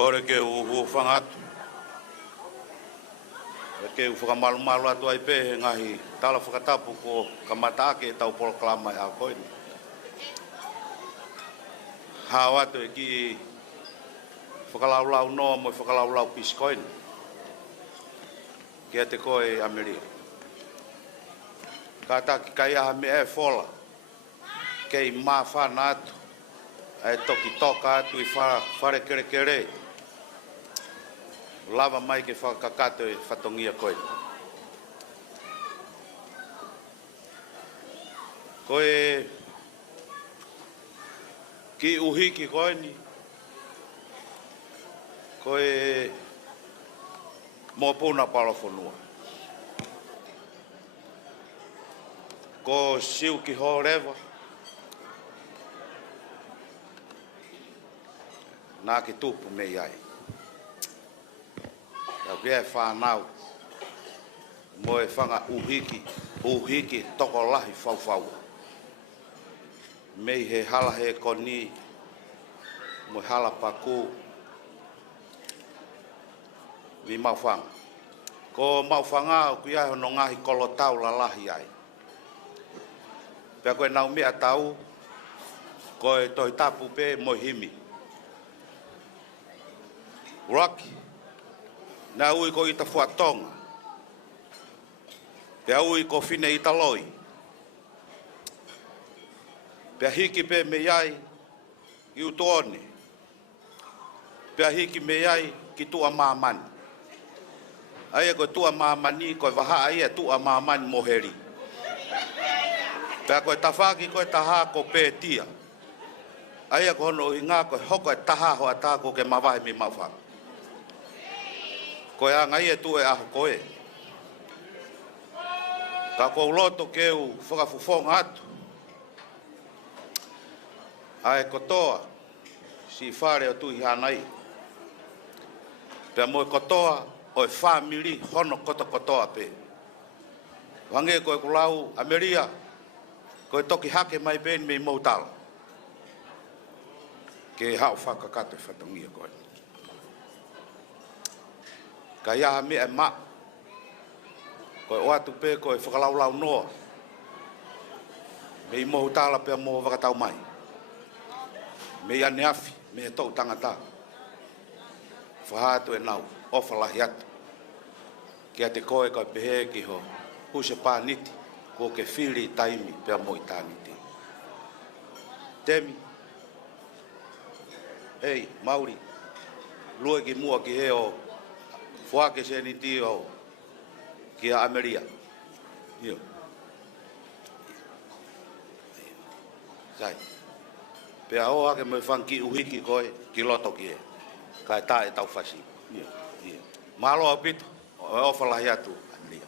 Kore ke u whangatu. Ke u whakamalu atu ai pe ngahi tala whakatapu ko kamata ake tau poloklama a koini. Hao atu e ki whakalaulau no mo whakalaulau piskoini. Kia te koe Amelia. Ka taki kai aha me e whola. Kei maa whana atu. Ai toki toka atu I whare kere kere. Lava mai ke whakakato e whatongia koe. Koe ki uhiki koe ni. Koe mo puna palofonua. Ko siu ki horewa. Nā ki tupu me iai. Ka kia e whanau. Mo e whanga uhiki toko lahi whauwhau. Mei he hala he koni. Mo hala paku. Mi mauwhanga. Ko mauwhanga o kia hono ngahi kolotau la lahi ai. Pea koe nau mea tau. Koe toi tapu pe mo himi. Rocky. Na ui ko ita fuatonga. Pea ui ko fine ita loi. Pea hiki pe me iai I utoone. Pea hiki me iai ki tua mamani. Aia ko tua mamani ko vaha aia tua mamani moheri. Pea koe tawhaki koe taha ko pe tia. Aia ko hono I ngā koe hoko e taha hoa tā ko ke mawahi mi mawhanga. Koe a ngai e tu e aho koe. Ka kou loto keu whakafufonga atu. Ae kotoa, si whare o tui hanai. Pea moe kotoa, o e whamiri hono kotoa pe. Wange koe kulau, Amelia, koe toki hake mai ben me moutala. Ke hao whakakato e whatongia koe. Ka ia me e ma. Koe o atu pe koe whakalaulau noa. Me I mohu tala pea moho wakatau mai. Me I ane afi, me e tau tangata. Whahatu e nau, ofa lahi atu. Kia te koe koe pehe ki ho. Huse pā niti, ko ke whiri taimi pea mo I tā niti. Temi. Ei, Mauri. Lue ki mua ki he o. Fuake se ni tio ki a Amelia. Io. Sai. Pea o hake me whanki uhiki koe ki loto ki e. Kai tā e tau whasi. Io. Io. Malo a pito. O e ofa lahi atu. Amelia.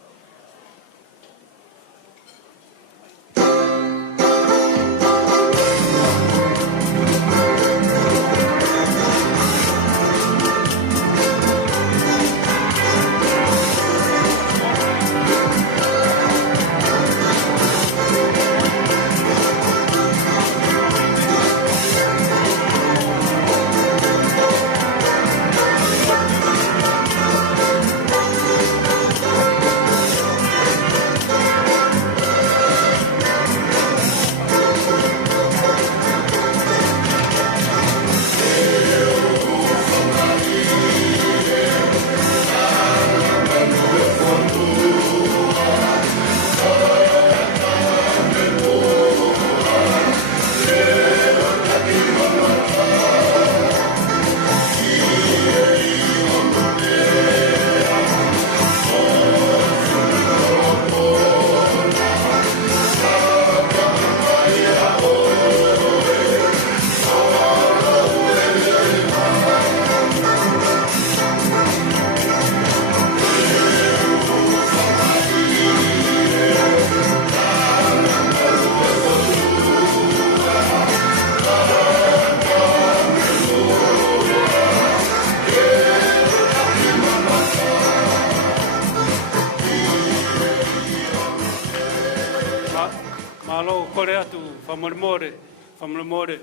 Malo kore atu whamoremore,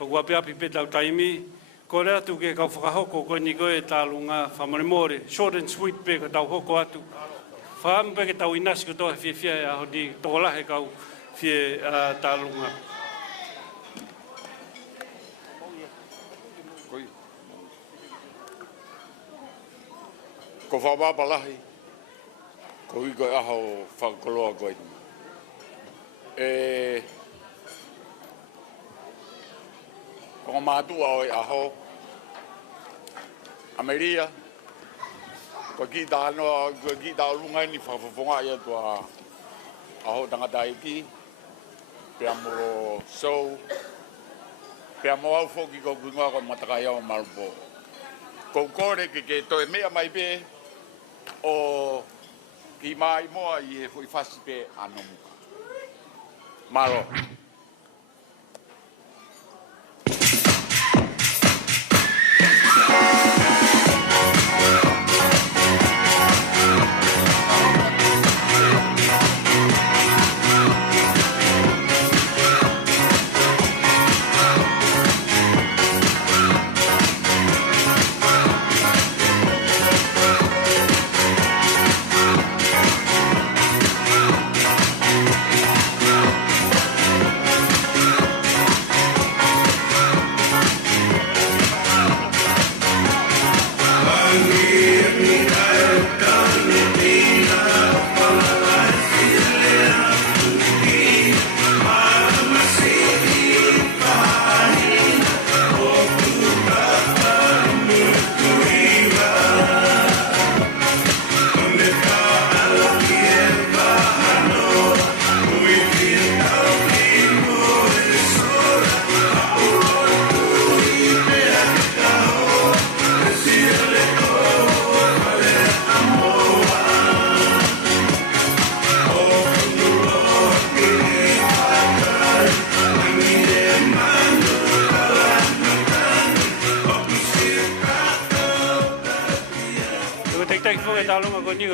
o guape api pe tau taimi, Ko rea tu ke kau whakahoko koe ni koe tālunga whamorimore. Short and sweet pe ka tau hoko atu. Whaampe ke tau inasi ko toa whia e aho ni tōlahe kau whia tālunga. Ko whawapalahi, ko i koe aho whakoloa koe. Ko mātua o e aho, Amelia, ko ki tā lunga ni whawhawhonga ia tua aho tangata iki, pia moro show, pia mo au whoki ko kungoa ko matakai au marupo. Ko kore ke toe mea mai pe, o ki mai moa i e fui fasi pe anomuka. Maro.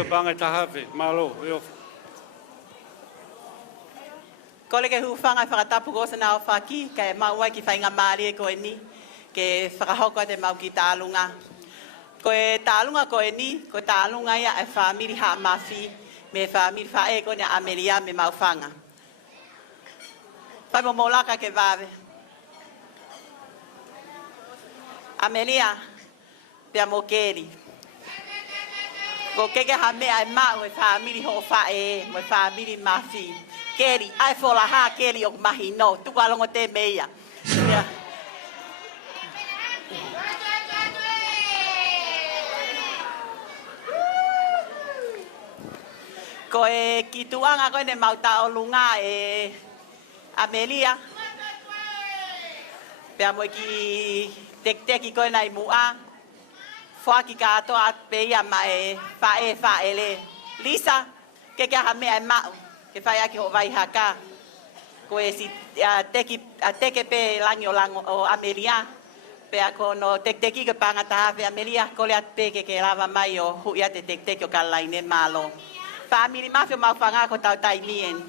Banga tahawe, malo, yo. Kole ke hufanga whakatapu ko sa nao whaki, kaya maua ki whainga maari e koe ni, ke whakahoko te mau ki tālunga. Koe tālunga koe ni, koe tālunga ia e whamiri haa mawhi, me whamiri whae ko ni Amelia me mau whanga. Whai mo molaka ke wawe. Amelia, pia mo keri. Ko keke ha mea e mau e whamiri ho whae, mo e whamiri mawhi. Keri, ai whola ha keri o mahi no, tuku alongo te meia. Ko e ki tuanga koe ne mau taolunga e Amelia. Pea mo ki tek-teki koe nai mua. Whaki katoa peia ma e whae le. Lisa, keke ha mea e mau. Ke whai aki ho vai haka. Ko e si teke pe langi o lango o Amelia. Pea ko no tek-teki ke pangata hawe Amelia. Ko le at pe ke lava mai o huia te tek-teki o kalaine malo. Family mafio mau whanga ko tau tai mien.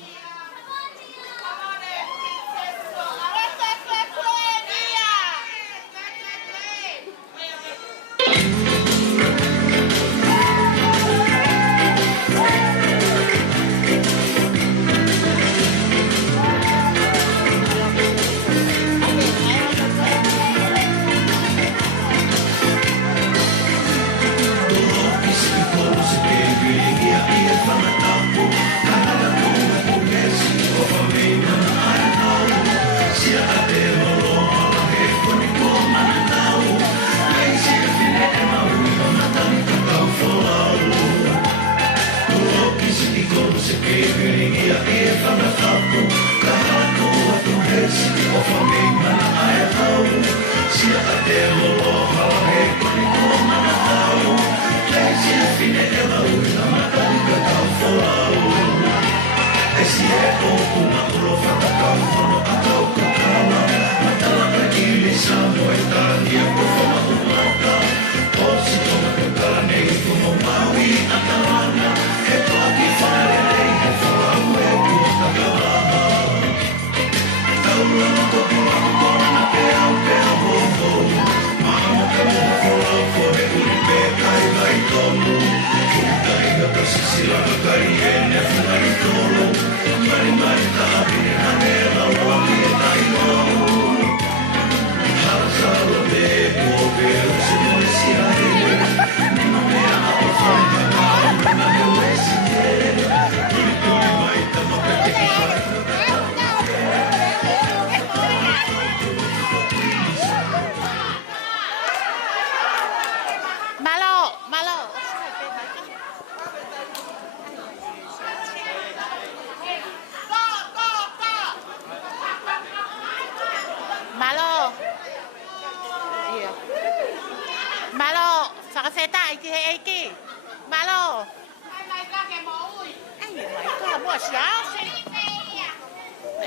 Malo. Ai, mai ka mo sia.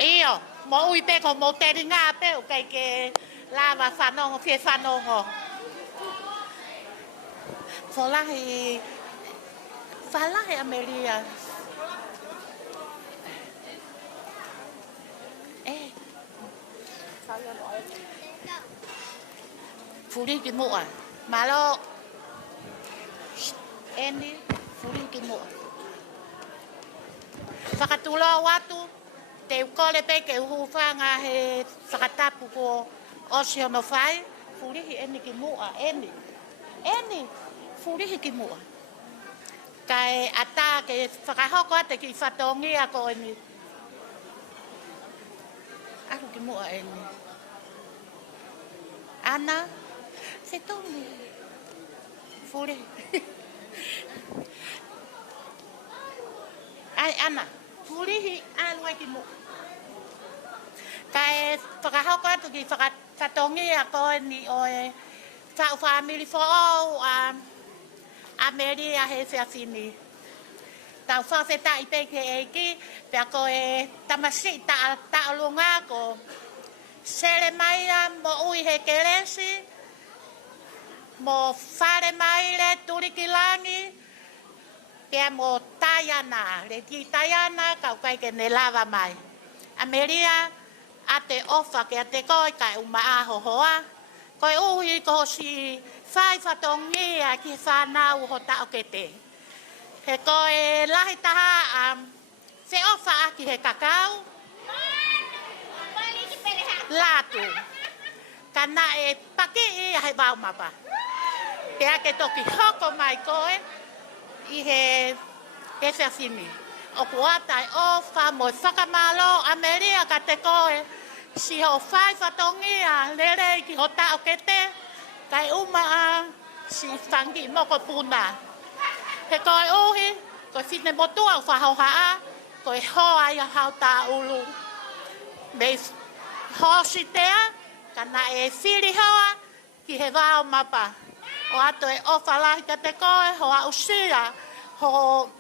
Io, mo ui pe ko mo te ringa pe o kai ke lava whanongo, whie whanongo. Whalahi Amelia. Furi ki mua. Malo. Eni, furi ki mua. Whakatula watu. Te ukole pe ke uhuwhanga he whakatapu ko osio no whai. Furihi eni ki mua, eni. Eni, furihi ki mua. Kai ata ke whakahoko ate ki whatongia ko eni. Aku ki mua eni. Ana, se tongi. Furihi. Ai, Ana. Furihi alua ki mua. Kai whakahoko atu ki whakatongia ko ni oe whau family fo o Amelia he whiawhini. Tau whawheta i peke eiki, pia ko e tamasi ta alunga ko sere maia mo ui he keresi, mo whare maile turikilangi, pia mo taiana, le ki taiana kau kai ke ne lava mai. Amelia a te ofa ke a te koi kai uma aho hoa, koi uhi ko si whai whatongia ki whanau ho tau ke te. He koe lahi taha se ofa aki he kakao. Latu. Kana e paki i he wau mapa. Pea ke toki hoko mai koe i he whiawhini. O kuatai ofa mo whakamalo Amelia ka te koe si ho whai whatongia lere ki ho tau ke te. Kai umaa si whangi moko puna. He koe uhi, koe whine motua u whahohaa, koe hoa i a hau tā ulu. Mei hosi tea, kana e whiri hoa ki he wao mapa. O ato e ofa lahi ka te koe, hoa usia, ho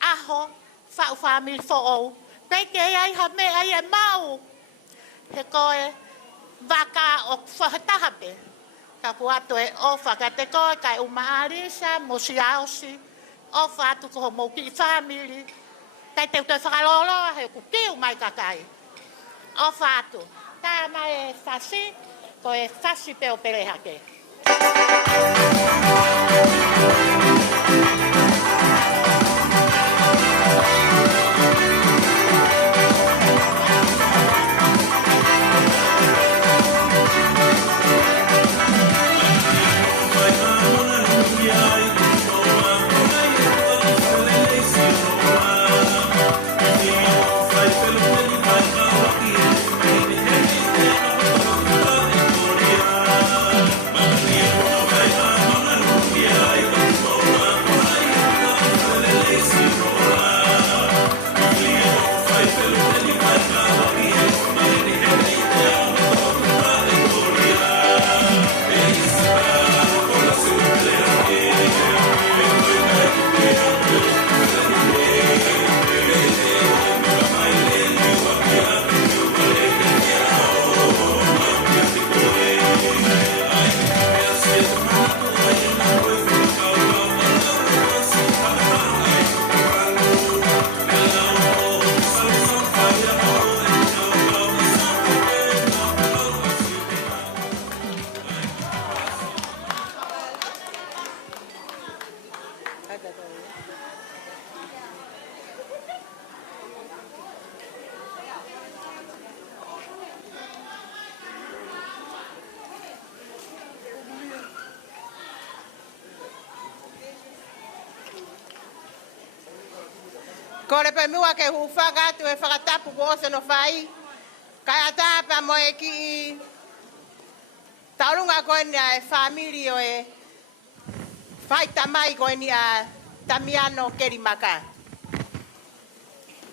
aho, whau whamiri fo'ou. Peke ai ha me ai e mau. He koe waka o whahatahape. Ka kuato e ofa ka te koe, kai umaarisa, mosi aosi, ofa atu ko mo ki family. Kai te utoi whakaloloa, he kukiu mai kakai. Ofa atu. Tā mai e whasi, ko e whasi peo perehake. Kore pe mua ke huwhanga tu e whakatapu ko ose no whai. Kai ata pa mo e ki i taurunga koe ni a e whamiri o e whai tamai koe ni a Tamiano keri Maka.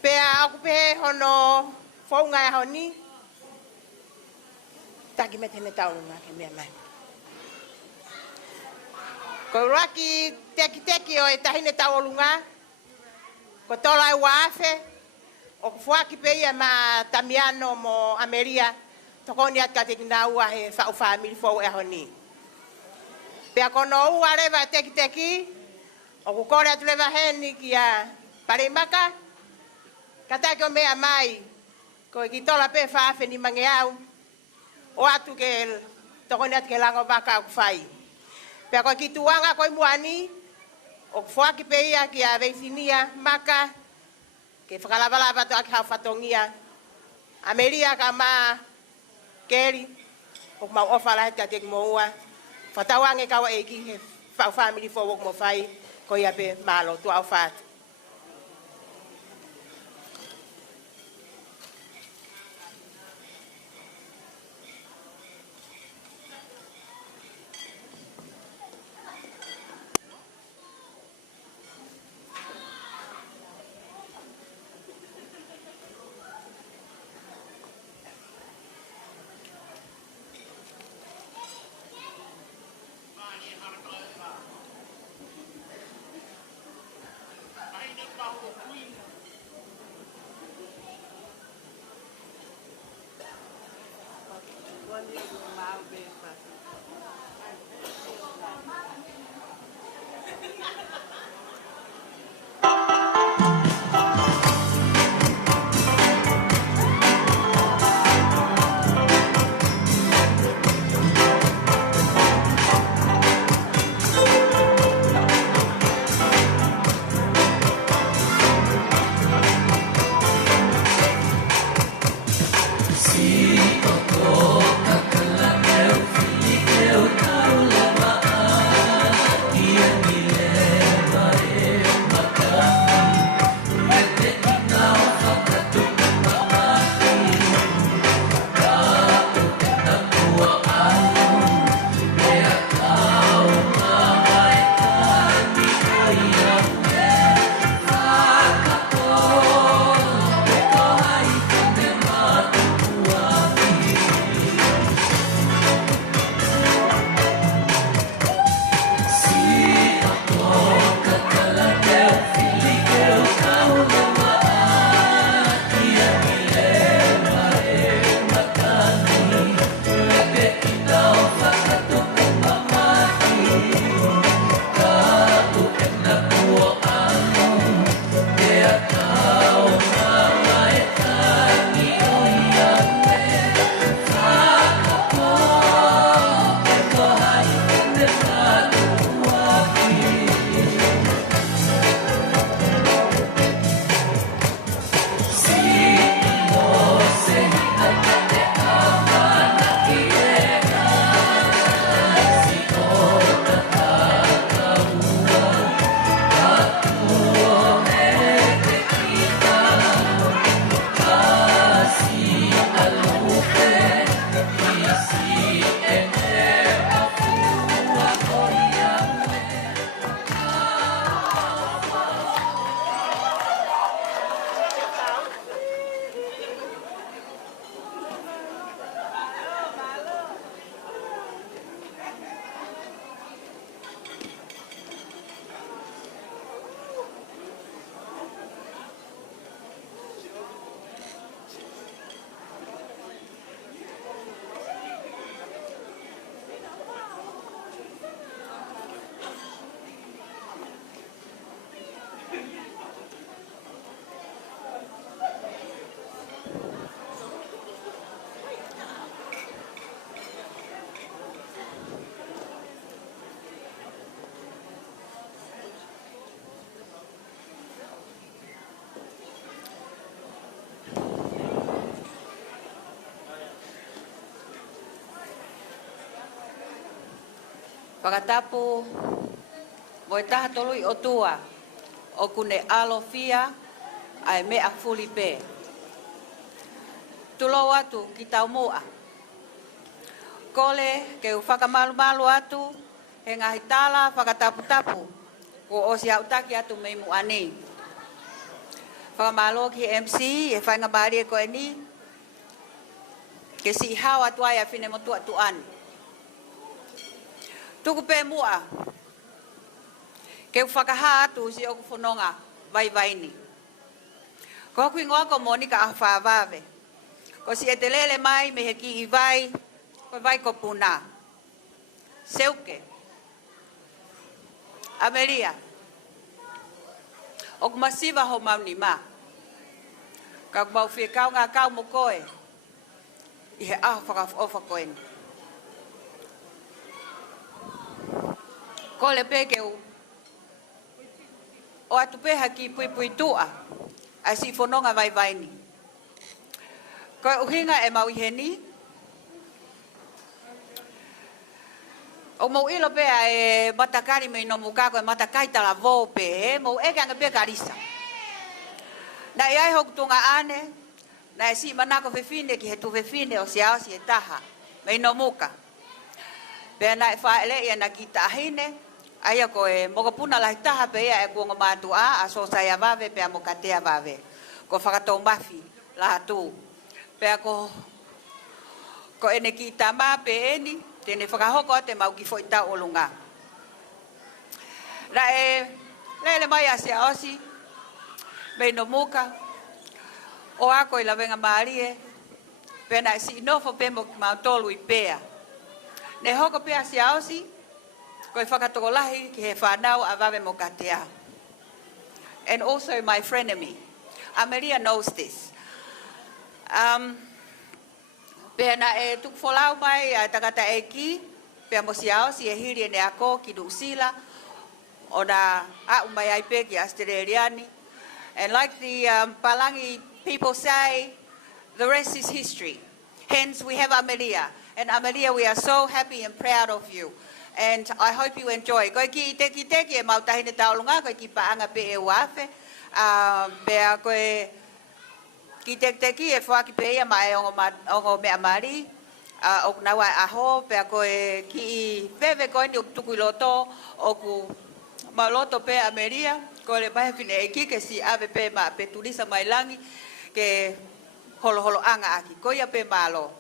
Pea aku pe hono whaunga e honi. Taki me tene taurunga ke mea mai. Ko raki teki o e tahine taolunga. Ko tola e wafe. O fuaki pe ia ma Tamiano mo Amelia. Tokoni at katik na ua he whau family fo e honi. Pea kono ua rewa teki. O kukore atu lewa heni ki a pare Maka. Katake o mea mai. Ko i ki tola pe whaafe ni mange au. O atu ke tokoni atu ke lango baka au whai. Pea ko ki tuanga ko i muani. O fuaki pe ia ki a veisinia Maka. Ke whakalabalaba to aki hau whatongia. Amelia ka maa keri. O mau ofa lahe ka teki mo ua. Whatawange kawa e ki he whau family fo wok mo whai. Ko ia pe malo tu au whatu. Whakatapu, mo taha tolu I o tua, o kune alofia, ai mea fuli pe. Tulo atu ki tau mua. Kole ke u whakamalu-malu atu, he ngahi tala whakatapu-tapu, ko o si hautaki atu mei muani. Whakamalo ki MC, e whainga maari e koe ni, ke si hao atu ai a whine motu atu ani. Tuku pe mua, Ke whakaha atu si o whanonga vai vaini. Ko kui ngoa ko Monika a whaavawe. Ko si e te lele mai me he ki I vai, ko vai ko puna. Seuke. Amelia. O masiva ho mauni ma. Ka mau whie kau ngā kau mo koe. I he aho whakaofa koe. Ko le peke u. O atu peha ki pui pui tua. A si whanonga vai vaini. Ko uhinga e mau iheni. O mau ilo pea e matakari me no mukako e matakai tala vope. Mau eke anga pea karisa. Na iai hoku tunga ane. Na e si manako Fifine ki he tu Fifine o si ao si e taha. Me no muka. Pea na e whaele ia na ki tahine. Aia ko e mokapuna lahi taha pe ia e kuonga mātua a so saia wawe pea mokatea wawe. Ko whakatou mafi Latu. Pea ko ene ki tama pe eni. Tene whakahoko te mau ki whoita olunga. Na e lele mai a se aosi. Mei no muka. O ako I la venga maarie. Pea na si inofo pe mo ki mautolu I pea. Ne hoko pea se aosi. Ko whakatoko lahi ki he whanau a wawe mo katea. And also my frenemy. Amelia knows this. Pea na e tuk wholau mai a takata e ki. Pea mo si ao si e hiri e ne ako ki Dusila. O na a umai ai pe ki Australiani. And like the Mailangi people say, the rest is history. Hence we have Amelia. And Amelia, we are so happy and proud of you. And I hope you enjoy. Koe ki teki e mautahine taulunga, koe ki paanga pe e wafe. Pea koe ki teki e whaki pe ia mai ongo mea mari. O nawa aho, pea koe ki vewe koe ni tuku loto, o ku maloto pe Amelia. Koe le pahe fine e ki ke si ave pe ma pe turisa Mailangi, ke holo holo anga aki. Koe ia pe malo.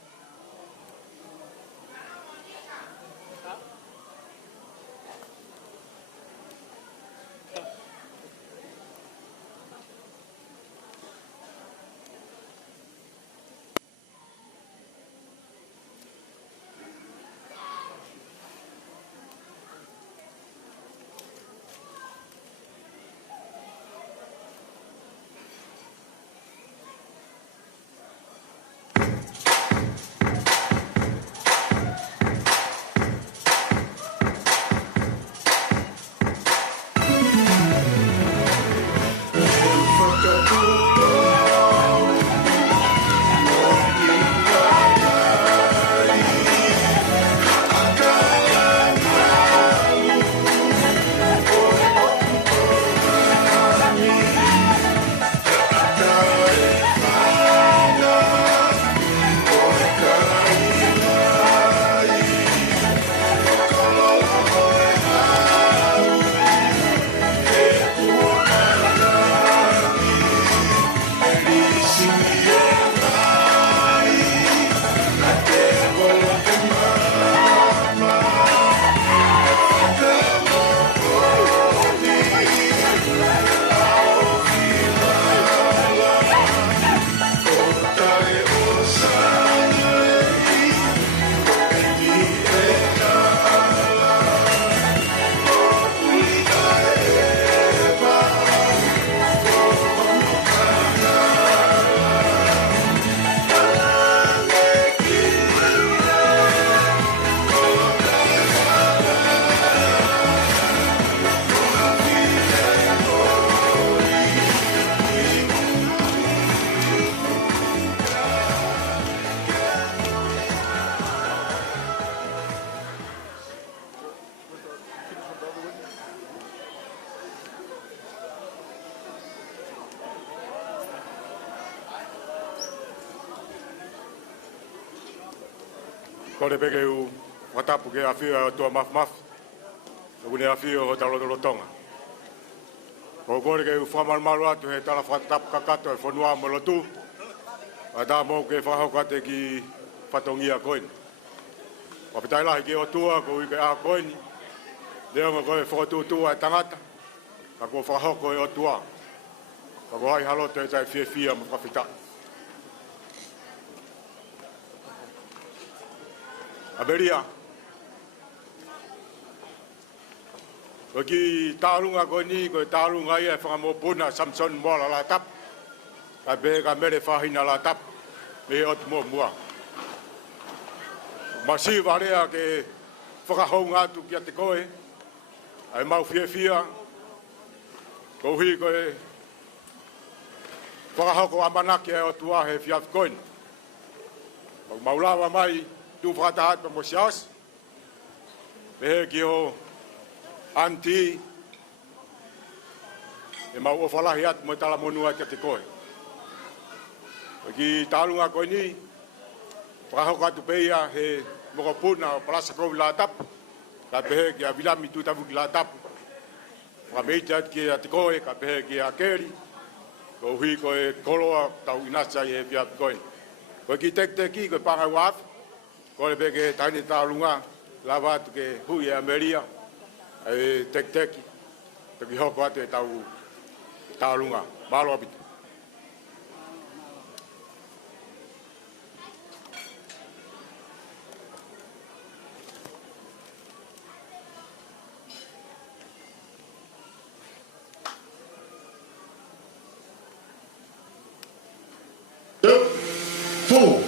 Ko le peke u watapu ke awhia o tua maf. O kune awhia o talo tonga. Ko kore ke u whamarmaru atu he tala whatapu kakato e whanua mo lotu. A tā mō ke whahokate ki whatongia koini. Wapitai lahi ke o tua ko i ke a koini. Leo ma koe whakatūtua e tangata. Ka ko whahoko e o tua. Ka ko hai halo te tai Fifita mo Fifita. Amelia. Bagi tarunga ko ni ko tarunga ia whakamopuna Samson mola la tap. Ka be ka mere whahina la tap. Me ot mo mua. Masi varea ke whakahonga atu kia te koe. Ai mau Fifita. Ko hui ko e whakahoko amanaki e o tua he fiat koin. Maulawa mai tu whakatahat pa mo sias. Mehe ki ho anti e mau o whalahi atu mo tala monua kia te koe. Ki talunga koe ni whakahoko atu peia he mokopuna o palasa kou la tapu. Ka pehe ki a vilami tu tavu ki la tapu. Ka meite atu ki a te koe, ka pehe ki a keri. Ko hui ko e koloa tau inasa i he fiat koe. Ko ki tek ki ko panga waf. Ko le peke taini talunga lava atu ke hui e Amelia. E tek ki. Toki hoko atu e tau talunga. Malo apitu. Four.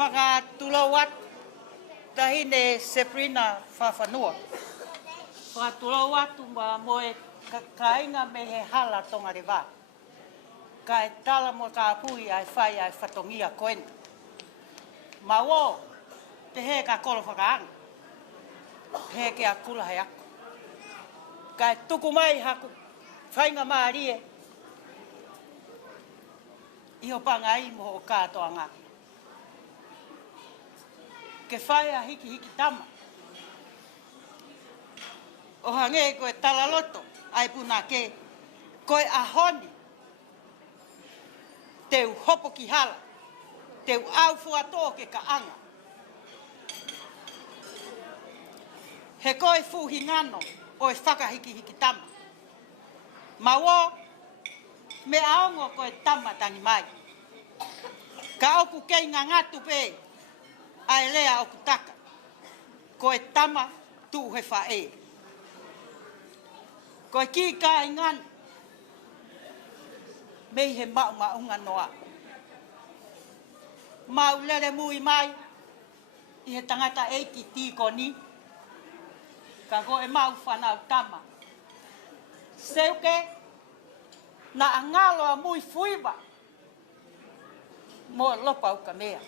Whakatulawat tahine Sabrina whawhanua. Whakatulawatu ma moe kainga me he hala tonga rewa. Ka e tala mo ka pui ai whai ai whatongia koen. Ma wo te he ka kolo whakaanga. He ke a kula he aku. Ka e tuku mai haku whainga maarie. Iho panga i mo o kātoa ngā. Ke whai a hiki tama. O hange koe tala loto, ai puna ke koe a honi. Teu hopo ki hala, teu au fuato ke ka anga. He koe fuhi ngano o e whakahiki tama. Ma wo, me aongo koe tama tangi mai. Ka oku kei ngā ngatu pe, ai lea oku taka. Koe tama tu he whae. Koe ki ka ingan. Mei he maunga noa. Mau lere mui mai. I he tangata eiki tiko ni. Ka koe mau whanau tama. Seuke na angalo a mui fuiva mo lopa uka mea.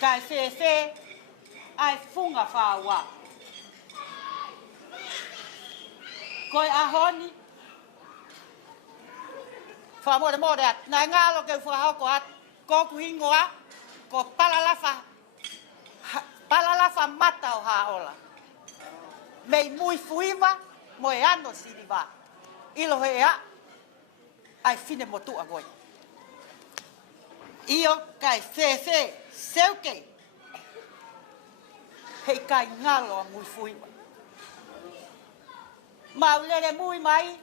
Kai fe ai funga whawa. Koi ahoni wha more at na ngalo ke whahoko at ko kuhingoa ko palalafa mata o haola. Mei mui fuiva mo e ano siriva. Ilo hea ai fine motu agoi. Io kai fe seuke. Hei kai ngalo a mui fuiva. Maulere mui mai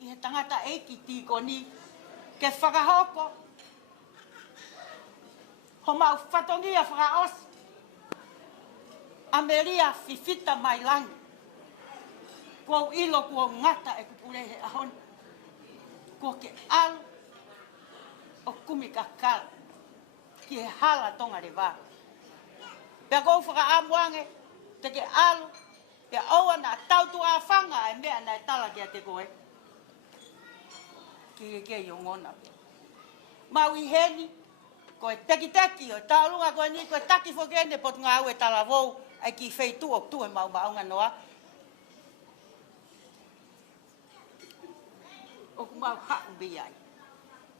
i he tangata eiki tiko ni ke whakahoko. Ho mau whatongia whakaos. Amelia Fifita Mailangi. Kua ilo kua ngata e kupule he ahon. Kua ke alu o kumi kakala. Ki he hala tonga re wā. Pea kou whakaamuange te ke alu. Pea oua na tautu a whanga e mea na e tala kia te koe. Ki ke i o ngona. Mau i heni. Koe teki o taurunga koe ni koe taki whokene pot ngā au e tala vou. Ai ki whei tu o tu e mau maunga noa. O ku mau haku bi ai.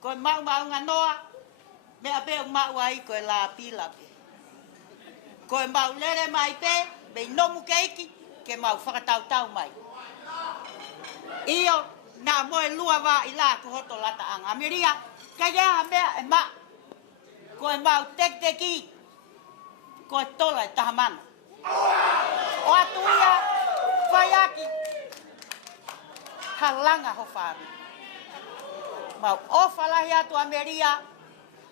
Koe mau maunga noa. Mea pe o mau ai koe la pila pe. Koe mau lere mai pe. Mei nomu keiki. Ke mau whakatau mai. Io nā moe lua wā i lā ku hoto lata ang Amelia. Kei ea mea e ma. Koe mau teki. Koe tola e tahamana. O atu ia whaiaki. Halanga ho whāru. Mau ofalahi atu Amelia.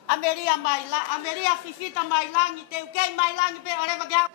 Amelia Fifita Mailangi. Te ukei Mailangi pe orewa kia.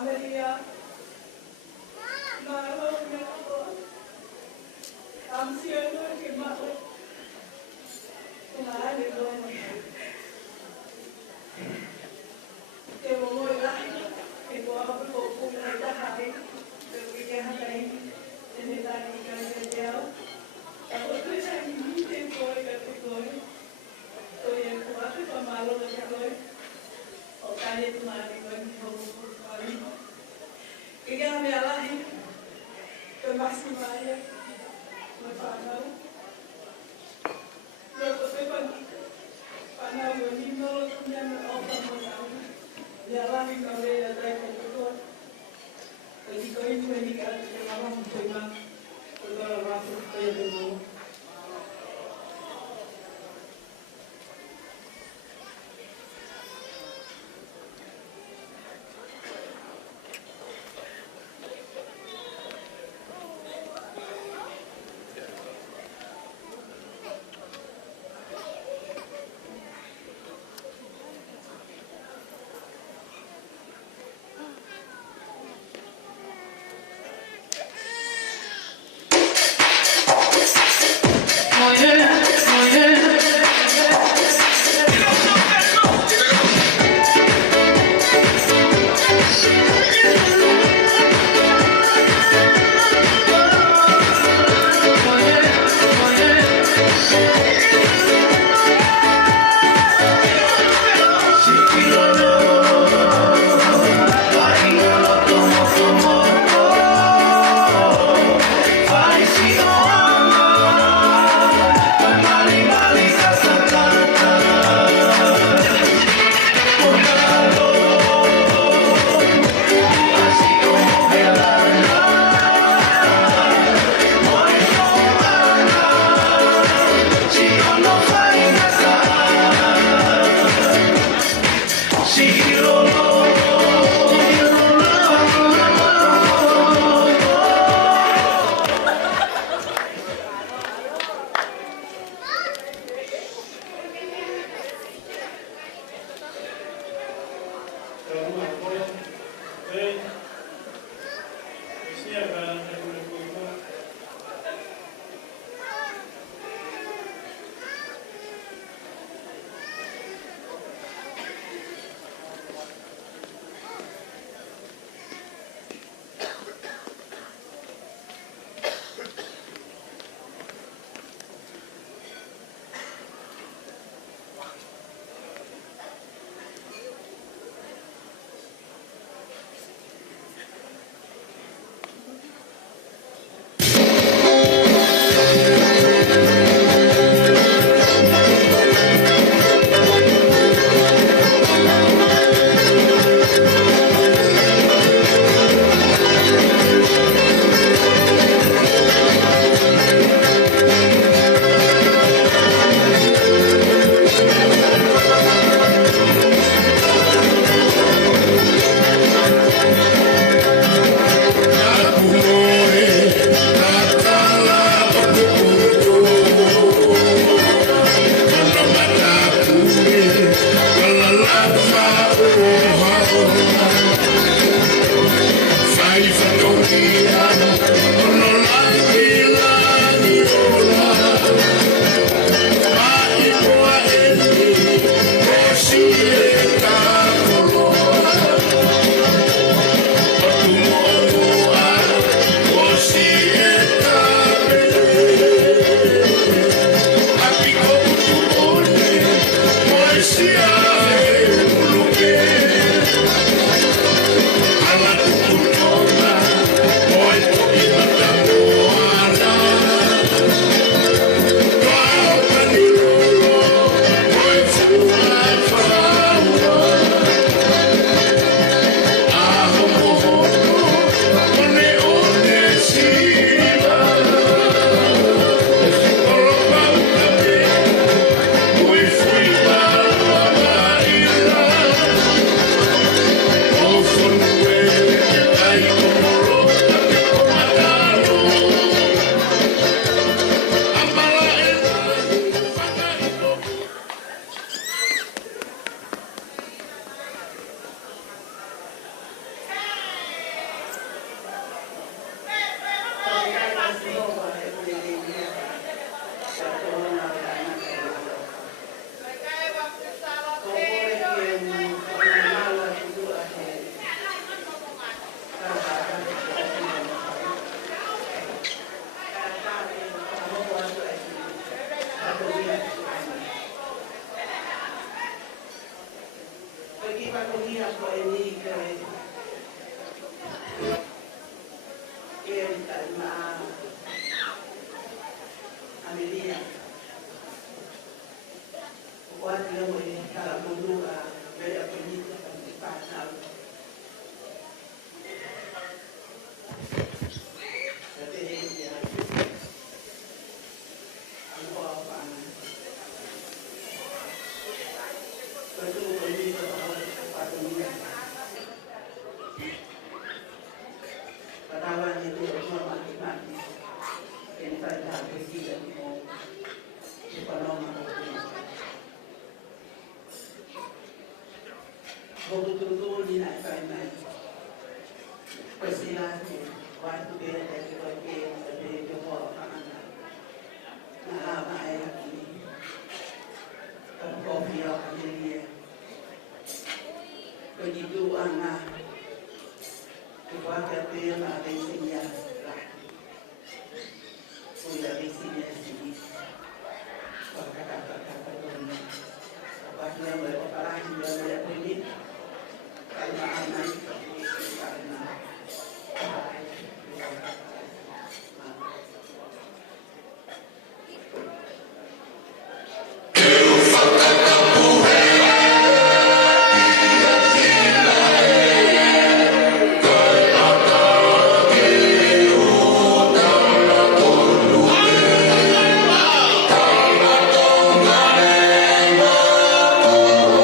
Amelia, Malo, I'm still looking my way. Ke Moimoi lahi, ke kua hapu ko punga i tahai, ke wike hatai, te ne tani i kai te teo. Ka ko tui sa i mi te koi ka te koi, to i e kua te pa malo na te koi, o kai e tu mani koi ni hoku koi. Ke kia mea lahi, ke masi maia, mai whanau. Roko te panika, whanau o ni molo kumia me opa mo nau. Ya lahi ka mea tai ka te koi. Ka ti koi tue ni ka te mama mo te ma, ko tora wafu te te mo. Ala tu Amelia. Watu leo kala mundura mbele ya polisi katika Oh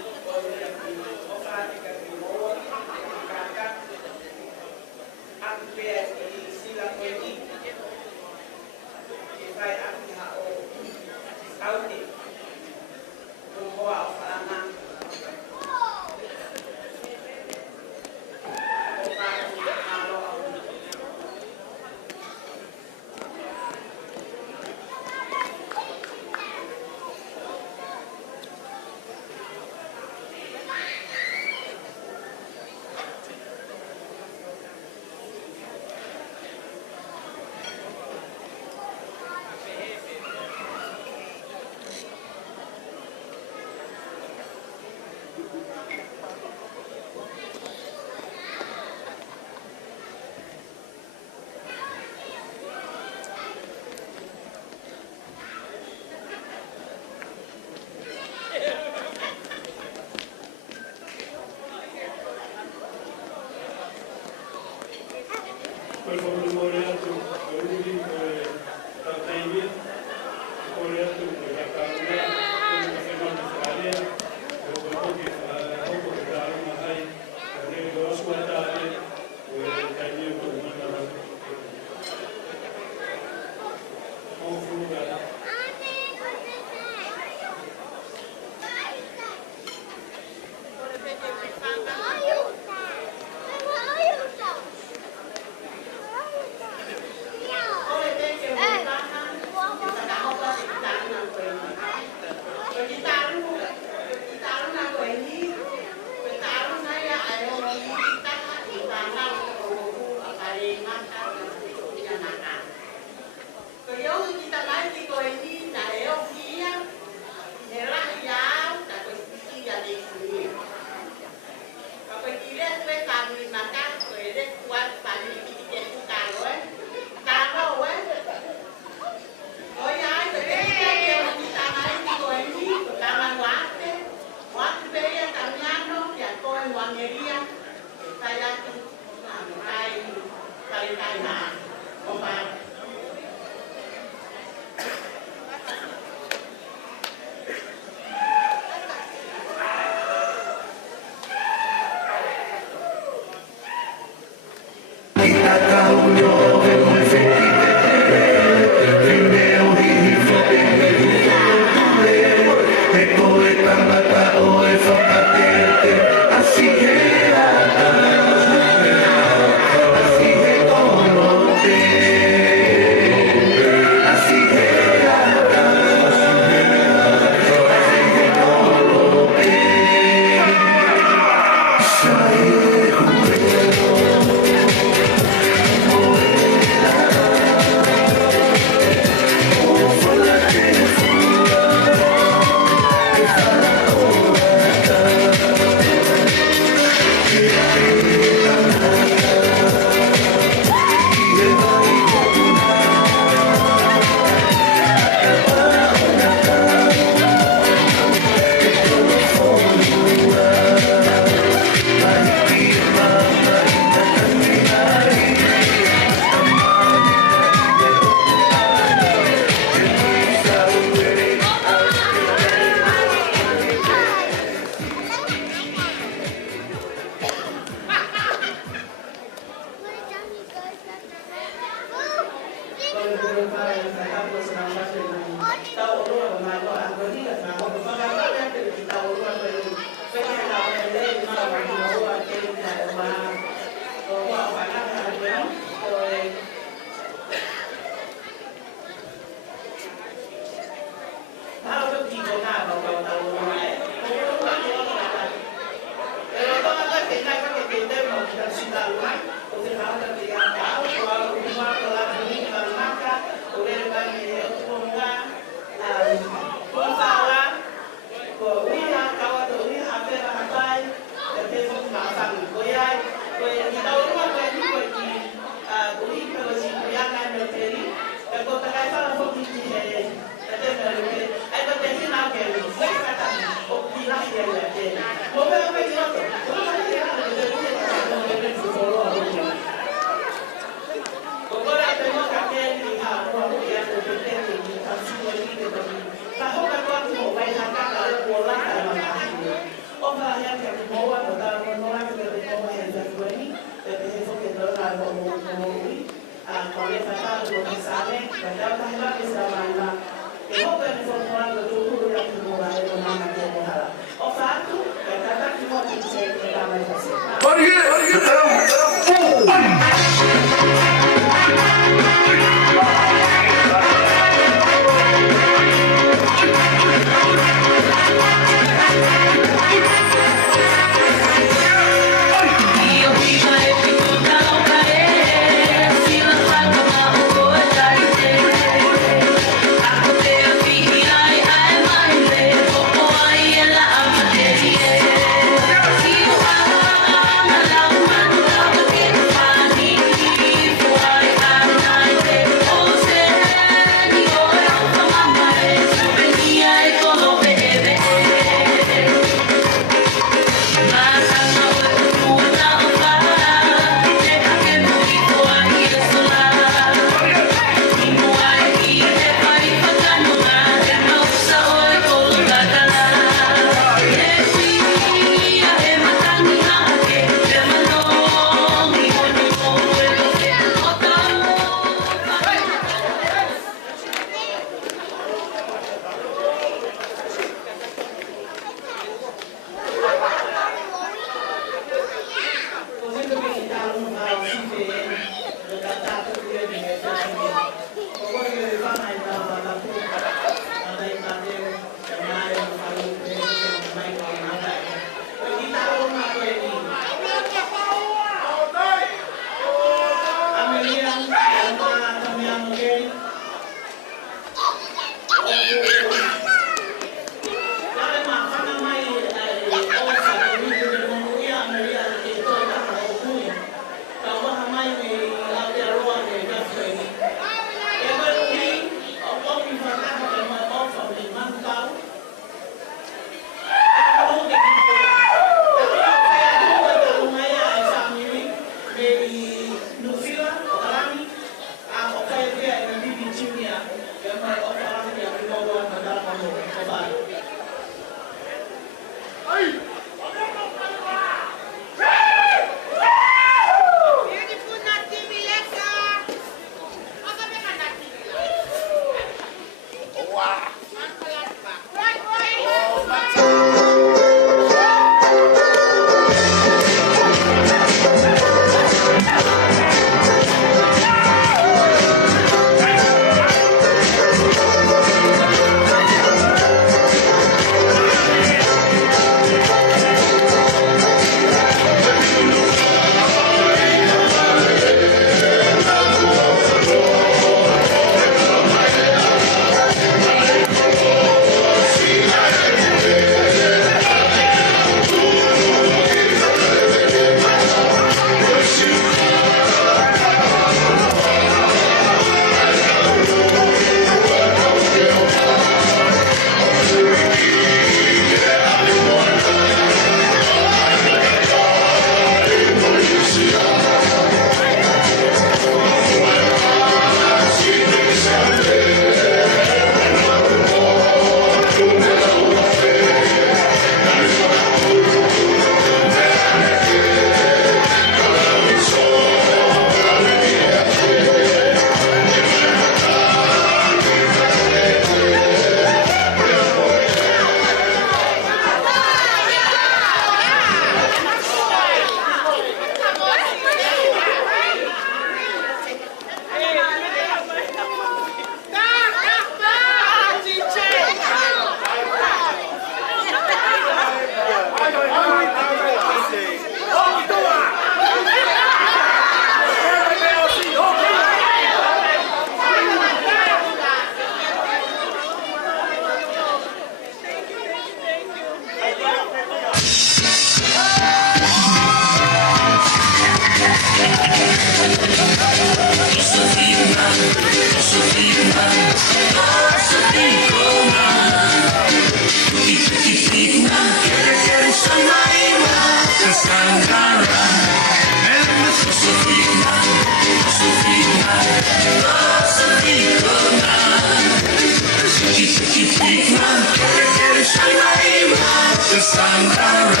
Sangara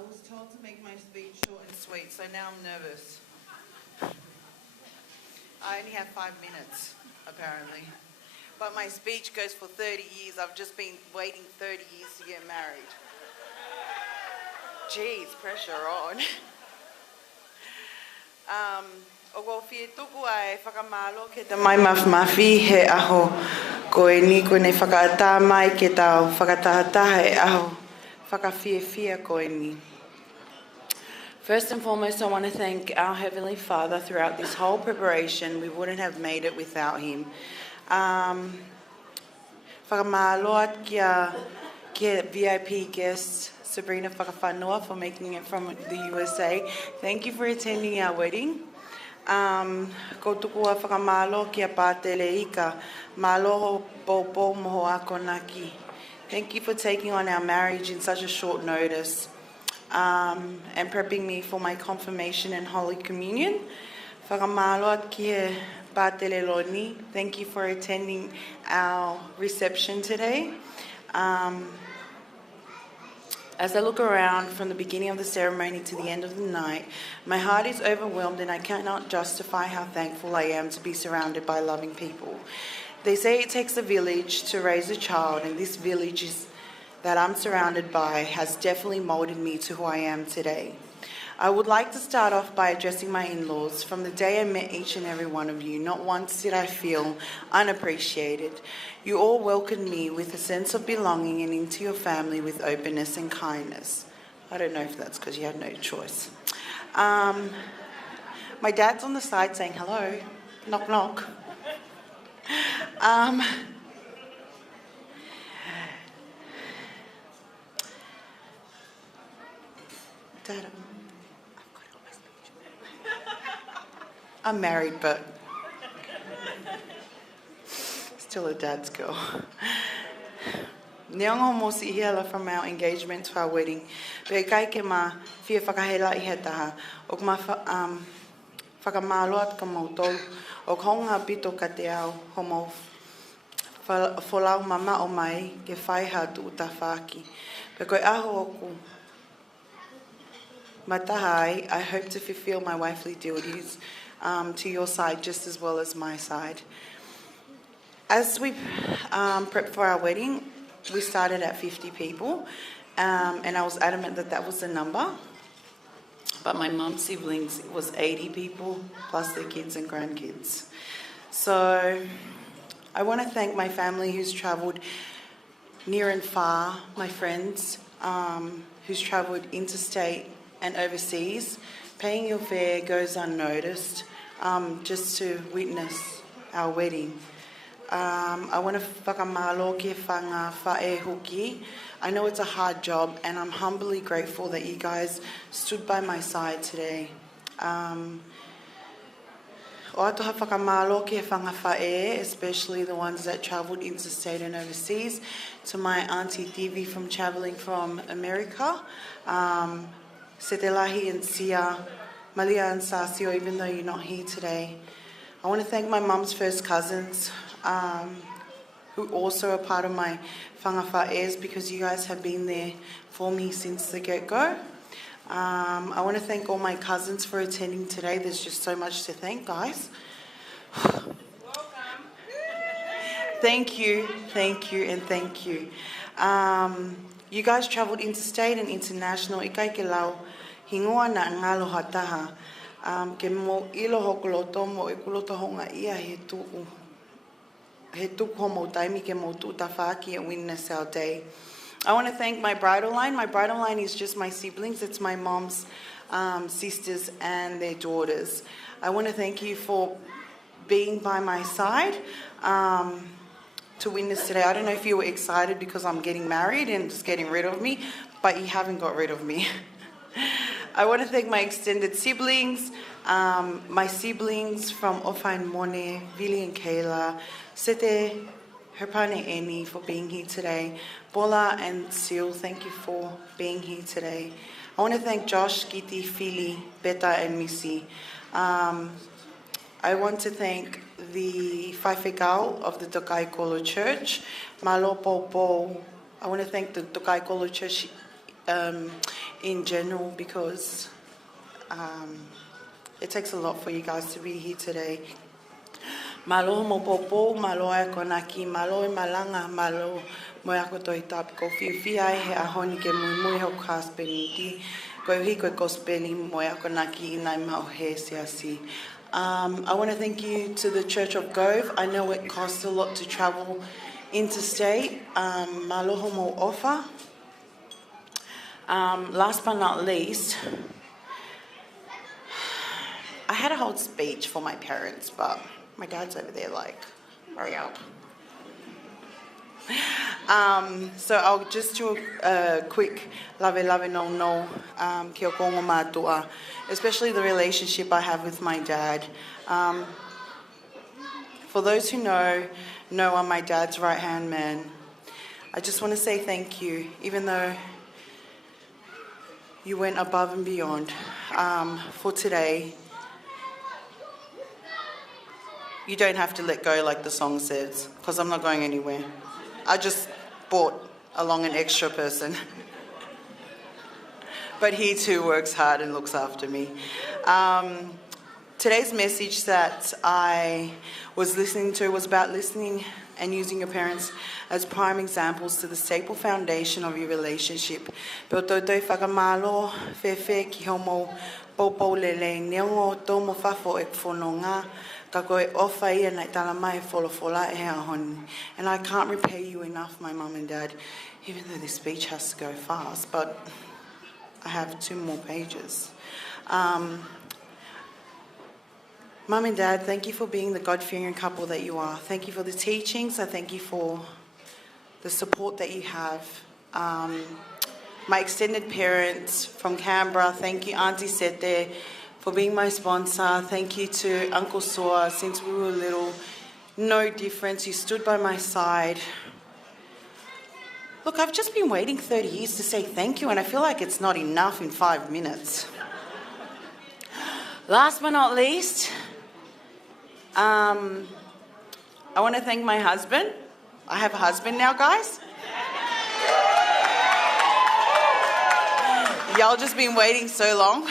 I was told to make my speech short and sweet, so now I'm nervous. I only have 5 minutes, apparently. But my speech goes for 30 years. I've just been waiting 30 years to get married. Geez, pressure on. O fie tuku ai whakamalo ke te mai mawhi he aho koe ni koe nei whakaata mai ke tau whakatahataha e aho whakawhiawhia koe ni. First and foremost, I want to thank our Heavenly Father throughout this whole preparation. We wouldn't have made it without Him. Whakamaloa kia VIP guest Sabrina Whakawhanua for making it from the USA. Thank you for attending our wedding. Ko tukua whakamalo kia pātele ika, maloho popo moho ako naki. Thank you for taking on our marriage in such a short notice and prepping me for my confirmation and Holy Communion. Whakamalo kia pātele loni. Thank you for attending our reception today. As I look around from the beginning of the ceremony to the end of the night, my heart is overwhelmed and I cannot justify how thankful I am to be surrounded by loving people. They say it takes a village to raise a child, and this village that I'm surrounded by has definitely molded me to who I am today. I would like to start off by addressing my in-laws. From the day I met each and every one of you, not once did I feel unappreciated. You all welcomed me with a sense of belonging and into your family with openness and kindness. I don't know if that's because you had no choice. My dad's on the side saying hello. Knock, knock. Dad, I'm married, but still a dad's girl. Neongo mosi ihela from our engagement to our wedding. Pe kai ke ma fia whakahela I he taha. O ma whakamaloat ka mautolu. O honga pito ka te au homo wholau mama o mai ke whaiha tu uta whaki. Pe koe aho oku. Matahai, I hope to fulfill my wifely duties to your side just as well as my side. As we prepped for our wedding, we started at 50 people, and I was adamant that that was the number. But my mum's siblings was 80 people, plus their kids and grandkids. So I want to thank my family who's travelled near and far, my friends who's travelled interstate and overseas. Paying your fare goes unnoticed just to witness our wedding. I want to whakamalo ke whanga whae hoki. I know it's a hard job, and I'm humbly grateful that you guys stood by my side today. O atoha whakamalo ke whanga whae, especially the ones that travelled interstate and overseas. To my auntie Divi from travelling from America. Setelahi and Sia, Malia and Sasio, even though you're not here today. I want to thank my mum's first cousins, who also are part of my whangawhaes, because you guys have been there for me since the get-go. I want to thank all my cousins for attending today. There's just so much to thank, guys. Thank you, and thank you. You guys travelled interstate and international. Ikai ke lau hingoa na ngalo hataha. Ke mo ilo hokoloto mo e kuloto honga ia he tuku. He tuku homo taimi ke mo tuta whaaki and witness our day. I want to thank my bridal line. My bridal line is just my siblings. It's my mom's sisters and their daughters. I want to thank you for being by my side. To witness today. I don't know if you were excited because I'm getting married and just getting rid of me, but you haven't got rid of me. I want to thank my extended siblings, my siblings from Ofa and Mone, Vili and Kayla, Sete, Herpane Eni for being here today, Paula and Seal, thank you for being here today. I want to thank Josh, Giti, Philly, Beta and Missy. I want to thank the Whaiwhekau of the Tokai Kolo Church, Malo Popo. I want to thank the Tokai Kolo Church in general, because it takes a lot for you guys to be here today. Malo mo popo, malo e konaki, malo e malanga, malo mo ako toi tap ko Fifita he ahoni ke Moimoi ho kaspeliti, ko hi ko kospeli mo ako naki inai mau he siasi. I want to thank you to the Church of Gove. I know it costs a lot to travel interstate. Maloho mo ofa. Last but not least, I had a whole speech for my parents, but my dad's over there like, hurry up. So I'll just do a quick lave no kia kongo matua, especially the relationship I have with my dad. For those who know I'm my dad's right-hand man. I just want to say thank you, even though you went above and beyond for today. You don't have to let go like the song says, because I'm not going anywhere. I just brought along an extra person. But he too works hard and looks after me. Today's message that I was listening to was about listening and using your parents as prime examples to the staple foundation of your relationship. Peo tautoi whakamalo, whewhe ki homo popo lele, neongo tomo whafo e whanonga, ka koe ofa ia nei tala mai wholofola e hea honi. And I can't repay you enough, my mum and dad, even though this speech has to go fast, but I have 2 more pages. Mum and Dad, thank you for being the God-fearing couple that you are. Thank you for the teachings. I thank you for the support that you have. My extended parents from Canberra, thank you, Auntie Sete, for being my sponsor. Thank you to Uncle Soa. Since we were little, no difference. You stood by my side. Look, I've just been waiting 30 years to say thank you, and I feel like it's not enough in 5 minutes. Last but not least, I want to thank my husband. I have a husband now, guys. Y'all just been waiting so long.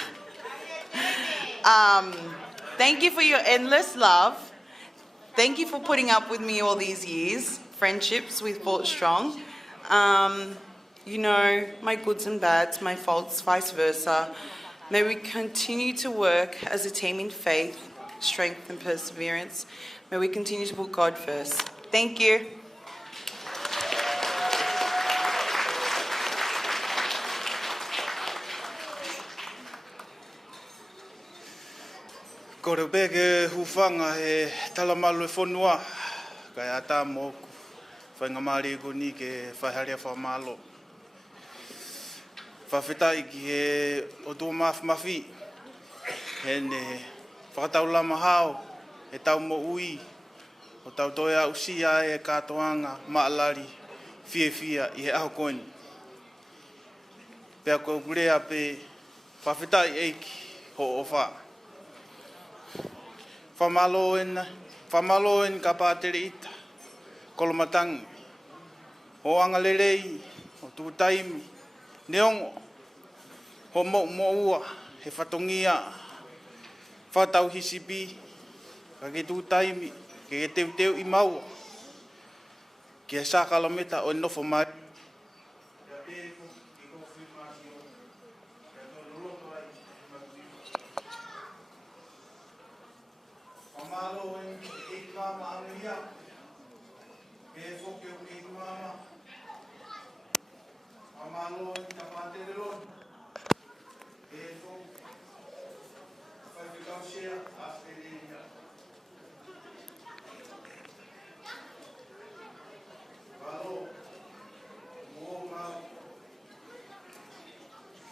Thank you for your endless love. Thank you for putting up with me all these years. Friendships we've fought strong. You know, my goods and bads, my faults, vice versa. May we continue to work as a team in faith, strength and perseverance. May we continue to put God first. Thank you. Ko reo pe ke hufanga he talamalu e whonua. Kai ata moku. Whainga maari ko ni ke whaiharia whamalo. Whawhetai ki he o tō mafi. He ne whakatau lama hao. He tau mo ui. O tau toia usia e katoanga maalari. Fia i he aho koini. Pea ko kurea pe whawhetai eiki ho o wha. Whamalo en ka pātere ita, kolomatangi, o angalerei, o tūtaimi, neongo, ho mo'ua, he whatongia, whatau hisipi, ka ke tūtaimi, ke teu I maua, ke sākalameta o nofo mai. Amalo en mama Amelia, que foque o mama. Amalo en tapaterelon, que foque faz ficar cheia a experiência. Valor, moa,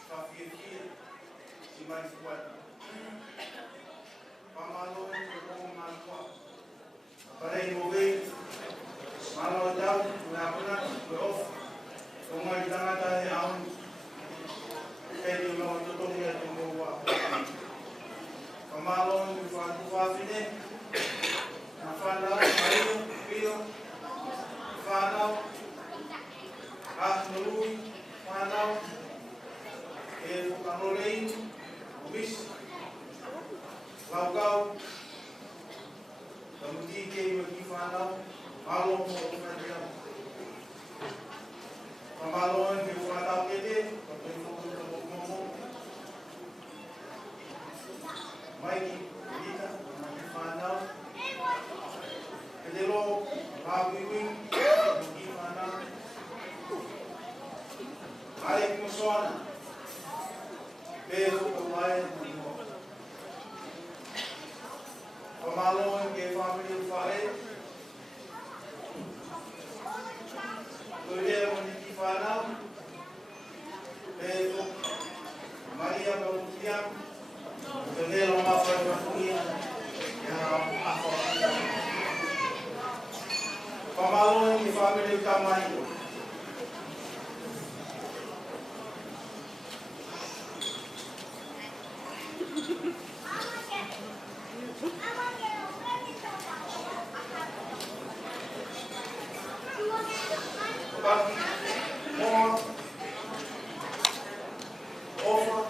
fafia, se mais forte. Amalo en Parei mover, malo jauh, berapa berof, rumah di tengah tadi awam, kayak mau tutup ya tunggu waktu. Kemaluan di fatu ini, nafadau, ayo, pio, fadau, nului, fadau, bukan bis, laukau. Kamuti ke magi fanau, malo mo umadia. Kamalon ke fanau kete, kapag mo. Maiki, dita, magi fanau. Kedelo, babiwing, magi fanau. Aik musuana. Pero kumaya mo. Pamalo ke family fare. Tolera moniki fanau. Pero Maria Bautiam. Tolera uma família. Ya ako. Pamalo ke family tamayo. More over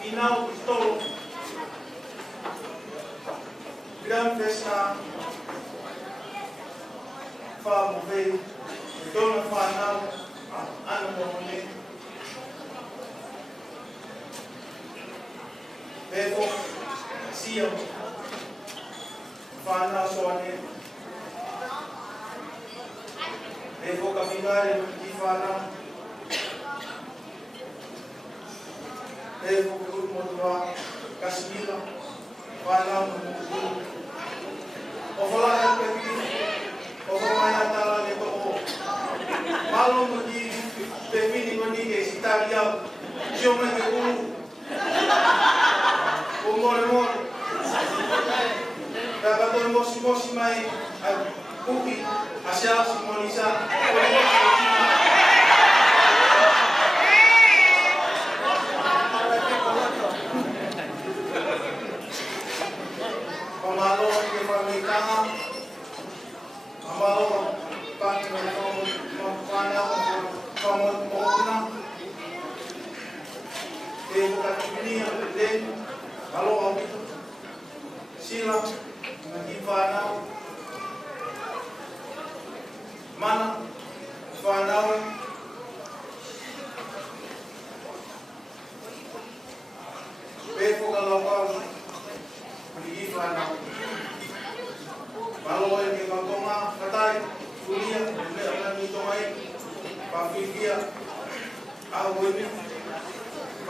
final todo gran festa fa mover dona final ano momento Befo sia final soane Devo camminare di fana, devo motivare Casimila, fana o falar per o mai tala le to malo mo di defini mo di che si taglia io me che o more da ba to mo si mai a buki Asia Simonisa. Pamalo ke pamikanga. Pamalo pamalo pamana pamona. Devo kakini den. Halo sila ngifana. Mana fanau befo kalawang pergi fanau kalau yang kita tonga katai kuliah boleh akan ditongai Fifita awalnya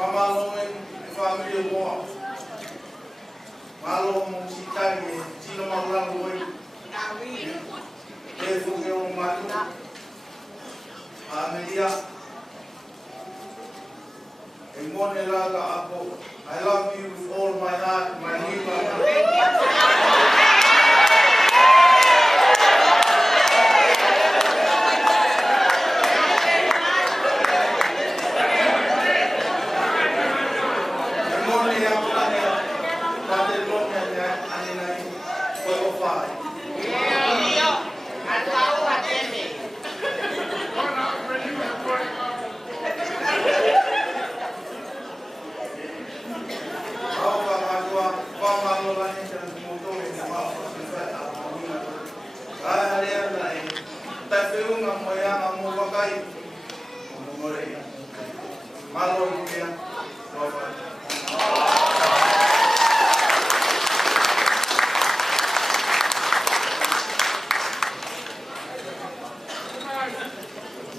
kamalongan family mo malo musikan sino malang boy befo que un mato Amelia I love you with all my heart, my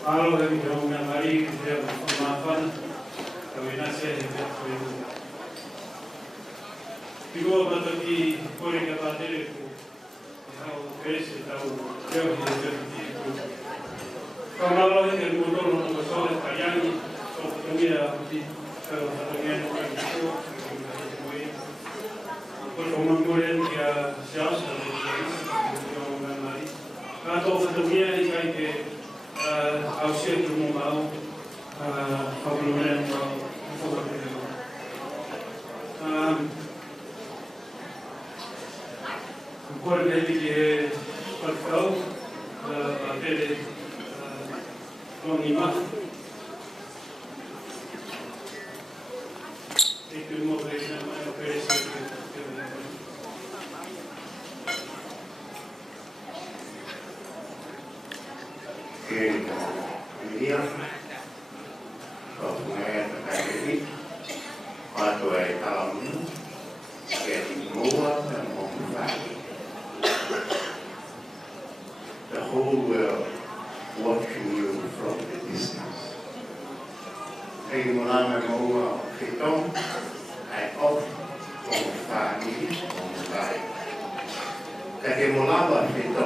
Paula que me llama María, que se llama Maka, que nace en el Digo, mas aqui, por que a bateria, o preço está o eu que eu como hablo de que el motor no lo pasó de Mailangi, o mira, pero Tamiano por como mueren que se hace de María. A todos también hay que auxiliar como mal a problemas um pouco Agora que é partical a ter com imagem e que o modo é oferecer Amelia, Paula, Mailangi, Latu e Tamiano, getting more and more value. The whole world watching you from the distance. Hey, Mulana Moa, Fifita, I off from family on life. Kake Mulaba Fifita.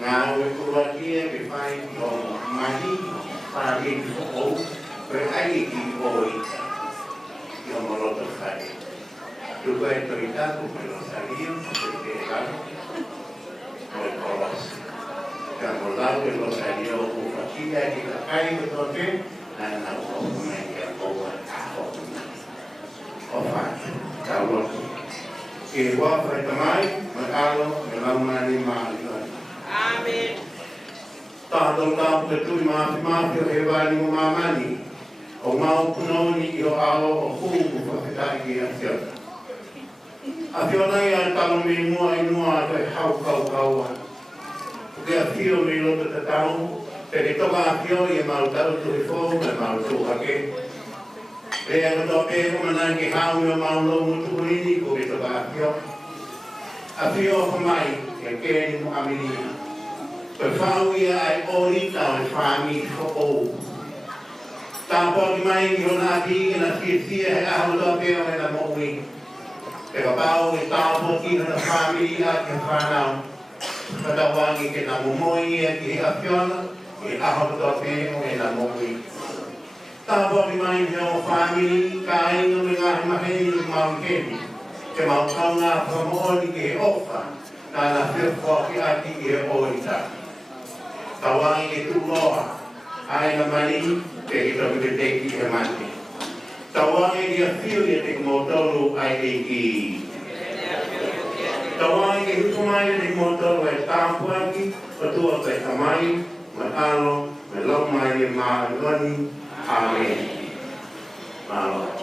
Now we could here we find your money, family for but I need to your moroto fare. Tu puoi autorità come lo salio, perché poi colos. Siamo là che lo salio con famiglia che la fai con te, non ho come che ho fatto. Cavolo. Che vuoi fare mai, magalo, me la mani male. Amen. Tahu tahu betul maaf yo hebani mo mamani. O mau kunoni yo alo o huku fakita ki afio. Afio na ya talo mi mua te hau kau. Porque afio mi lo te tau, pero toka afio ye mau tau tu fo, me mau tu hake. Rea to pe ko manangi hau yo mau lo mutu ni ko toka afio. Afio mai ke ni mo Amelia. Perfaia ai orita o fami fo o. Tampo di mai io na di na Fifita e a lo pe o na Moimoi. Pero pau e tampo ki na família que fana. Pada wangi ke na Moimoi e ki a fiona e a lo pe o na Moimoi. Tampo di mai io family kai no me nga ma he no ma ke. Ke mau kanga fo mo ni ke ofa. Tana whiwha ki ati i he oita. Tawangi ke tuloa. Ai na mani te ita me te ki he mati. Tawangi ki a whiu i te kumotolu ai te ki. Tawangi ke hutumai te kumotolu ai tāpuaki. Patua kai tamai, mai alo, mai lau mai e maa ngani. Amen. Malo.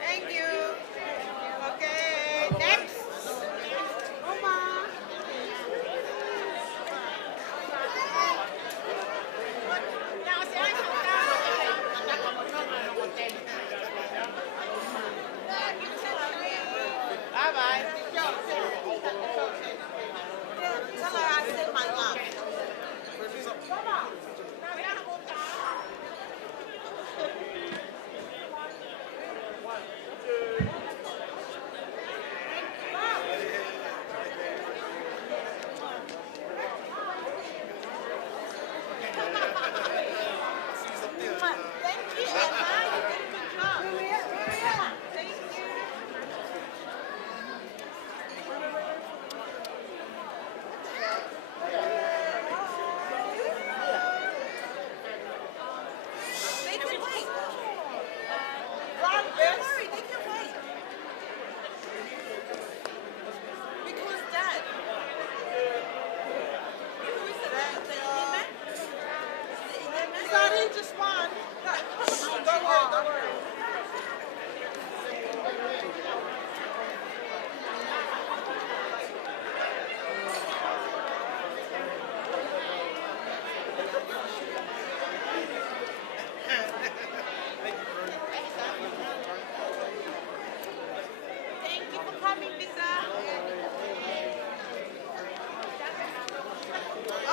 Thank you. Okay, next. Oma. Bye bye. Tell her I sent my love. Just one. Don't worry, don't worry. Thank you for coming, Lisa.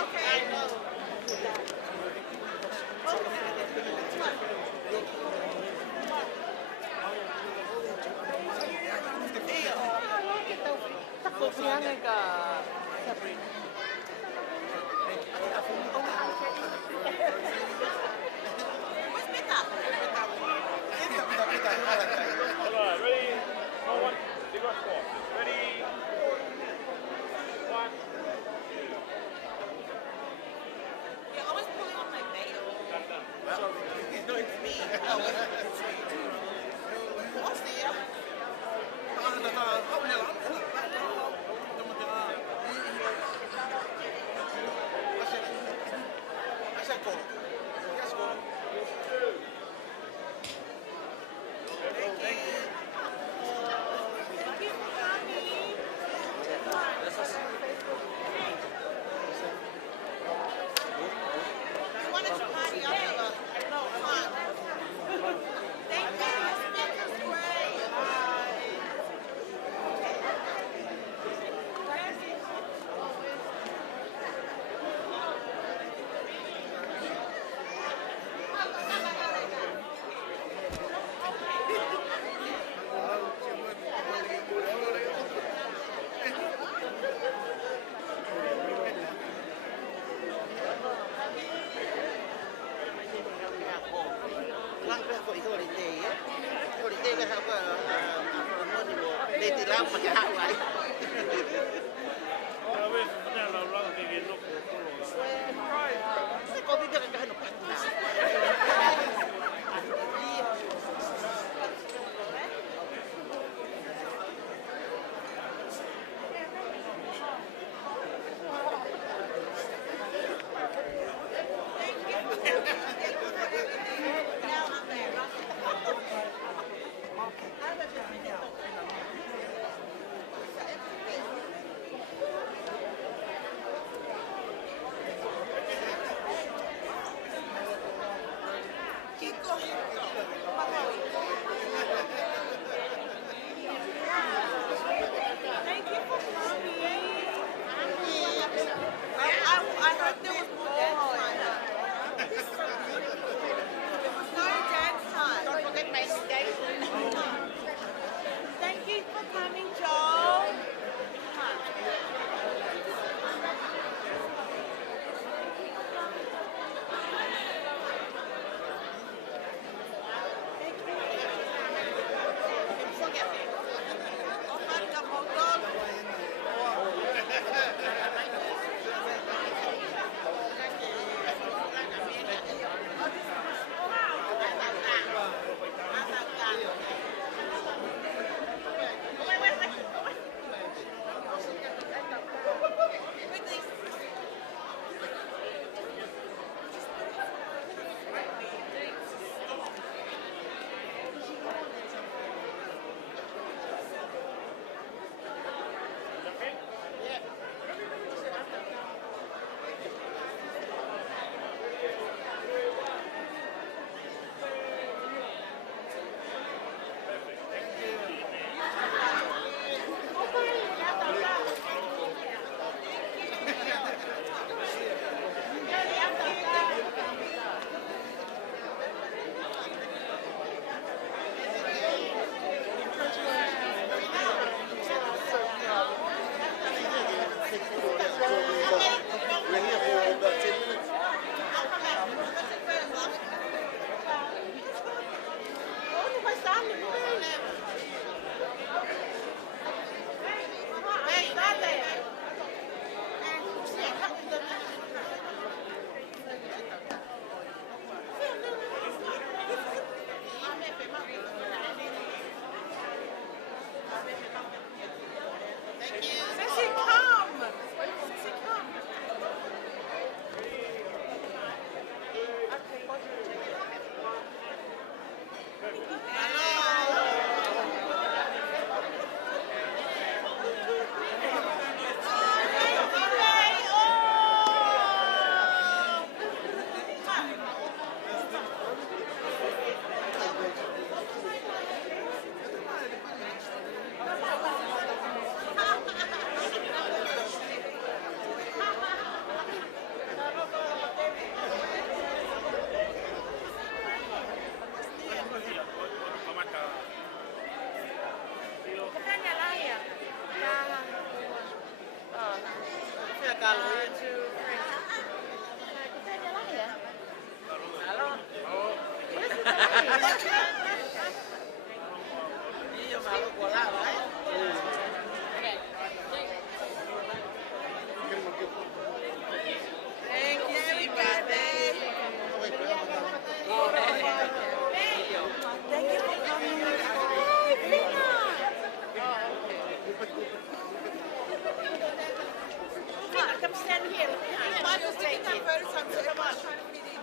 Okay. for holiday, eh? Holiday ka hapa money mo. Lady lang pagkahaway. Kau tidak akan dapat. Come stand here. I'm just taking that photo, so I'm trying to fit in.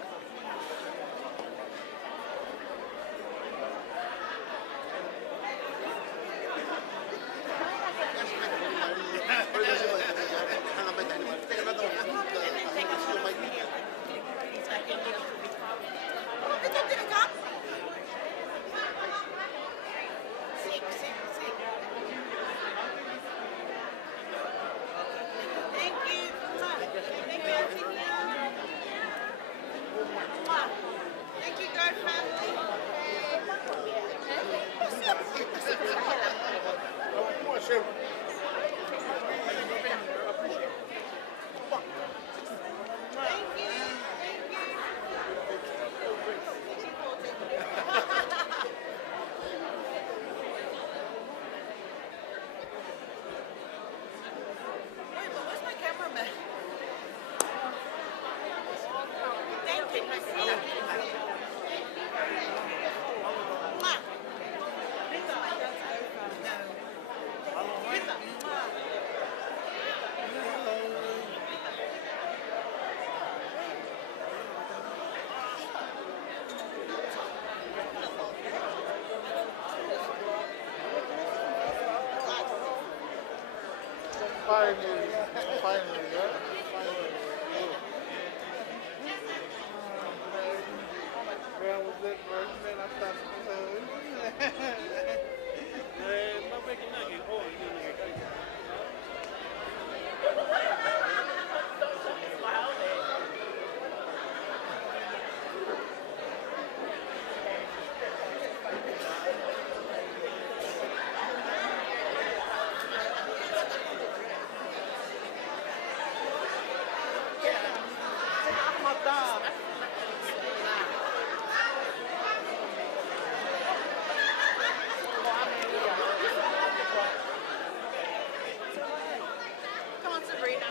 Finally, yeah. Where was that first man I started Come on, Sabrina.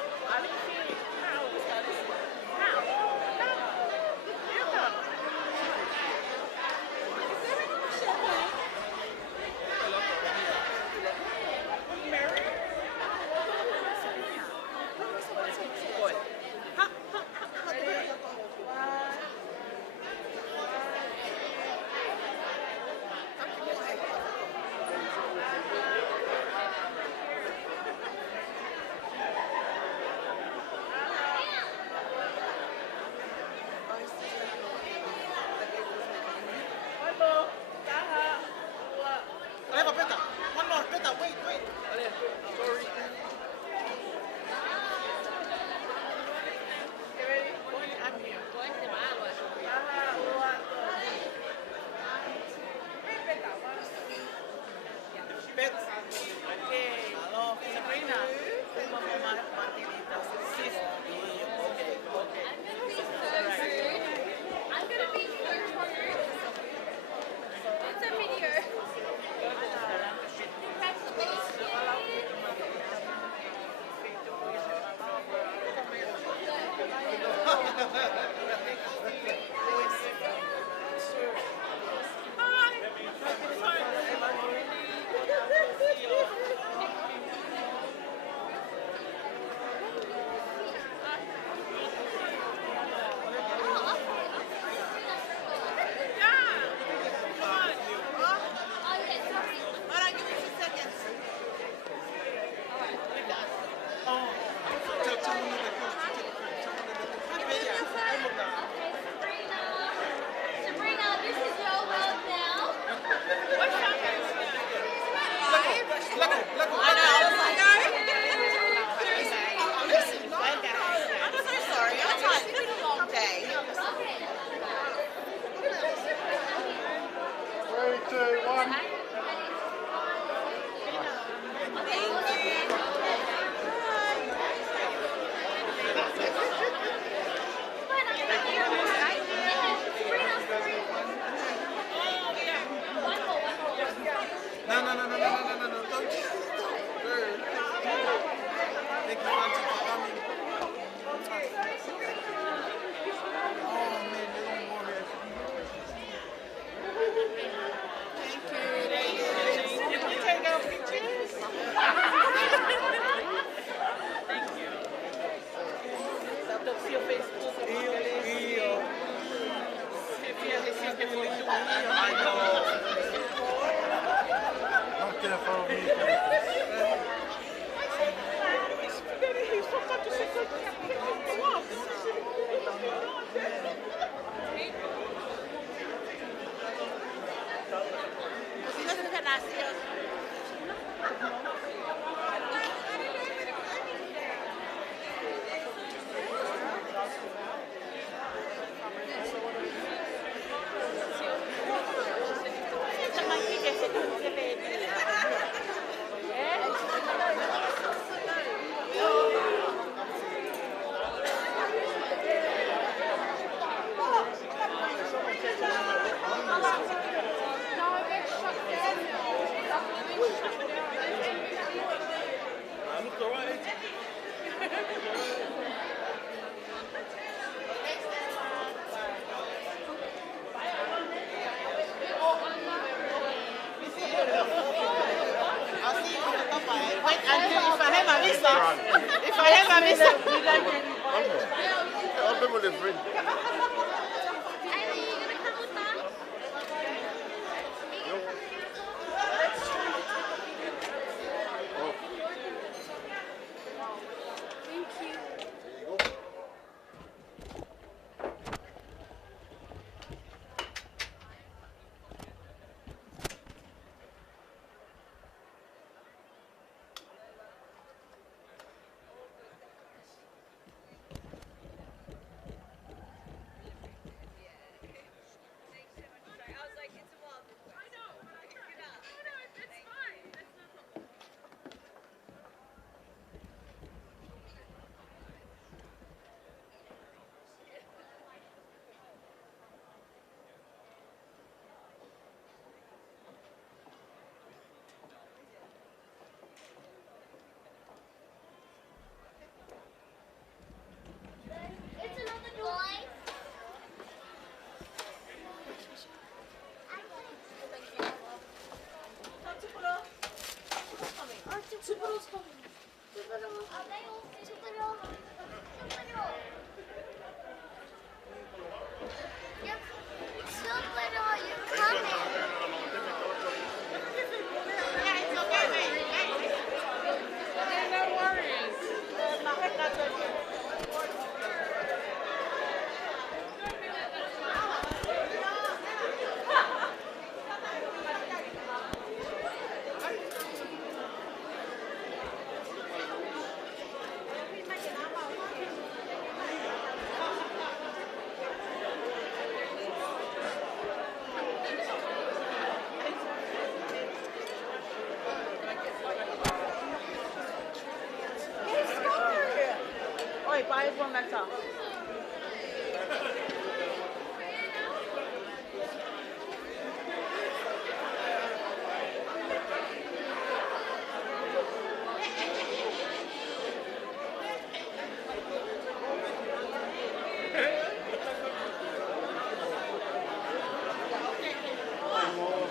one that's all.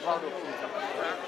How do you